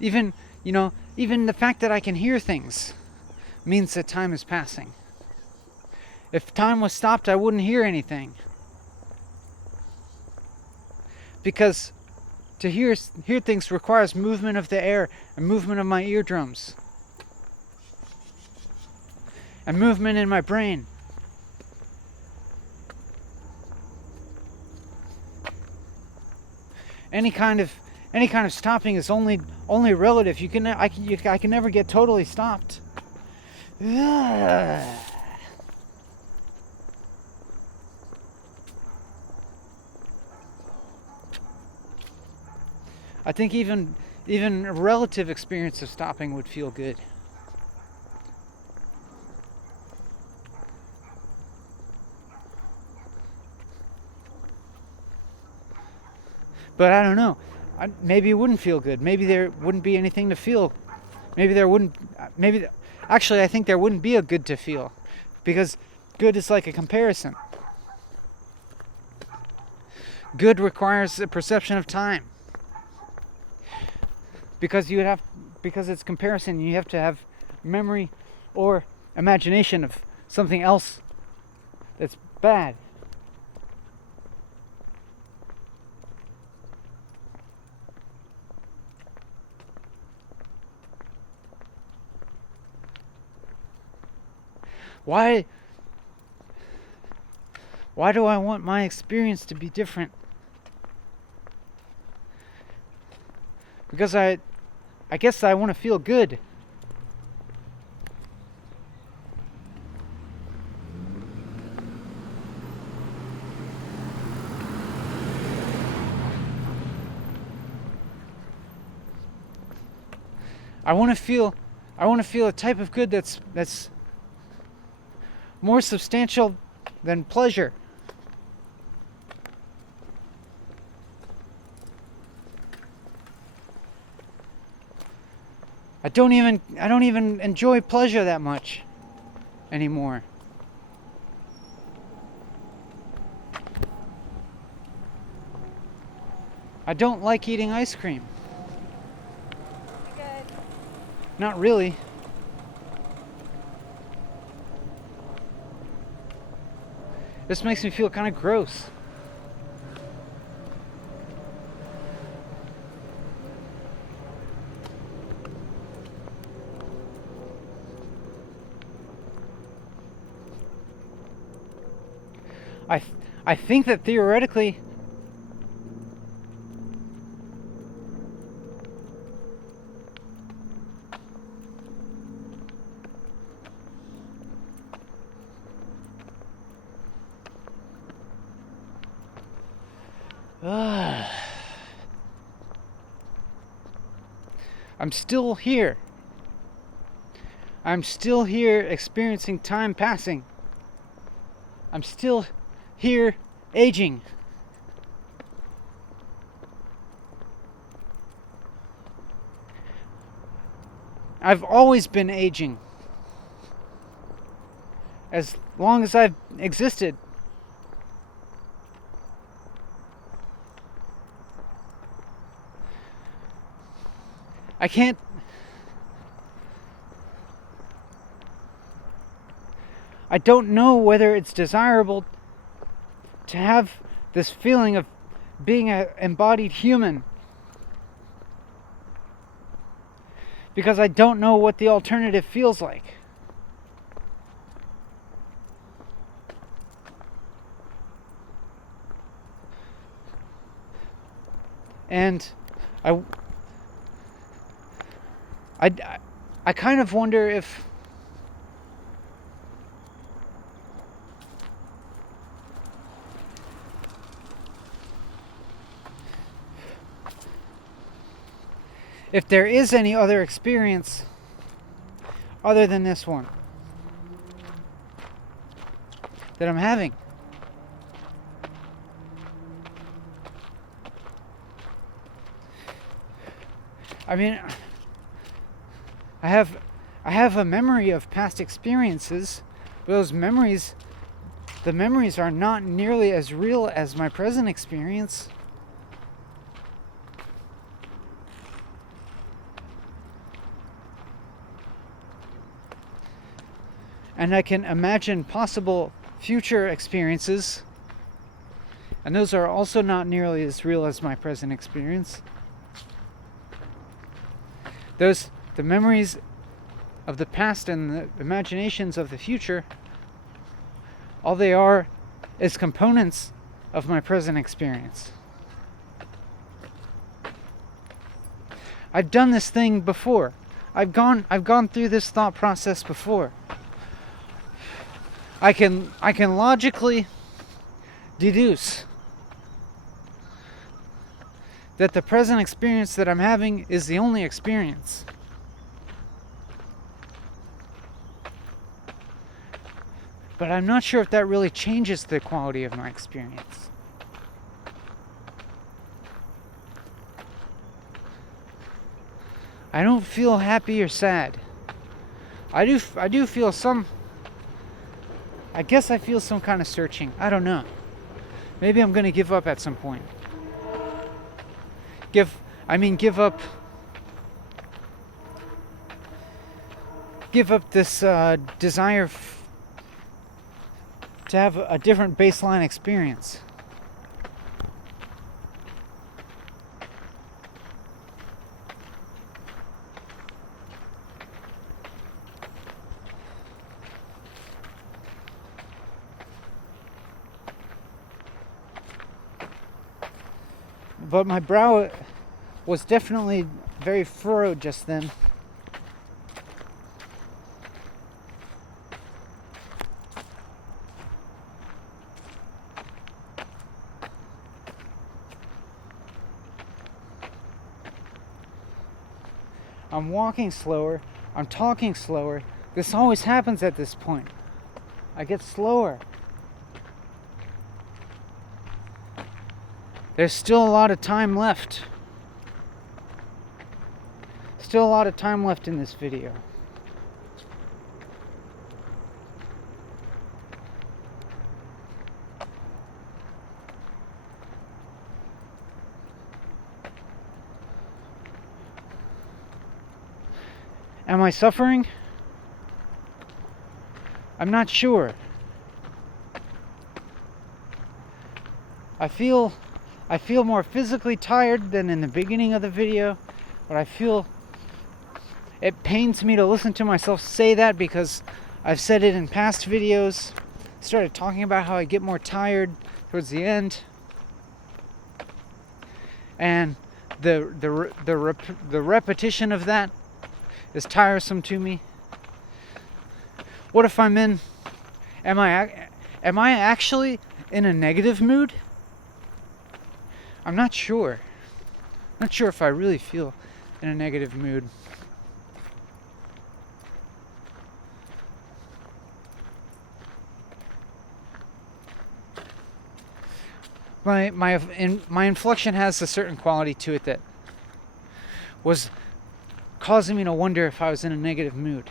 Even the fact that I can hear things means that time is passing. If time was stopped, I wouldn't hear anything. Because to hear things requires movement of the air and movement of my eardrums and movement in my brain. Any kind of stopping is only relative. I can never get totally stopped. Ugh. I think even a relative experience of stopping would feel good. But I don't know. Maybe it wouldn't feel good. Maybe there wouldn't be anything to feel. Actually, I think there wouldn't be a good to feel. Because good is like a comparison. Good requires a perception of time. Because it's comparison, you have to have memory or imagination of something else that's bad. Why do I want my experience to be different? Because I guess I want to feel good. I want to feel a type of good that's more substantial than pleasure. I don't even enjoy pleasure that much anymore. I don't like eating ice cream. You good? Not really. This makes me feel kind of gross. I think that theoretically I'm still here. I'm still here experiencing time passing. I'm still here aging. I've always been aging. As long as I've existed. I don't know whether it's desirable to have this feeling of being an embodied human, because I don't know what the alternative feels like. And I kind of wonder if there is any other experience other than this one that I'm having. I mean, I have a memory of past experiences. Those memories, the memories are not nearly as real as my present experience. And I can imagine possible future experiences, and those are also not nearly as real as my present experience. The memories of the past and the imaginations of the future, all they are is components of my present experience. I've done this thing before. I've gone through this thought process before. I can logically deduce that the present experience that I'm having is the only experience. But I'm not sure if that really changes the quality of my experience. I don't feel happy or sad. I do feel some... I guess I feel some kind of searching. I don't know. Maybe I'm going to give up at some point. Give up this desire to have a different baseline experience. But my brow was definitely very furrowed just then. I'm walking slower. I'm talking slower. This always happens at this point. I get slower. There's still a lot of time left. Still a lot of time left in this video. Am I suffering? I'm not sure. I feel more physically tired than in the beginning of the video, but I feel it pains me to listen to myself say that because I've said it in past videos. Started talking about how I get more tired towards the end, and the repetition of that is tiresome to me. What if I'm in? Am I actually in a negative mood? I'm not sure. Not sure if I really feel in a negative mood. My inflection has a certain quality to it that was causing me to wonder if I was in a negative mood.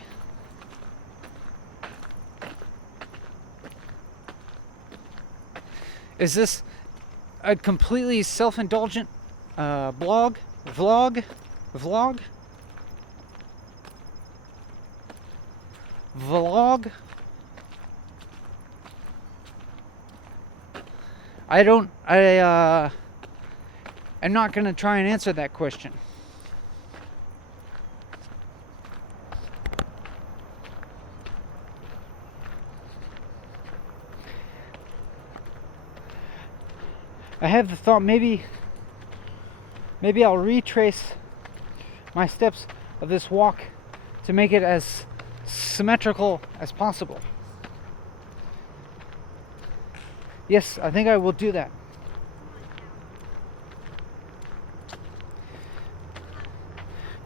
Is this a completely self-indulgent vlog? I'm not going to try and answer that question. I have the thought maybe I'll retrace my steps of this walk to make it as symmetrical as possible. Yes, I think I will do that.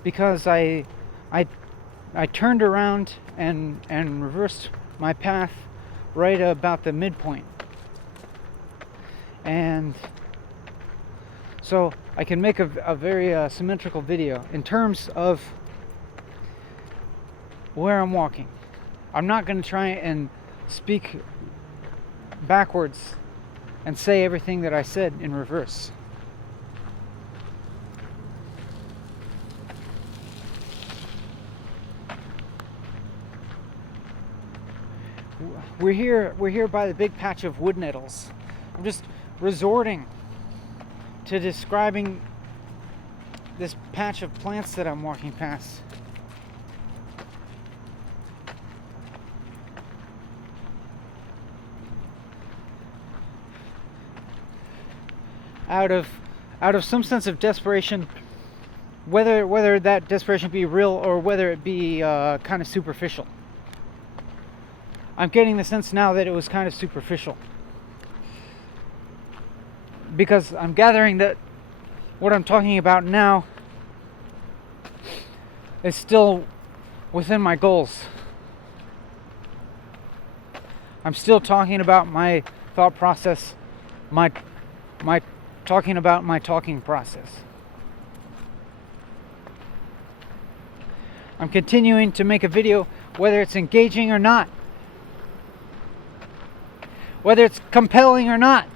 Because I turned around and reversed my path right about the midpoint. And so I can make a very symmetrical video in terms of where I'm walking. I'm not going to try and speak backwards and say everything that I said in reverse. We're here by the big patch of wood nettles. I'm just resorting to describing this patch of plants that I'm walking past. Out of some sense of desperation, whether that desperation be real or whether it be kind of superficial. I'm getting the sense now that it was kind of superficial. Because I'm gathering that what I'm talking about now is still within my goals. I'm still talking about my thought process, my talking about my talking process. I'm continuing to make a video whether it's engaging or not, whether it's compelling or not.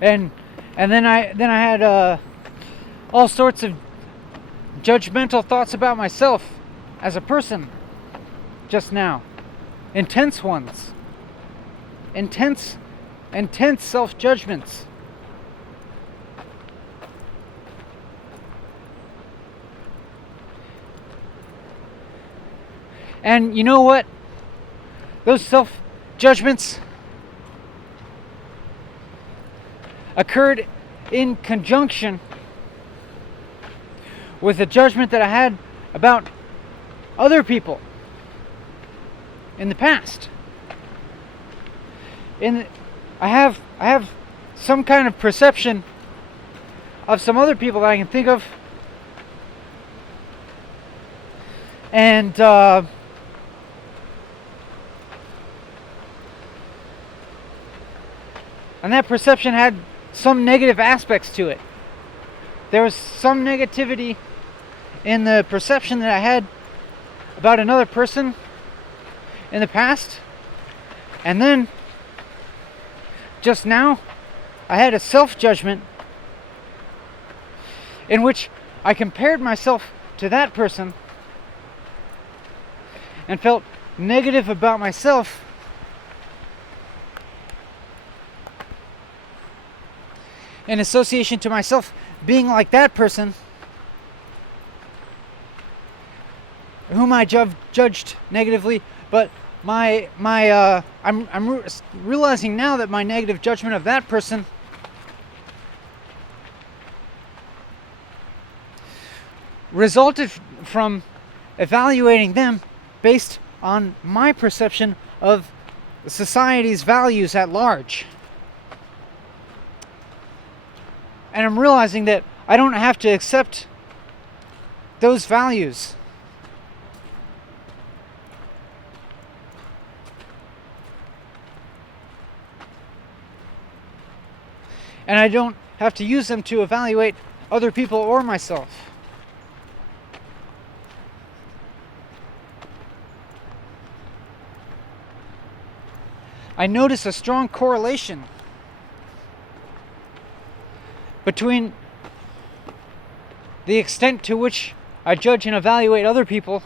And then I had all sorts of judgmental thoughts about myself as a person just now. Intense ones. Intense self-judgments. And you know what? Those self-judgments occurred in conjunction with the judgment that I had about other people in the past. I have some kind of perception of some other people that I can think of, and that perception had some negative aspects to it. There was some negativity in the perception that I had about another person in the past. And then, just now, I had a self-judgment in which I compared myself to that person and felt negative about myself in association to myself being like that person whom I judged negatively. But I'm realizing now that my negative judgment of that person resulted from evaluating them based on my perception of society's values at large. And I'm realizing that I don't have to accept those values. And I don't have to use them to evaluate other people or myself. I notice a strong correlation between the extent to which I judge and evaluate other people,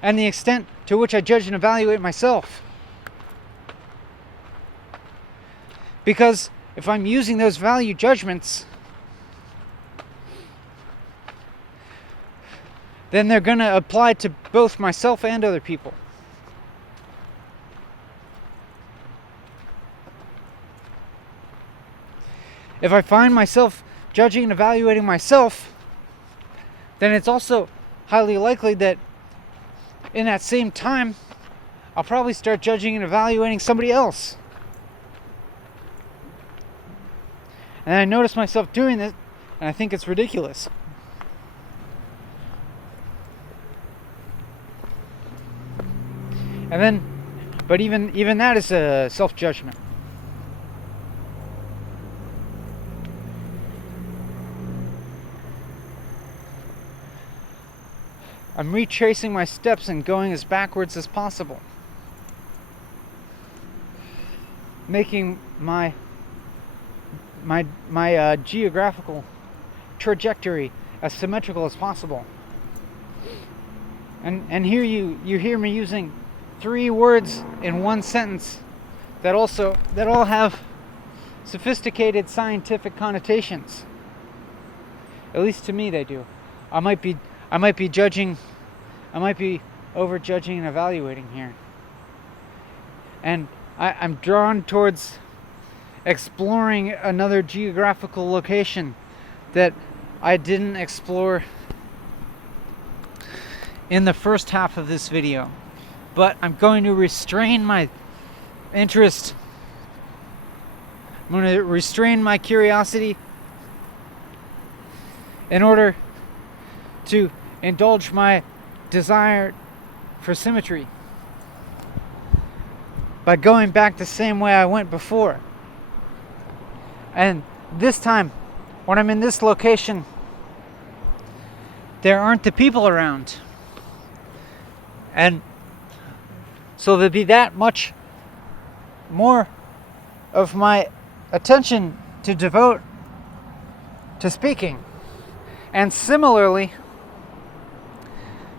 and the extent to which I judge and evaluate myself. Because if I'm using those value judgments, then they're going to apply to both myself and other people. If I find myself judging and evaluating myself, then it's also highly likely that in that same time, I'll probably start judging and evaluating somebody else. And I notice myself doing this, and I think it's ridiculous. And then, but even that is a self-judgment. I'm retracing my steps and going as backwards as possible, making my geographical trajectory as symmetrical as possible. And here you hear me using 3 words in one sentence that all have sophisticated scientific connotations. At least to me they do. I might be over judging and evaluating here. And I'm drawn towards exploring another geographical location that I didn't explore in the first half of this video. But I'm going to restrain my interest. I'm going to restrain my curiosity in order to indulge my desire for symmetry by going back the same way I went before. And this time, when I'm in this location, there aren't the people around. And so there'll be that much more of my attention to devote to speaking. And similarly,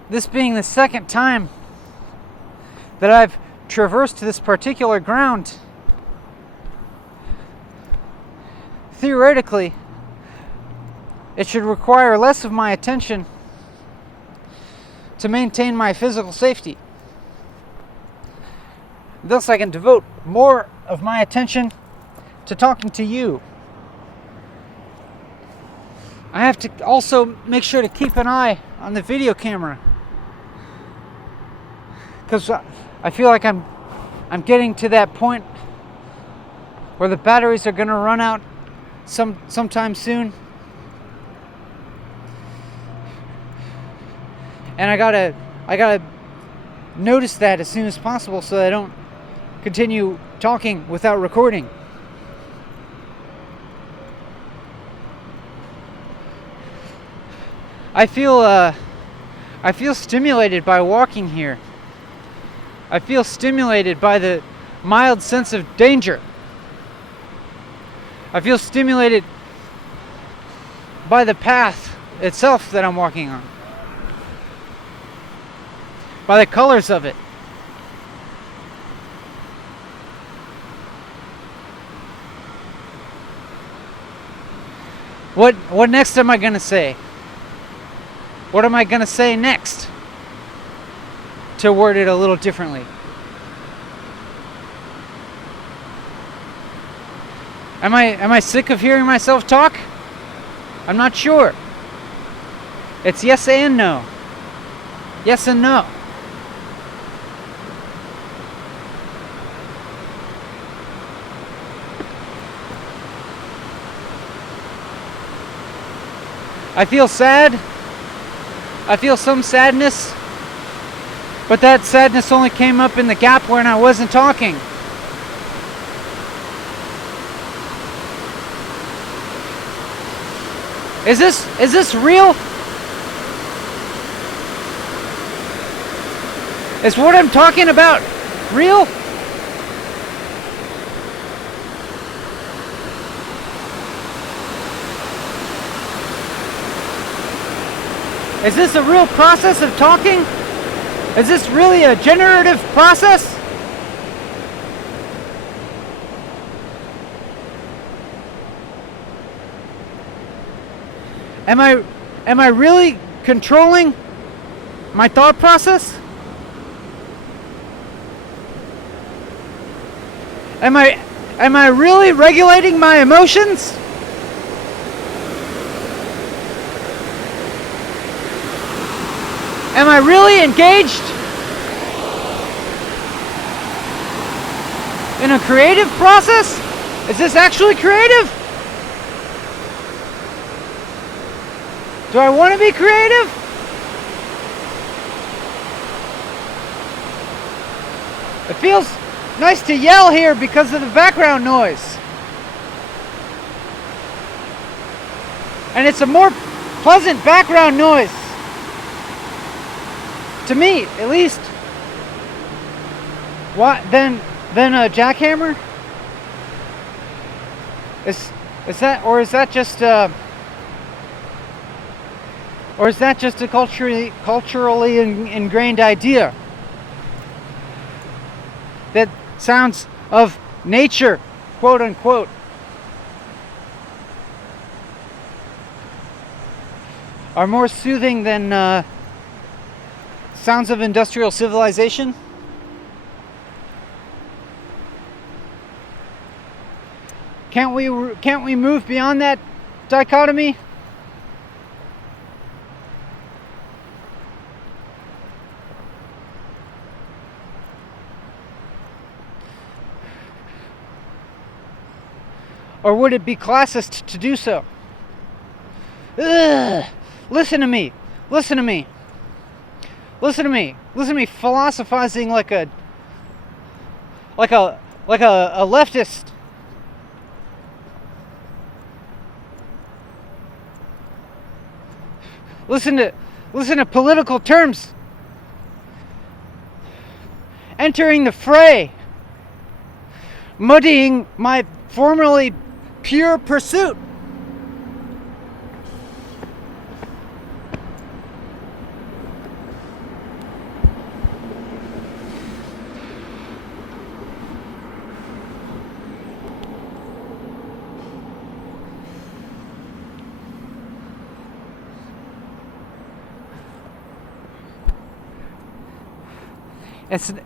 this being the second time that I've traversed this particular ground, theoretically, it should require less of my attention to maintain my physical safety. Thus, I can devote more of my attention to talking to you. I have to also make sure to keep an eye on the video camera, because I feel like I'm getting to that point where the batteries are going to run out sometime soon, and I gotta notice that as soon as possible so that I don't continue talking without recording. I feel stimulated by walking here. I feel stimulated by the mild sense of danger. I feel stimulated by the path itself that I'm walking on, by the colors of it. What next am I going to say? What am I going to say next? To word it a little differently. Am I sick of hearing myself talk? I'm not sure. It's yes and no. Yes and no. I feel sad. I feel some sadness. But that sadness only came up in the gap when I wasn't talking. Is this real? Is what I'm talking about real? Is this a real process of talking? Is this really a generative process? Am I really controlling my thought process? Am I really regulating my emotions? Am I really engaged in a creative process? Is this actually creative? Do I want to be creative? It feels nice to yell here because of the background noise. And it's a more pleasant background noise. To me, at least. What than a jackhammer? Is that, or is that just a culturally ingrained idea? That sounds of nature, quote unquote, are more soothing than sounds of industrial civilization? Can't we move beyond that dichotomy? Or would it be classist to do so? Ugh. Listen to me philosophizing like a leftist. Listen to political terms entering the fray, muddying my formerly pure pursuit.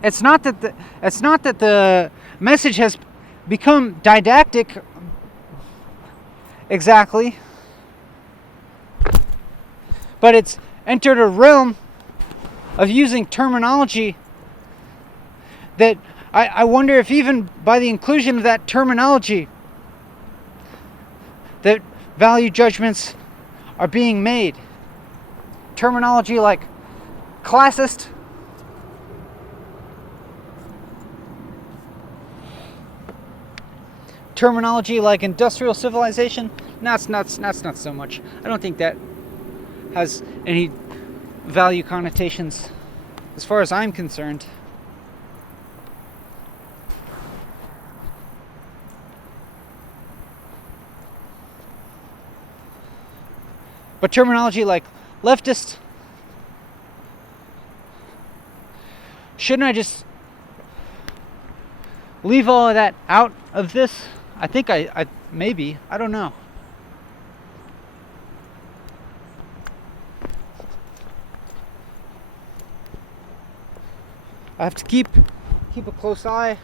It's not that the message has become didactic exactly, but it's entered a realm of using terminology that I wonder if even by the inclusion of that terminology that value judgments are being made. Terminology like classist, terminology like industrial civilization. That's not so much. I don't think that has any value connotations as far as I'm concerned. But terminology like leftist, shouldn't I just leave all of that out of this? I think I maybe, I don't know. I have to keep a close eye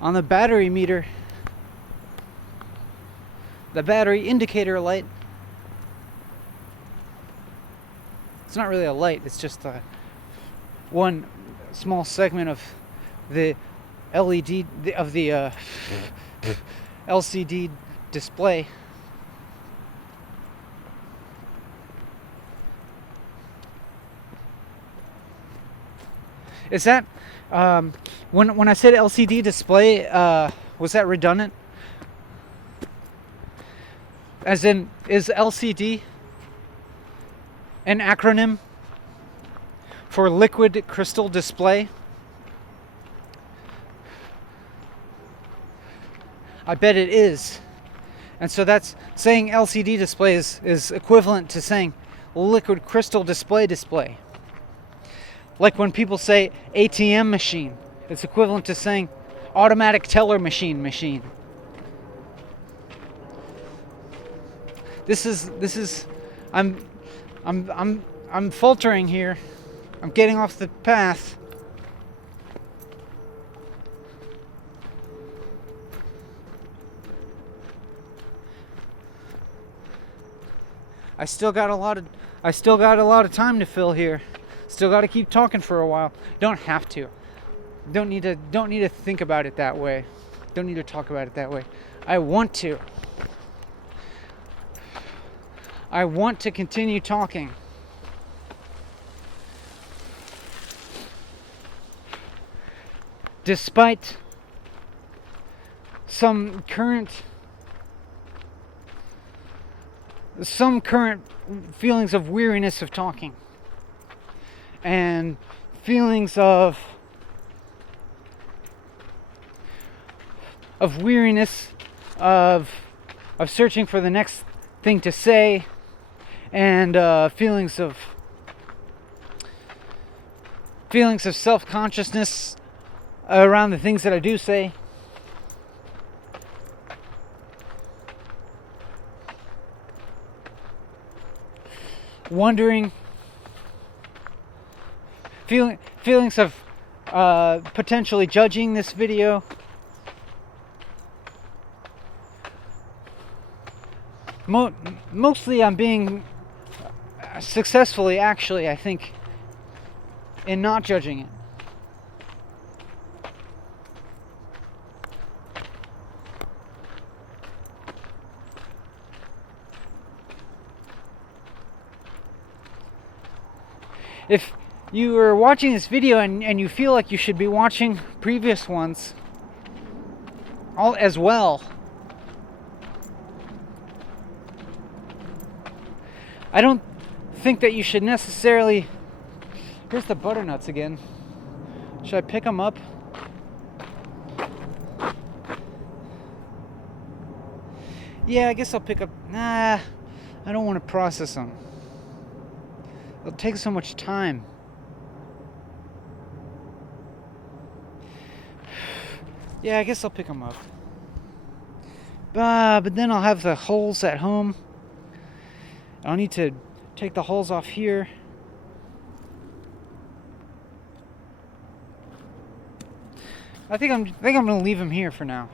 on the battery meter, the battery indicator light. It's not really a light, it's just one small segment of the LED of the LCD display. Is that when I said LCD display, was that redundant? As in, is LCD an acronym for liquid crystal display? I bet it is. And so that's saying LCD display is equivalent to saying liquid crystal display. Like when people say ATM machine, it's equivalent to saying automatic teller machine. This is I'm faltering here. I'm getting off the path. I still got a lot of time to fill here. Still got to keep talking for a while. Don't have to. Don't need to think about it that way. Don't need to talk about it that way. I want to. I want to continue talking. Despite some current feelings of weariness of talking, and feelings of weariness of searching for the next thing to say, and feelings of self-consciousness around the things that I do say. Wondering, feelings of potentially judging this video. Mostly I'm being successfully, actually, I think, in not judging it. If you are watching this video and you feel like you should be watching previous ones all as well, I don't think that you should necessarily... Here's the butternuts again. Should I pick them up? Yeah, I guess I'll pick up... Nah, I don't want to process them. It'll take so much time. Yeah, I guess I'll pick them up. But then I'll have the holes at home. I'll need to take the holes off here. I think I'm gonna leave them here for now.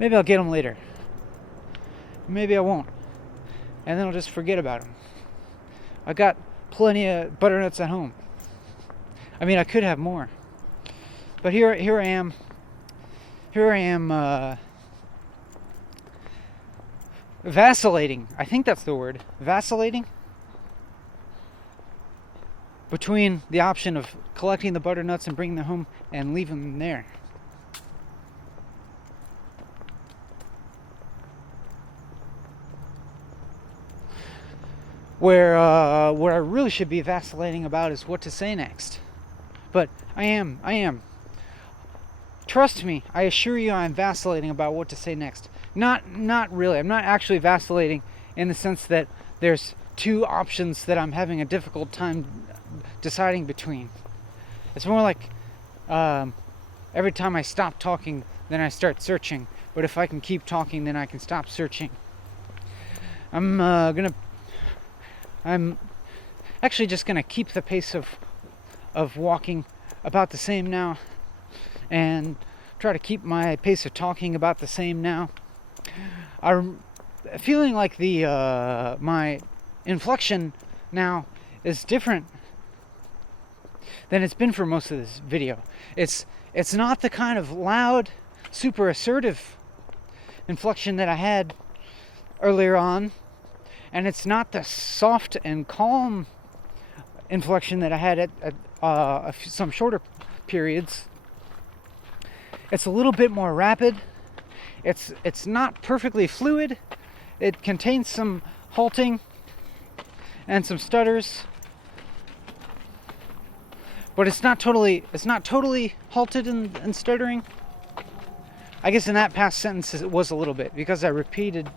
Maybe I'll get them later. Maybe I won't. And then I'll just forget about them. I got plenty of butternuts at home. I mean, I could have more. But here I am. Vacillating. I think that's the word. Vacillating. Between the option of collecting the butternuts and bringing them home and leaving them there. Where I really should be vacillating about is what to say next. But I am. Trust me, I assure you I'm vacillating about what to say next. Not really. I'm not actually vacillating in the sense that there's two options that I'm having a difficult time deciding between. It's more like every time I stop talking, then I start searching. But if I can keep talking, then I can stop searching. I'm actually just gonna keep the pace of walking about the same now, and try to keep my pace of talking about the same now. I'm feeling like my inflection now is different than it's been for most of this video. It's not the kind of loud, super assertive inflection that I had earlier on. And it's not the soft and calm inflection that I had at some shorter periods. It's a little bit more rapid. It's not perfectly fluid. It contains some halting and some stutters. But it's not totally halted and stuttering. I guess in that past sentence it was a little bit, because I repeated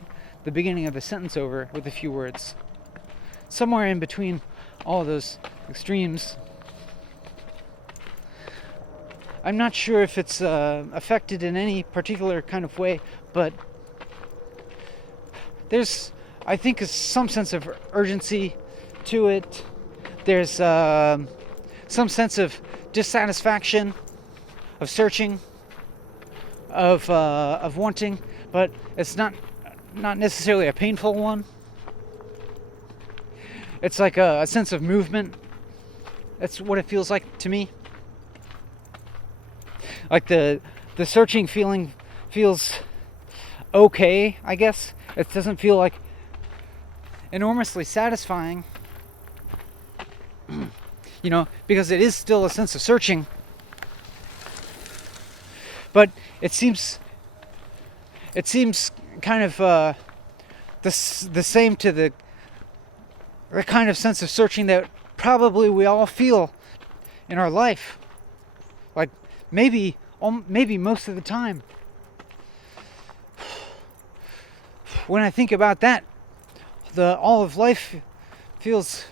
the beginning of the sentence over with a few words. Somewhere in between all of those extremes. I'm not sure if it's affected in any particular kind of way, but there's, I think, some sense of urgency to it. There's some sense of dissatisfaction, of searching, of wanting, but it's not necessarily a painful one. It's like a sense of movement. That's what it feels like to me. Like the searching feeling feels okay, I guess. It doesn't feel like enormously satisfying, because it is still a sense of searching. But it seems kind of the same to the kind of sense of searching that probably we all feel in our life. Like maybe most of the time. When I think about that, all of life feels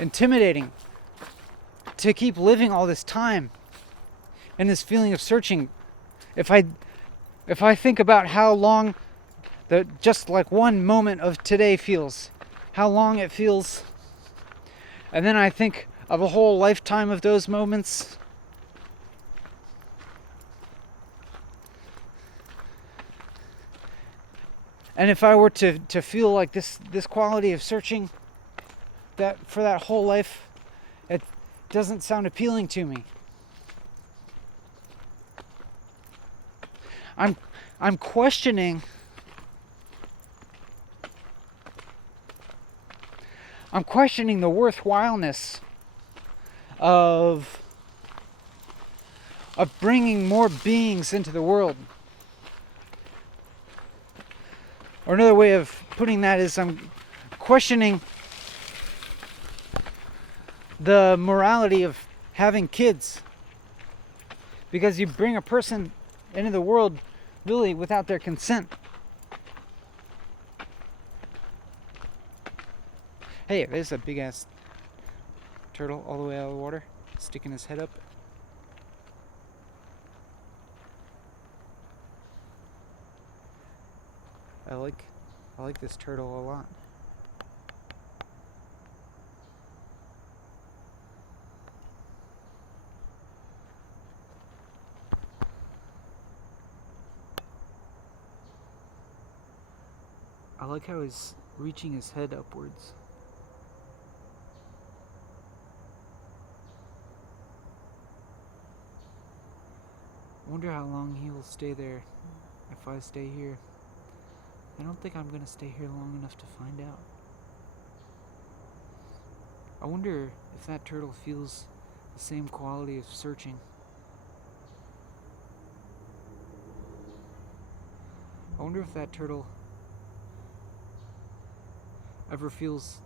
intimidating. To keep living all this time and this feeling of searching. If I think about how long just like one moment of today feels, how long it feels, and then I think of a whole lifetime of those moments, and if I were to feel like this quality of searching that for that whole life, it doesn't sound appealing to me. I'm questioning the worthwhileness of bringing more beings into the world. Or another way of putting that is I'm questioning the morality of having kids. Because you bring a person into the world really without their consent. Hey, there's a big ass turtle all the way out of the water, sticking his head up. I like this turtle a lot. I like how he's reaching his head upwards. I wonder how long he will stay there if I stay here. I don't think I'm going to stay here long enough to find out. I wonder if that turtle feels the same quality of searching. I wonder if that turtle ever feels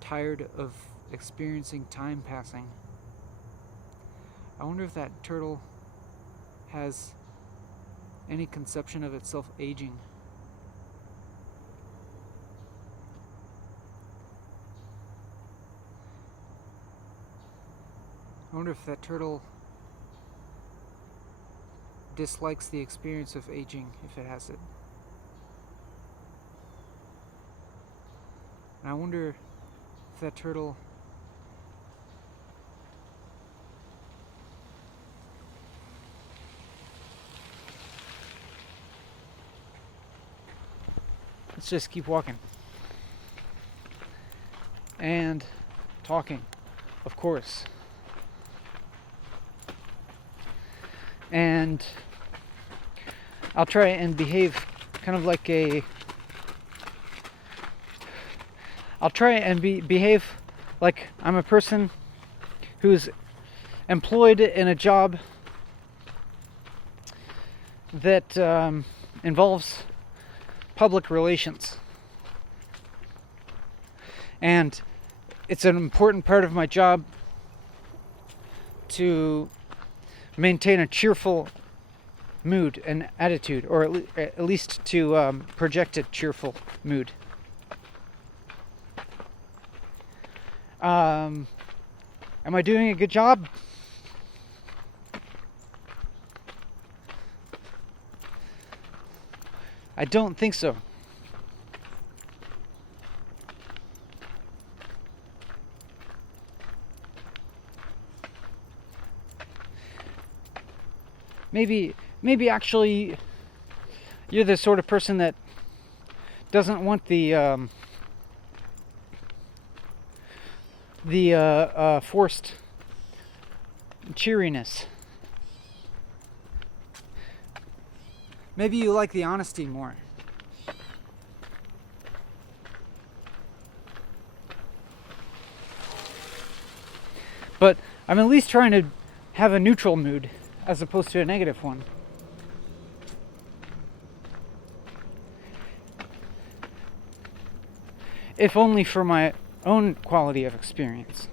tired of experiencing time passing. I wonder if that turtle has any conception of itself aging. I wonder if that turtle dislikes the experience of aging, if it has it. And I wonder if that turtle let's just keep walking. And talking, of course. And I'll try and behave kind of like behave like I'm a person who's employed in a job that involves public relations. And it's an important part of my job to maintain a cheerful mood and attitude, or at least to project a cheerful mood. Am I doing a good job? I don't think so. Maybe actually you're the sort of person that doesn't want the forced cheeriness. Maybe you like the honesty more. But I'm at least trying to have a neutral mood as opposed to a negative one. If only for my own quality of experience.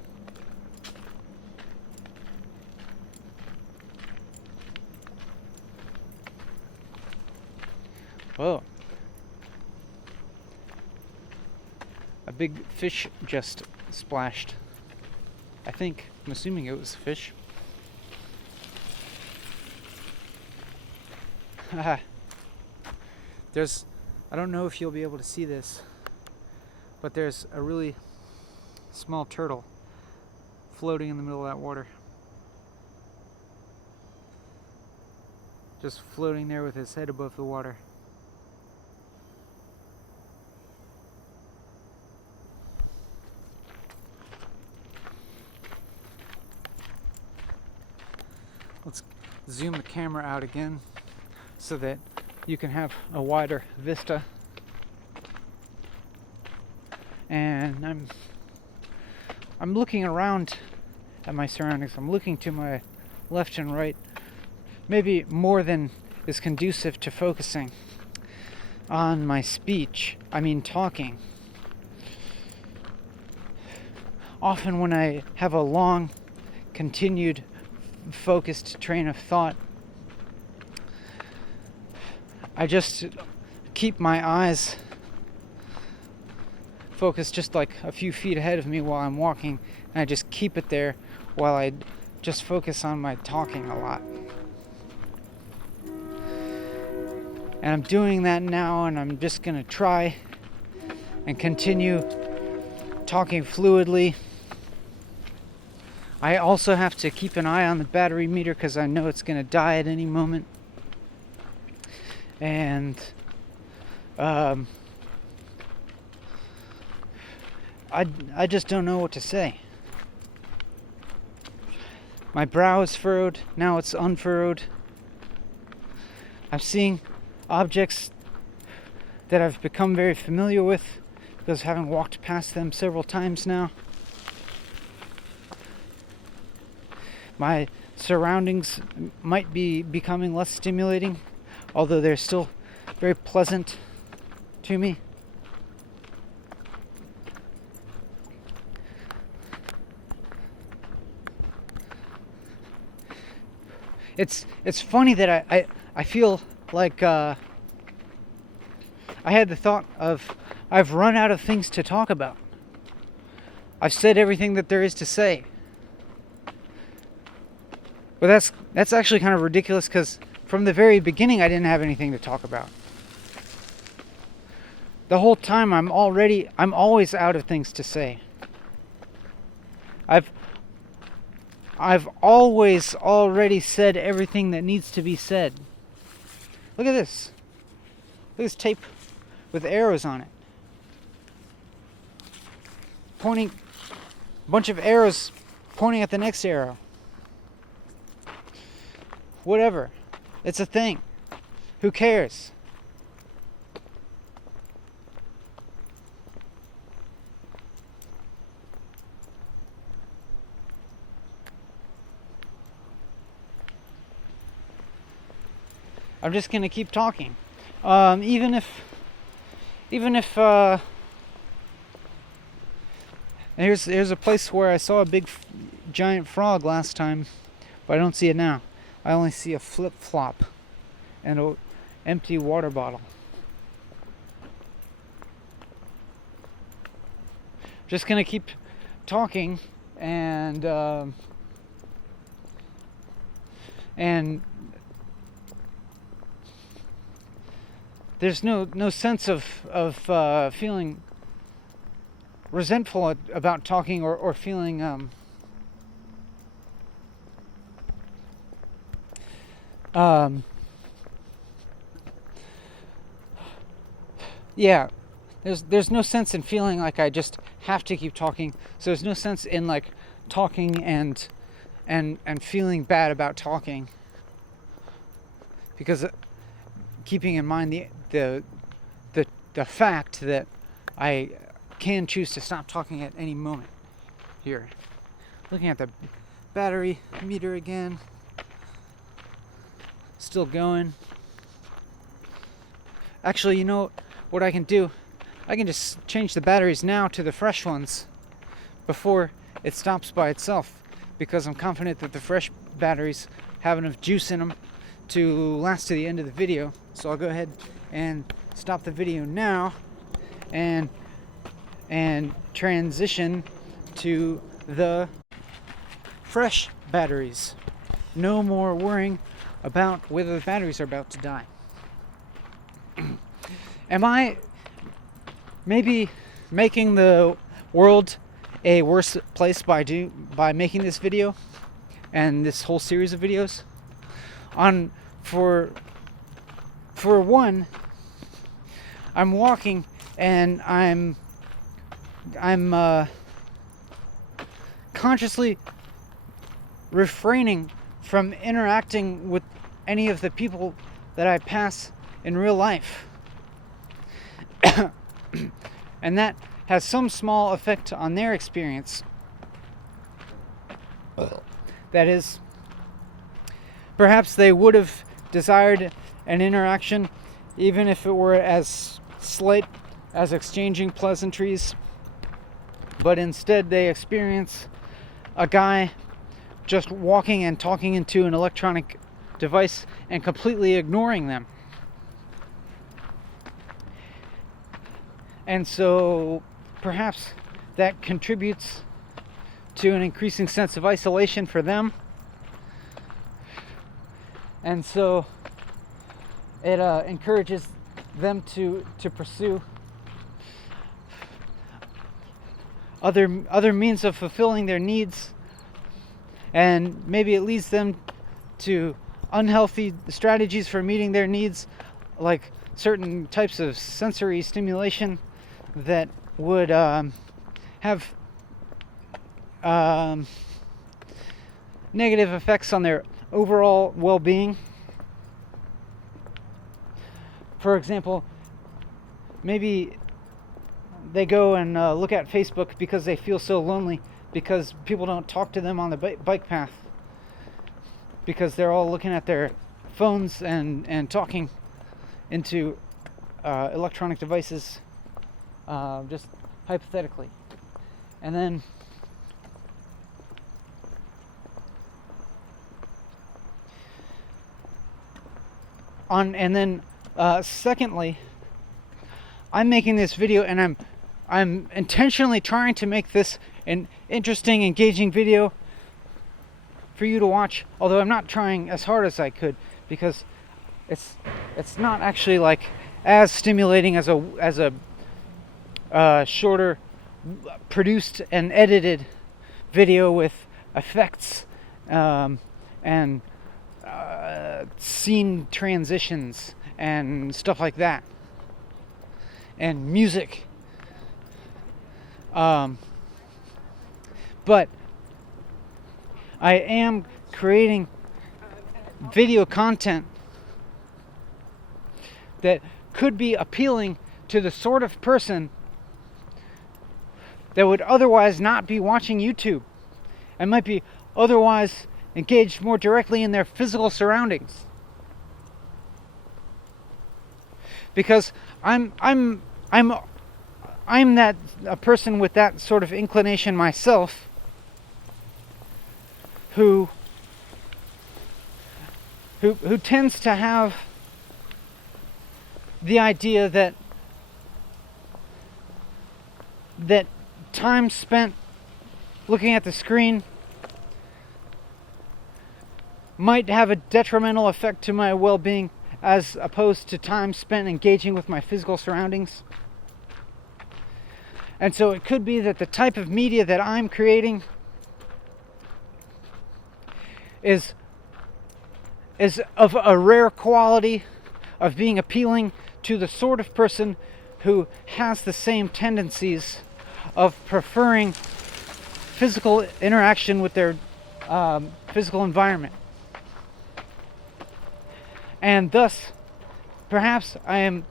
Whoa. A big fish just splashed. I think. I'm assuming it was a fish. There's, I don't know if you'll be able to see this, but there's a really small turtle floating in the middle of that water. Just floating there with his head above the water. Let's zoom the camera out again so that you can have a wider vista. And I'm looking around at my surroundings. I'm looking to my left and right, maybe more than is conducive to focusing on my speech. I mean talking. Often when I have a long, continued, focused train of thought, I just keep my eyes focused just like a few feet ahead of me while I'm walking, and I just keep it there while I just focus on my talking a lot. And I'm doing that now, and I'm just gonna try and continue talking fluidly. I also have to keep an eye on the battery meter because I know it's gonna die at any moment. And I just don't know what to say. My brow is furrowed, now it's unfurrowed. I'm seeing objects that I've become very familiar with because having walked past them several times now. My surroundings might be becoming less stimulating, although they're still very pleasant to me. It's funny that I feel like I had the thought of I've run out of things to talk about. I've said everything that there is to say. But that's actually kind of ridiculous because from the very beginning I didn't have anything to talk about. The whole time I'm always out of things to say. I've always already said everything that needs to be said. Look at this. Look at this tape with arrows on it. Pointing, a bunch of arrows pointing at the next arrow. Whatever. It's a thing. Who cares? I'm just gonna keep talking, even if here's a place where I saw a big giant frog last time, but I don't see it now. I only see a flip-flop and an empty water bottle. Just gonna keep talking and there's no sense of feeling resentful about talking or feeling yeah, there's no sense in feeling like I just have to keep talking. So there's no sense in like talking and feeling bad about talking, because keeping in mind the fact that I can choose to stop talking at any moment. Here, looking at the battery meter again, still going. Actually, you know what I can do? I can just change the batteries now to the fresh ones before it stops by itself, because I'm confident that the fresh batteries have enough juice in them to last to the end of the video. So I'll go ahead and stop the video now and transition to the fresh batteries. No more worrying about whether the batteries are about to die. Am I maybe making the world a worse place by making this video and this whole series of videos? For one, I'm walking and I'm consciously refraining from interacting with any of the people that I pass in real life. And that has some small effect on their experience. That is, perhaps they would have desired an interaction, even if it were as slight as exchanging pleasantries, but instead they experience a guy just walking and talking into an electronic device and completely ignoring them. And so perhaps that contributes to an increasing sense of isolation for them. And so it encourages them to pursue other means of fulfilling their needs, and maybe it leads them to unhealthy strategies for meeting their needs, like certain types of sensory stimulation that would have negative effects on their overall well-being. For example, maybe they go and look at Facebook because they feel so lonely because people don't talk to them on the bike path, because they're all looking at their phones and talking into electronic devices, just hypothetically. And then secondly, I'm making this video and I'm intentionally trying to make this an interesting, engaging video for you to watch, although I'm not trying as hard as I could, because it's not actually like as stimulating as a shorter produced and edited video with effects and scene transitions and stuff like that, and music. But I am creating video content that could be appealing to the sort of person that would otherwise not be watching YouTube and might be otherwise engaged more directly in their physical surroundings. Because I'm that a person with that sort of inclination myself, who tends to have the idea that time spent looking at the screen might have a detrimental effect to my well-being as opposed to time spent engaging with my physical surroundings. And so it could be that the type of media that I'm creating is of a rare quality of being appealing to the sort of person who has the same tendencies of preferring physical interaction with their physical environment. And thus, perhaps I am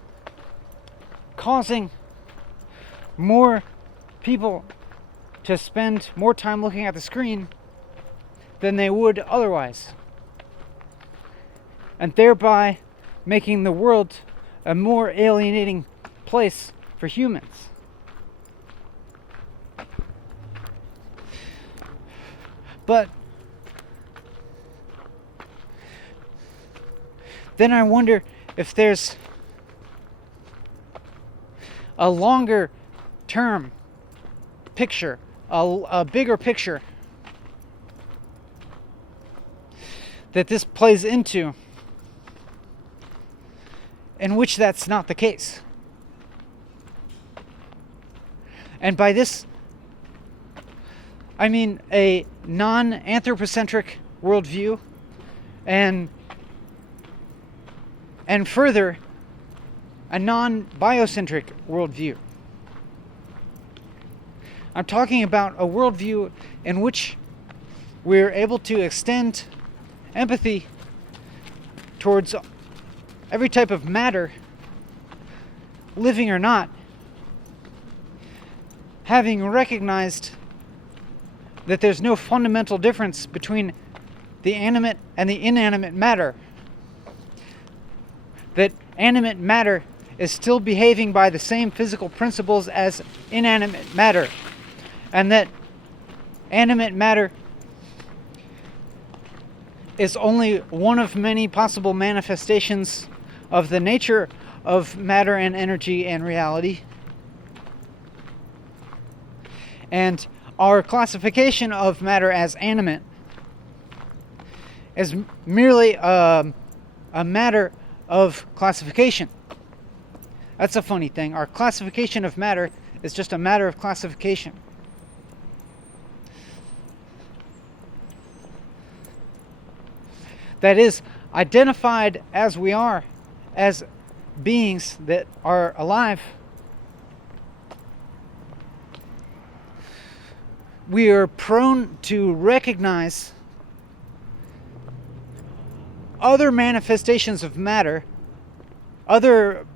causing more people to spend more time looking at the screen than they would otherwise, and thereby making the world a more alienating place for humans. But then I wonder if there's a longer term picture, a bigger picture that this plays into, in which that's not the case. And by this, I mean a non-anthropocentric worldview, and further, a non-biocentric worldview. I'm talking about a worldview in which we're able to extend empathy towards every type of matter, living or not, having recognized that there's no fundamental difference between the animate and the inanimate matter, that animate matter is still behaving by the same physical principles as inanimate matter, and that animate matter is only one of many possible manifestations of the nature of matter and energy and reality. And our classification of matter as animate is merely a matter of classification. That's a funny thing. Our classification of matter is just a matter of classification. That is, identified as we are, as beings that are alive, we are prone to recognize other manifestations of matter, other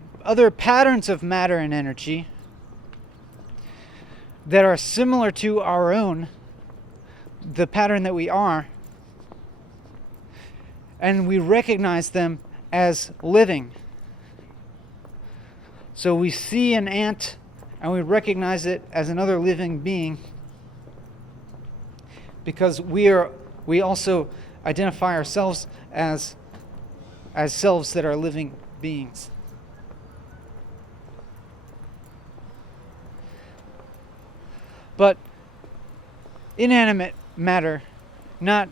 patterns of matter and energy that are similar to our own, the pattern that we are, and we recognize them as living. So we see an ant and we recognize it as another living being, because we also identify ourselves as selves that are living beings. But inanimate matter, not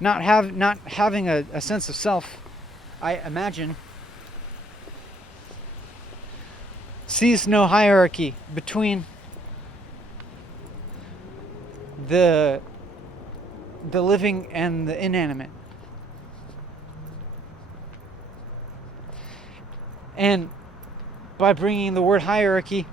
having a sense of self, I imagine, sees no hierarchy between the living and the inanimate. And by bringing the word hierarchy,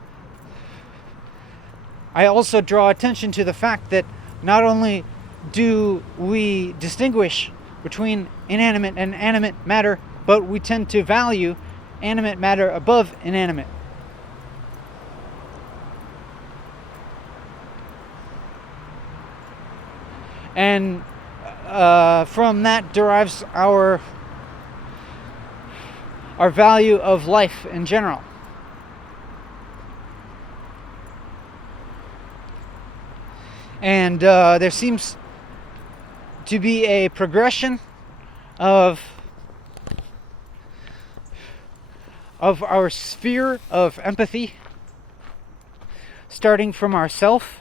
I also draw attention to the fact that not only do we distinguish between inanimate and animate matter, but we tend to value animate matter above inanimate. And from that derives our value of life in general. And there seems to be a progression of of our sphere of empathy, starting from ourself,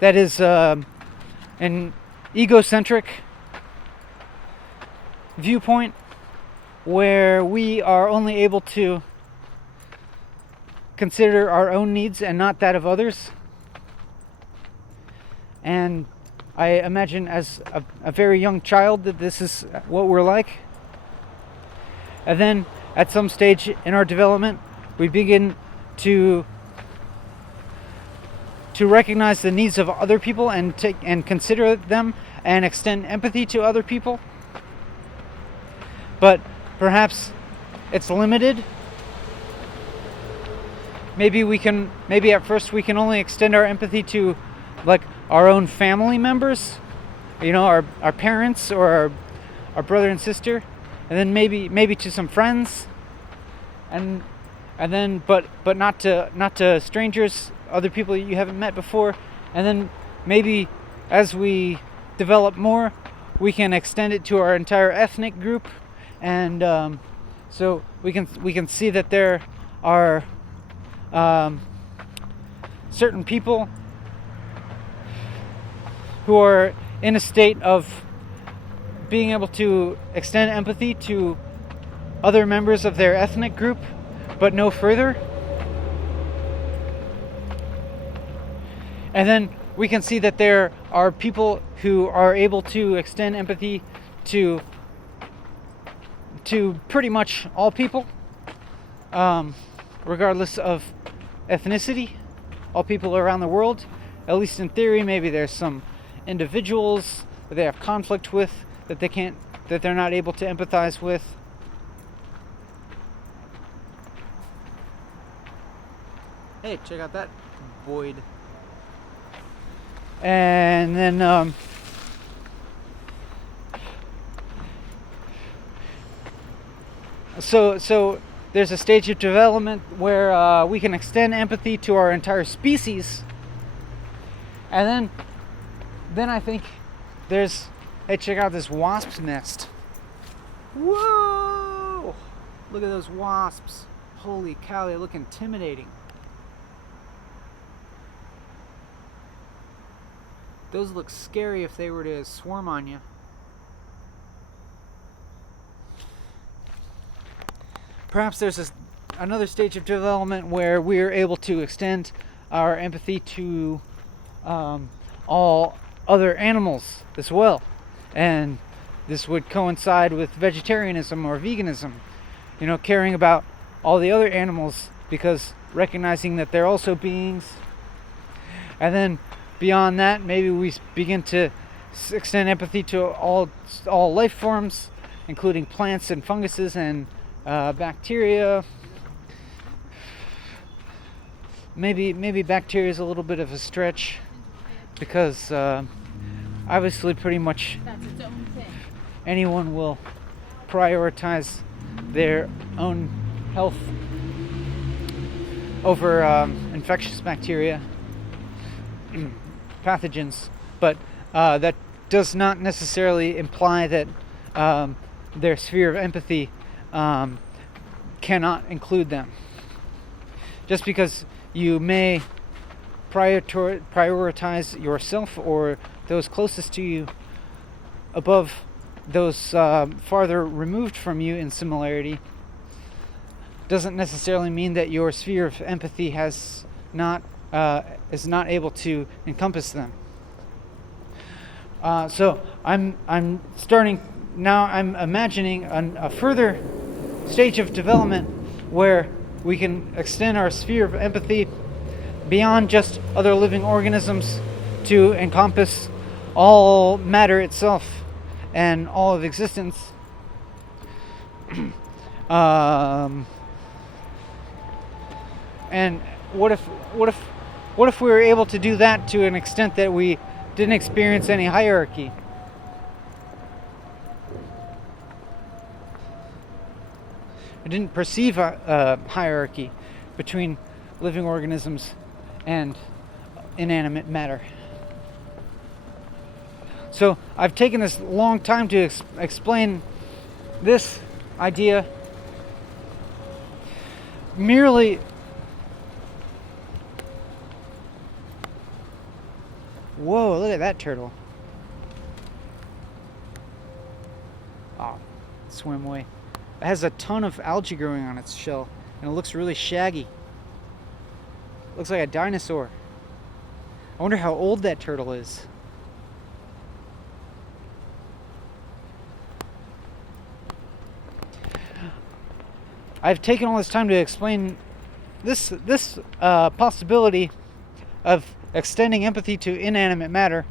that is an egocentric viewpoint where we are only able to consider our own needs and not that of others. And I imagine as a very young child that this is what we're like. And then at some stage in our development, we begin to recognize the needs of other people and consider them and extend empathy to other people. But perhaps it's limited. Maybe at first we can only extend our empathy to like our own family members, our parents or our brother and sister, and then maybe to some friends, and then but not to strangers, other people you haven't met before, and then maybe as we develop more, we can extend it to our entire ethnic group, and so we can see that there are certain people who are in a state of being able to extend empathy to other members of their ethnic group, but no further. And then we can see that there are people who are able to extend empathy to pretty much all people, regardless of ethnicity, all people around the world. At least in theory. Maybe there's some individuals that they have conflict with, that they're not able to empathize with. Hey, check out that void. And then so there's a stage of development where we can extend empathy to our entire species, and then I think there's, hey, check out this wasp's nest. Whoa! Look at those wasps. Holy cow, they look intimidating. Those look scary if they were to swarm on you. Perhaps there's another stage of development where we're able to extend our empathy to all other animals as well. And this would coincide with vegetarianism or veganism. Caring about all the other animals because recognizing that they're also beings. And then beyond that, maybe we begin to extend empathy to all life forms, including plants and funguses and bacteria. Maybe bacteria is a little bit of a stretch because obviously pretty much anyone will prioritize their own health over infectious bacteria, pathogens, but that does not necessarily imply that their sphere of empathy cannot include them. Just because you may prioritize yourself or those closest to you above those farther removed from you in similarity doesn't necessarily mean that your sphere of empathy is not able to encompass them. So I'm starting now. I'm imagining a further stage of development where we can extend our sphere of empathy beyond just other living organisms to encompass all matter itself and all of existence. And what if we were able to do that to an extent that we didn't experience any hierarchy? We didn't perceive a hierarchy between living organisms and inanimate matter. So I've taken this long time to explain this idea merely whoa, look at that turtle. Oh, swim away. It has a ton of algae growing on its shell, and it looks really shaggy. Looks like a dinosaur. I wonder how old that turtle is. I've taken all this time to explain this possibility of extending empathy to inanimate matter.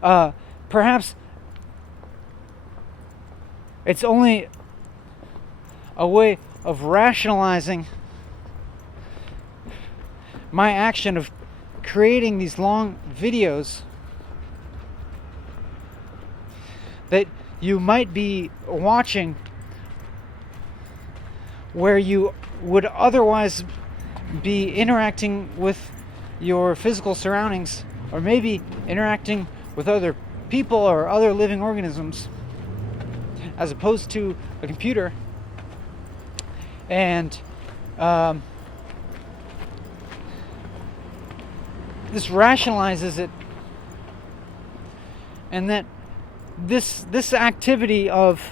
Perhaps it's only a way of rationalizing my action of creating these long videos that you might be watching where you would otherwise be interacting with your physical surroundings, or maybe interacting with other people or other living organisms, as opposed to a computer. And this rationalizes it, and that this activity of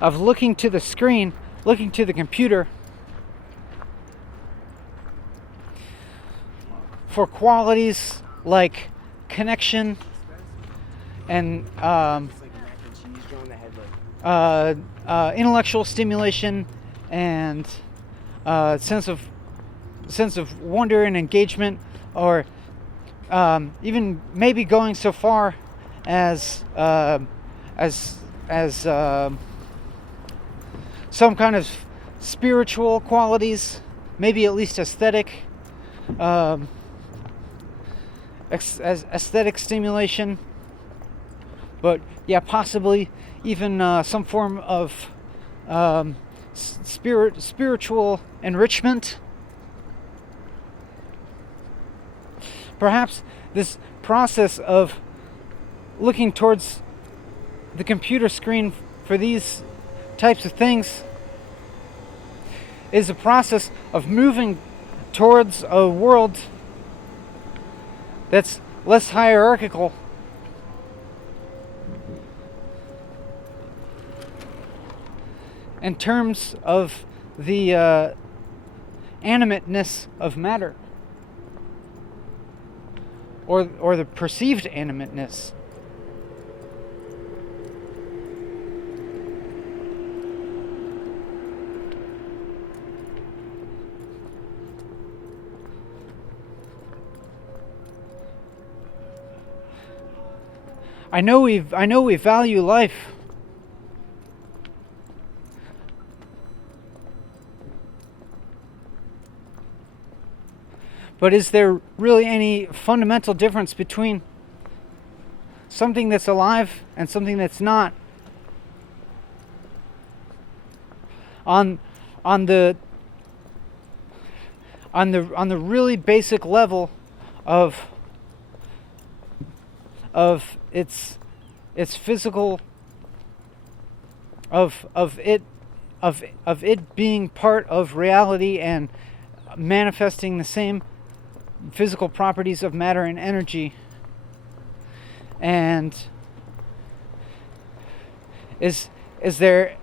looking to the screen, looking to the computer for qualities like connection and intellectual stimulation and sense of wonder and engagement, or even maybe going so far as some kind of spiritual qualities, maybe at least aesthetic, as aesthetic stimulation, but yeah, possibly even some form of spiritual enrichment. Perhaps this process of looking towards the computer screen for these types of things is a process of moving towards a world that's less hierarchical, in terms of the animateness of matter, or the perceived animateness. I know we value life. But is there really any fundamental difference between something that's alive and something that's not? On the really basic level of its physical, of it being part of reality and manifesting the same physical properties of matter and energy. And is there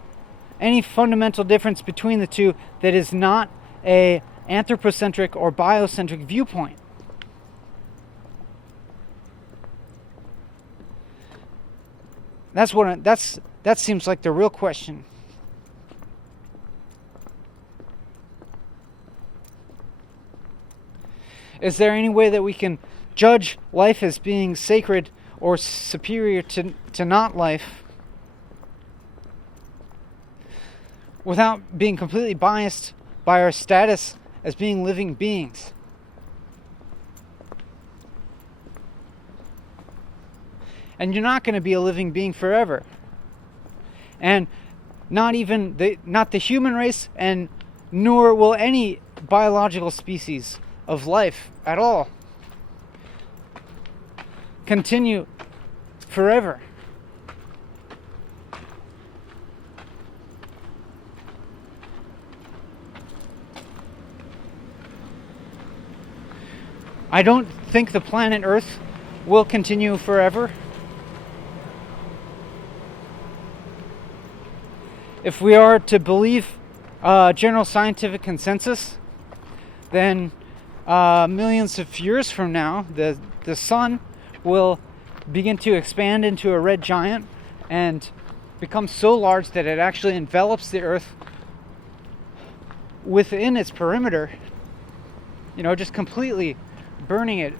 any fundamental difference between the two that is not a anthropocentric or biocentric viewpoint? That seems like the real question. Is there any way that we can judge life as being sacred or superior to not life without being completely biased by our status as being living beings? And you're not going to be a living being forever. And not the human race, and nor will any biological species of life at all continue forever. I don't think the planet Earth will continue forever. If we are to believe general scientific consensus, then millions of years from now, the sun will begin to expand into a red giant and become so large that it actually envelops the Earth within its perimeter, just completely burning it,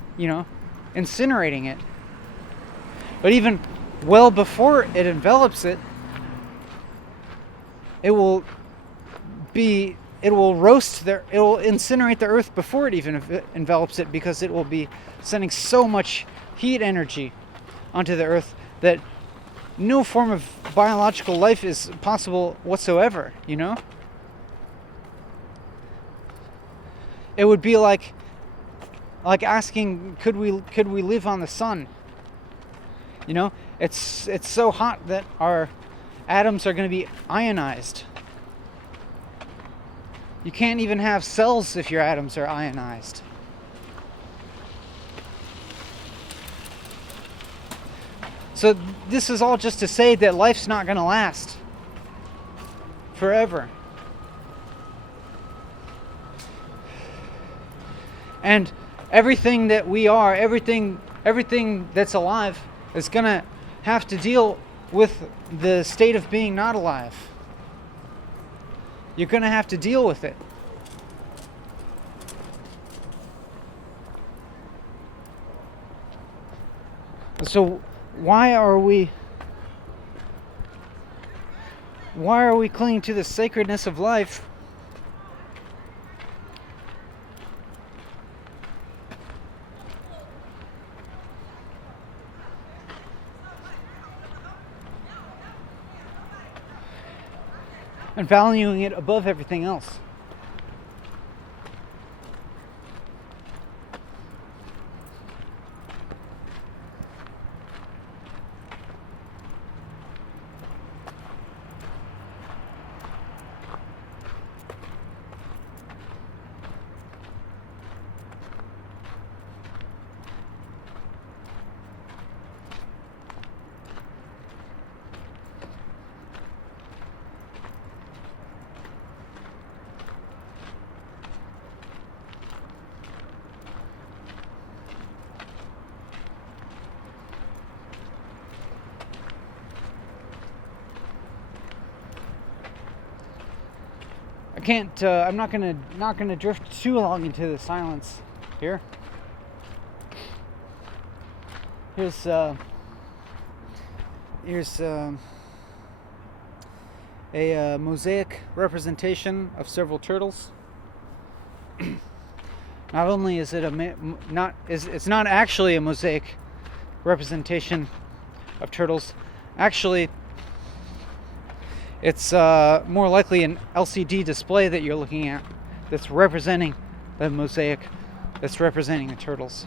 incinerating it. But even well before it envelops it, it will incinerate the Earth before it even envelops it, because it will be sending so much heat energy onto the Earth that no form of biological life is possible whatsoever, It would be like asking, could we live on the sun? It's so hot that our atoms are going to be ionized. You can't even have cells if your atoms are ionized. So this is all just to say that life's not going to last forever. And everything that we are, everything that's alive is going to have to deal with the state of being not alive. You're going to have to deal with it. So why are we clinging to the sacredness of life and valuing it above everything else? I'm not gonna drift too long into the silence here. Here's a mosaic representation of several turtles. Not only is it it's not actually a mosaic representation of turtles. Actually, it's more likely an LCD display that you're looking at that's representing the mosaic that's representing the turtles.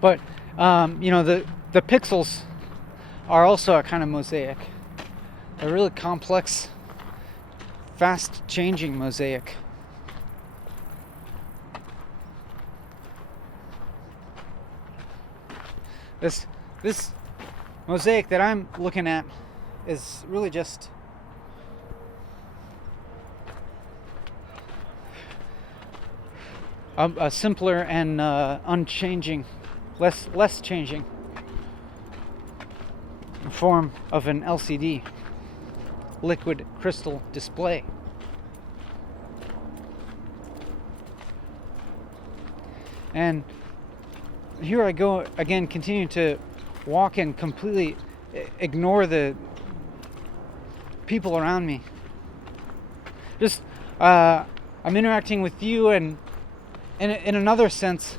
But the pixels are also a kind of mosaic. A really complex, fast changing mosaic. This mosaic that I'm looking at is really just a simpler and unchanging, less changing form of an LCD, liquid crystal display. And here I go again, continuing to walk and completely ignore the people around me. Just I'm interacting with you, and in another sense,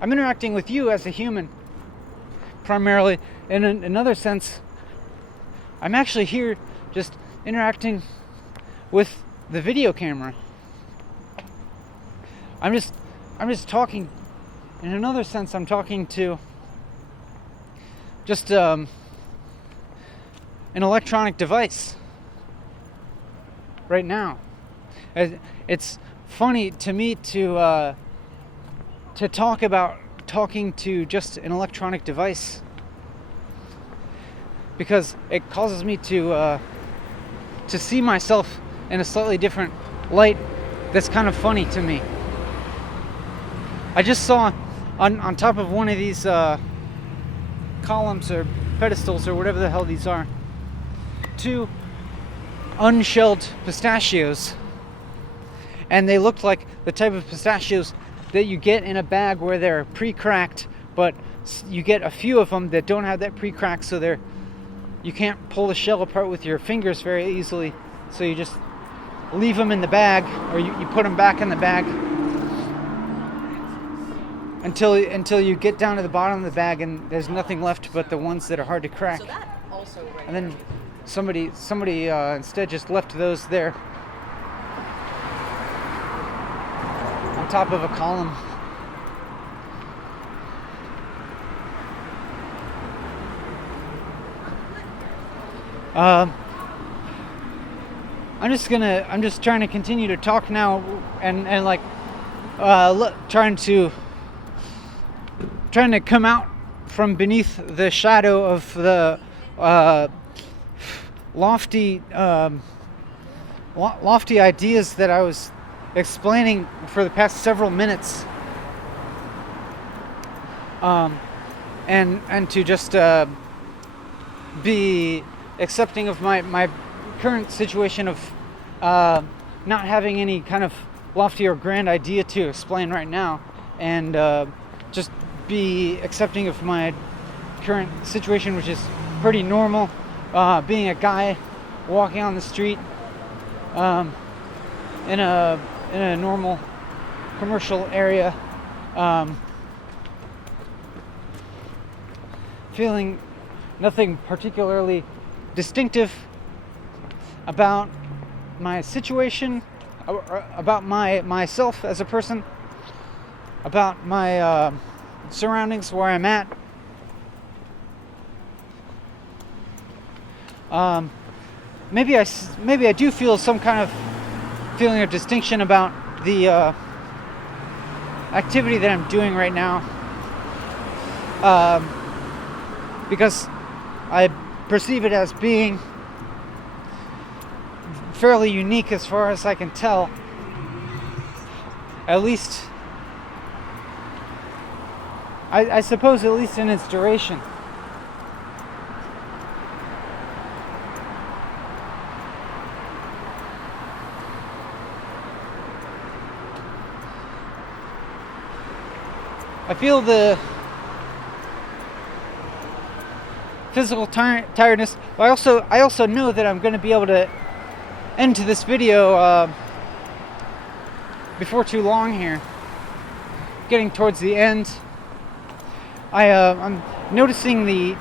I'm interacting with you as a human primarily. In another sense, I'm actually here just interacting with the video camera. I'm just talking. In another sense, I'm talking to just an electronic device right now. It's funny to me to talk about talking to just an electronic device, because it causes me to see myself in a slightly different light. That's kind of funny to me. I just saw on top of one of these columns or pedestals or whatever the hell these are, 2 unshelled pistachios, and they looked like the type of pistachios that you get in a bag where they're pre-cracked, but you get a few of them that don't have that pre-crack, so you can't pull the shell apart with your fingers very easily, so you just leave them in the bag, or you put them back in the bag until you get down to the bottom of the bag and there's nothing left but the ones that are hard to crack. So that also And then somebody instead just left those there on top of a column. I'm just trying to continue to talk now, and like trying to come out from beneath the shadow of the lofty ideas that I was explaining for the past several minutes, and to just be accepting of my current situation of not having any kind of lofty or grand idea to explain right now, and just be accepting of my current situation, which is pretty normal, being a guy walking on the street in a normal commercial area, feeling nothing particularly distinctive about my situation, about myself as a person, about my surroundings, where I'm at. Maybe I do feel some kind of feeling of distinction about the activity that I'm doing right now, because I perceive it as being fairly unique as far as I can tell, at least I suppose, at least in its duration. I feel the physical tiredness, but I also know that I'm going to be able to end this video before too long here. Getting towards the end, I'm noticing the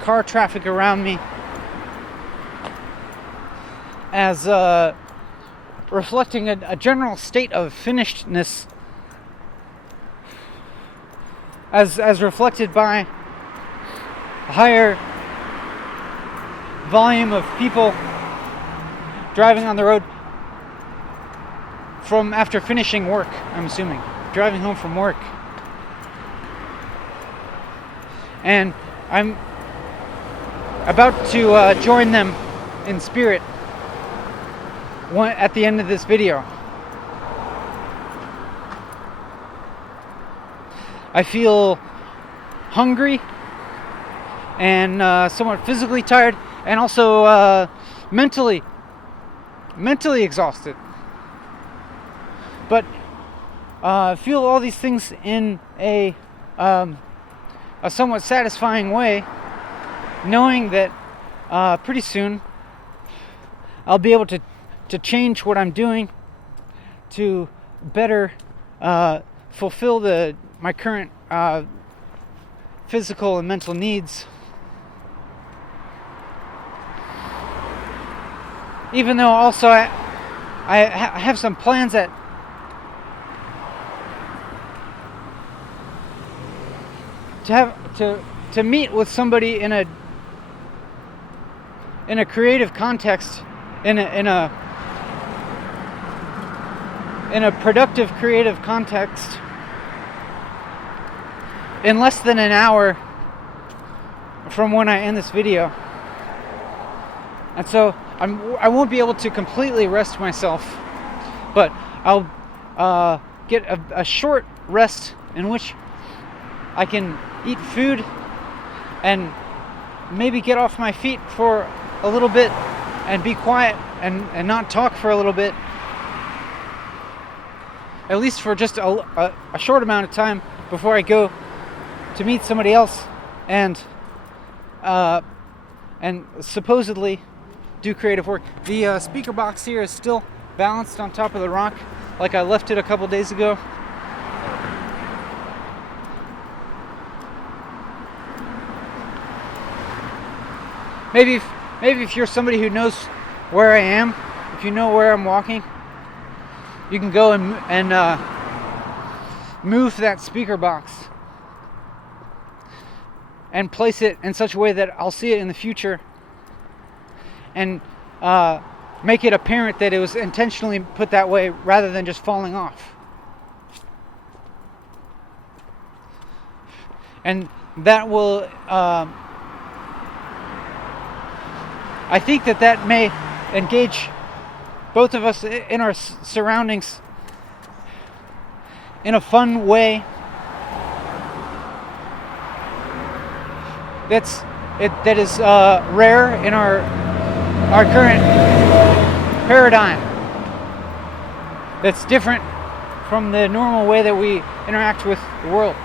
car traffic around me as reflecting a general state of finishedness, as reflected by a higher volume of people driving on the road from after finishing work, I'm assuming, driving home from work. And I'm about to join them in spirit at the end of this video. I feel hungry and somewhat physically tired, and also mentally exhausted. But feel all these things in a somewhat satisfying way, knowing that pretty soon I'll be able to change what I'm doing to better fulfill my current physical and mental needs. even though also I have some plans that to meet with somebody in a creative context, in a productive creative context, in less than an hour from when I end this video. And so I won't be able to completely rest myself, but I'll get a short rest in which I can eat food and maybe get off my feet for a little bit and be quiet and not talk for a little bit, at least for just a short amount of time before I go to meet somebody else and supposedly do creative work. The speaker box here is still balanced on top of the rock like I left it a couple days ago. Maybe if you're somebody who knows where I am, if you know where I'm walking, you can go and move that speaker box and place it in such a way that I'll see it in the future, and make it apparent that it was intentionally put that way rather than just falling off. And that will I think that may engage both of us in our surroundings in a fun way that is rare in our current paradigm. That's different from the normal way that we interact with the world.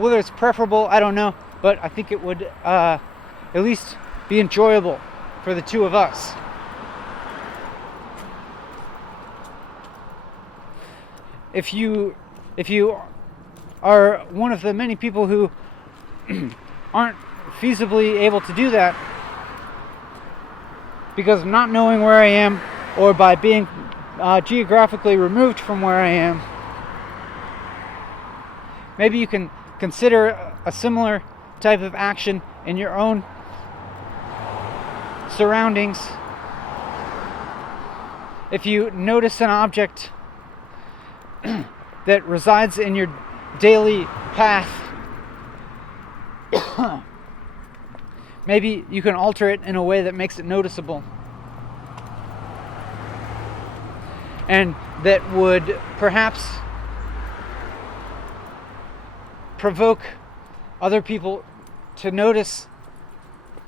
Whether it's preferable, I don't know, but I think it would at least be enjoyable for the two of us. If you are one of the many people who aren't feasibly able to do that because of not knowing where I am, or by being geographically removed from where I am, maybe you can consider a similar type of action in your own surroundings. If you notice an object that resides in your daily path, maybe you can alter it in a way that makes it noticeable, and that would perhaps provoke other people to notice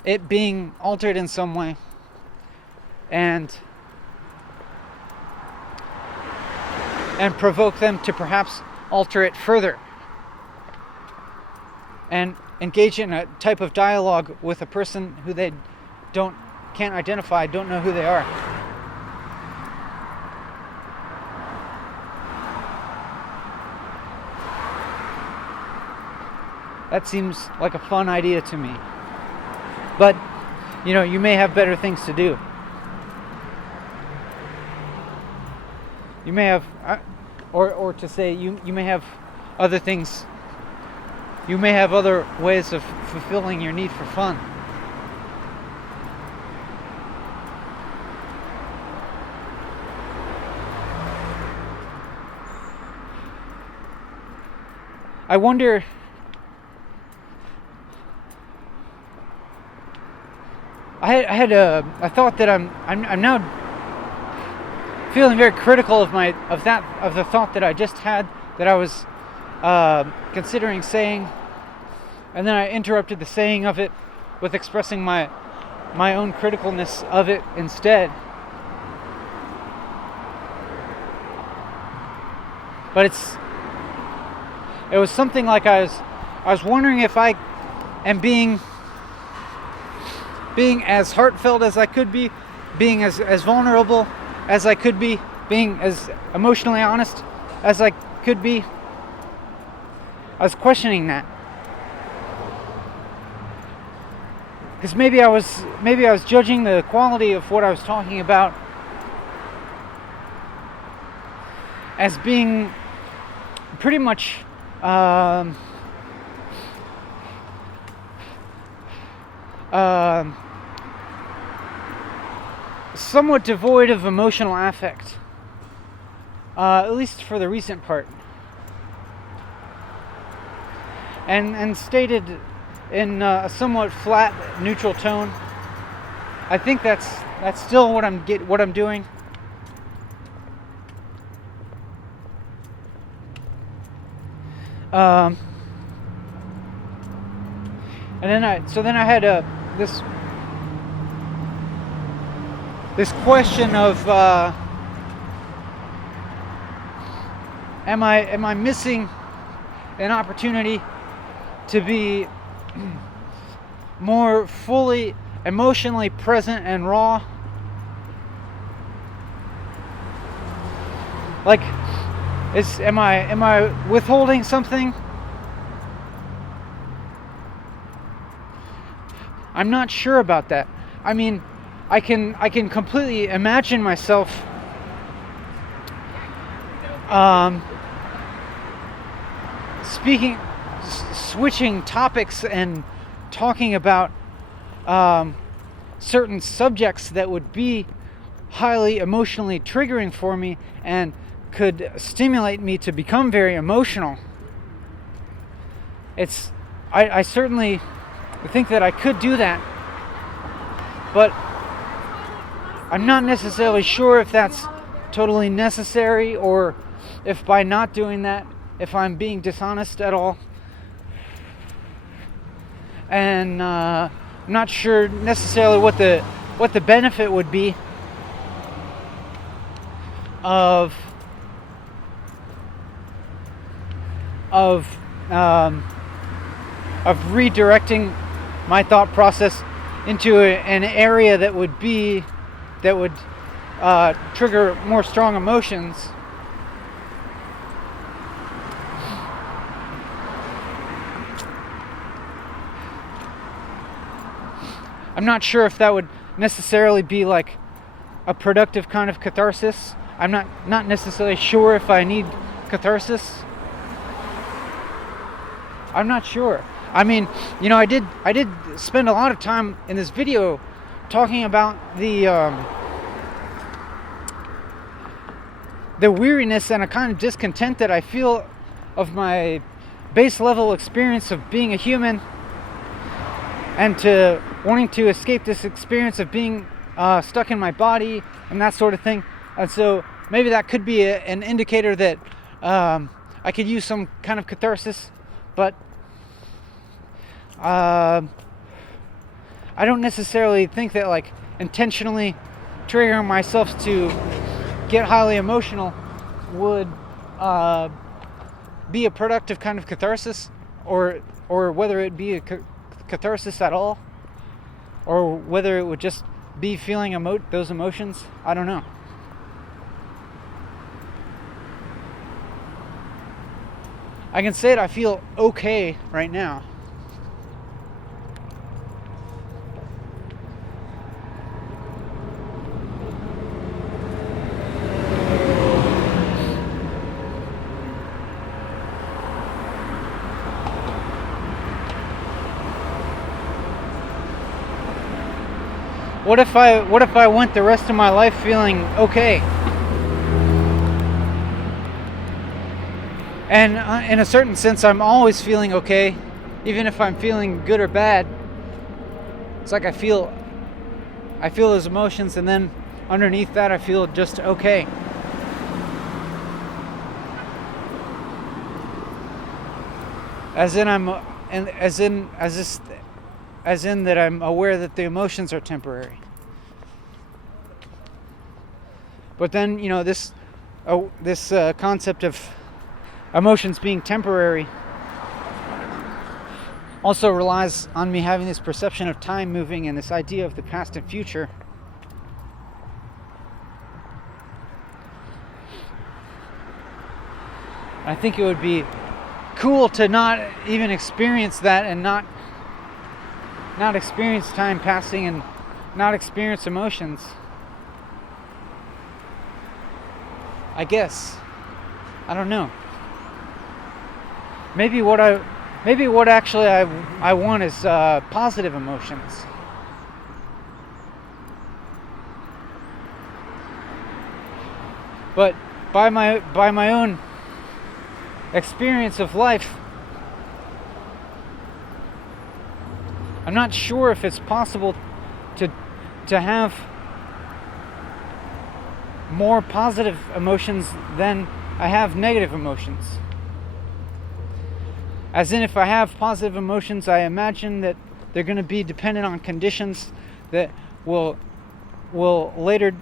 it being altered in some way, and provoke them to perhaps alter it further and engage in a type of dialogue with a person who they can't identify, don't know who they are. That seems like a fun idea to me. But, you may have better things to do. You may have, or to say, you may have other things. You may have other ways of fulfilling your need for fun. I wonder, I had a thought that I'm now feeling very critical of the thought that I just had, that I was considering saying, and then I interrupted the saying of it with expressing my own criticalness of it instead. But it was something like I was wondering if I am being as heartfelt as I could be, being as vulnerable as I could be, being as emotionally honest as I could be. I was questioning that. because maybe I was judging the quality of what I was talking about as being pretty much somewhat devoid of emotional affect, at least for the recent part, and stated in a somewhat flat, neutral tone. I think that's still what I'm doing. And then I had this question of am I missing an opportunity to be more fully emotionally present and raw? Like, am I withholding something? I'm not sure about that. I mean, I can completely imagine myself switching topics and talking about certain subjects that would be highly emotionally triggering for me and could stimulate me to become very emotional. I certainly think that I could do that, but I'm not necessarily sure if that's totally necessary, or if by not doing that, if I'm being dishonest at all. And I'm not sure necessarily what the benefit would be of redirecting my thought process into an area that would trigger more strong emotions. I'm not sure if that would necessarily be like a productive kind of catharsis. I'm not necessarily sure if I need catharsis. I'm not sure. I mean, I did spend a lot of time in this video talking about the weariness and a kind of discontent that I feel of my base level experience of being a human, and to wanting to escape this experience of being stuck in my body and that sort of thing. And so maybe that could be an indicator that I could use some kind of catharsis, but I don't necessarily think that like intentionally triggering myself to get highly emotional would be a productive kind of catharsis, or whether it be a catharsis at all, or whether it would just be feeling those emotions. I don't know. I can say that I feel okay right now. What if I went the rest of my life feeling okay? And in a certain sense, I'm always feeling okay, even if I'm feeling good or bad. It's like I feel those emotions, and then underneath that, I feel just okay. As in that I'm aware that the emotions are temporary. But then, this concept of emotions being temporary also relies on me having this perception of time moving and this idea of the past and future. I think it would be cool to not even experience that and not not experience time passing and not experience emotions. I guess. I don't know. Maybe what actually I want is positive emotions. But by my own experience of life, I'm not sure if it's possible to have more positive emotions than I have negative emotions. As in, if I have positive emotions, I imagine that they're going to be dependent on conditions that will later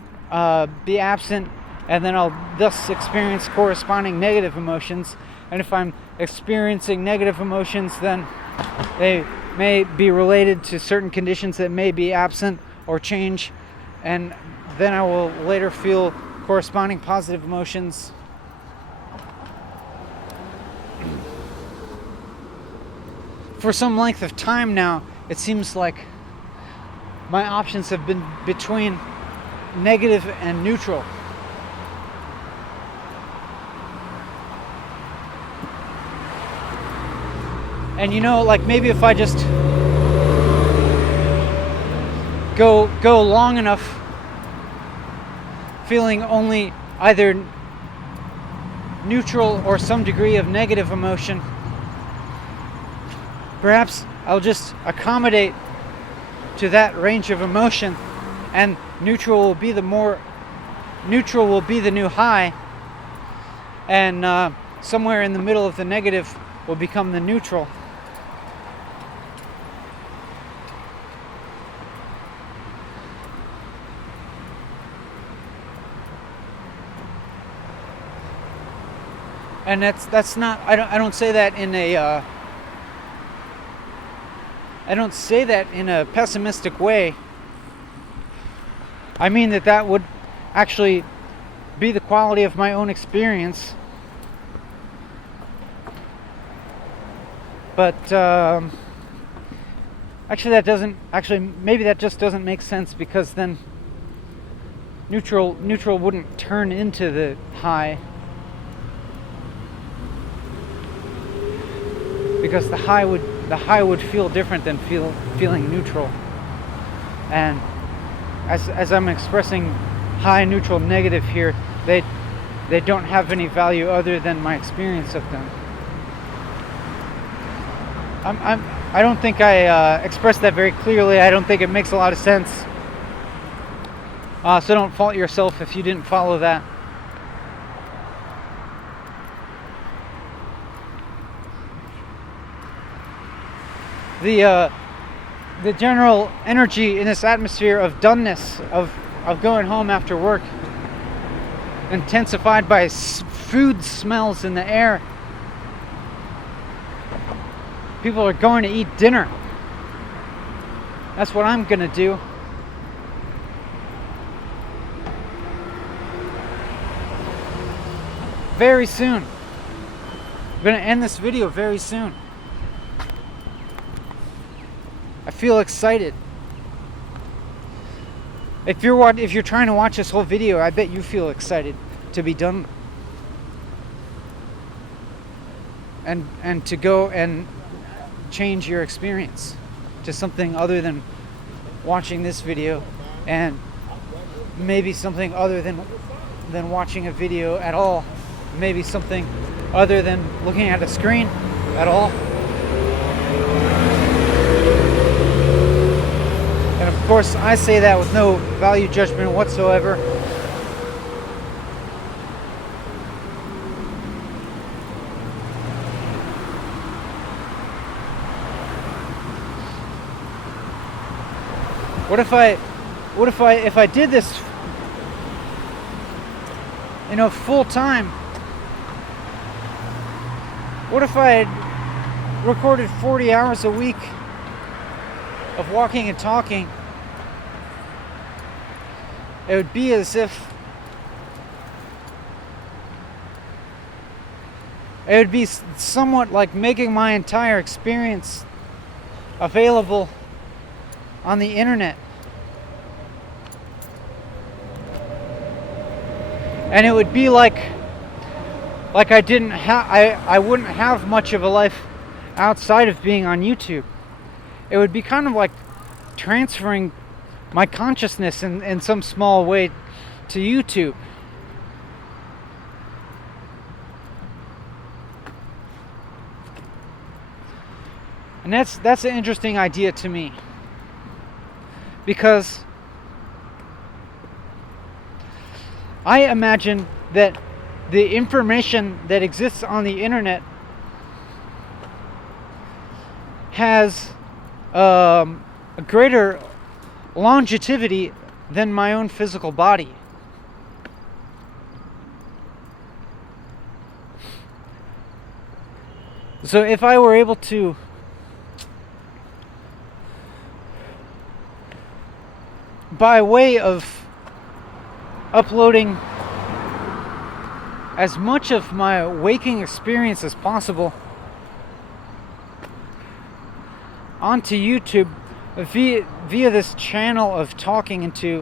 be absent, and then I'll thus experience corresponding negative emotions. And if I'm experiencing negative emotions, then they may be related to certain conditions that may be absent or change, and then I will later feel corresponding positive emotions. For some length of time now, it seems like my options have been between negative and neutral. And like maybe if I just go long enough feeling only either neutral or some degree of negative emotion, perhaps I'll just accommodate to that range of emotion, and neutral will be the new high, and somewhere in the middle of the negative will become the neutral. And that's not. I don't say that in a. I don't say that in a pessimistic way. I mean that would actually be the quality of my own experience. But maybe that just doesn't make sense, because then neutral wouldn't turn into the high. Because the high would feel different than feeling neutral. And as I'm expressing high, neutral, negative here, they don't have any value other than my experience of them. I don't think I expressed that very clearly. I don't think it makes a lot of sense. So don't fault yourself if you didn't follow that. The general energy in this atmosphere of doneness, of going home after work, intensified by food smells in the air. People are going to eat dinner. That's what I'm gonna do. Very soon. I'm gonna end this video very soon. I feel excited. If you're trying to watch this whole video, I bet you feel excited to be done and to go and change your experience to something other than watching this video, and maybe something other than watching a video at all, maybe something other than looking at a screen at all. And of course, I say that with no value judgment whatsoever. What if I did this, full time? What if I had recorded 40 hours a week of walking and talking? It would be as if it would be somewhat like making my entire experience available on the internet. And it would be like I wouldn't have much of a life outside of being on YouTube. It would be kind of like transferring my consciousness in some small way to YouTube. And that's an interesting idea to me, because I imagine that the information that exists on the internet has a greater longevity than my own physical body. So if I were able to by way of uploading as much of my waking experience as possible onto YouTube via this channel of talking into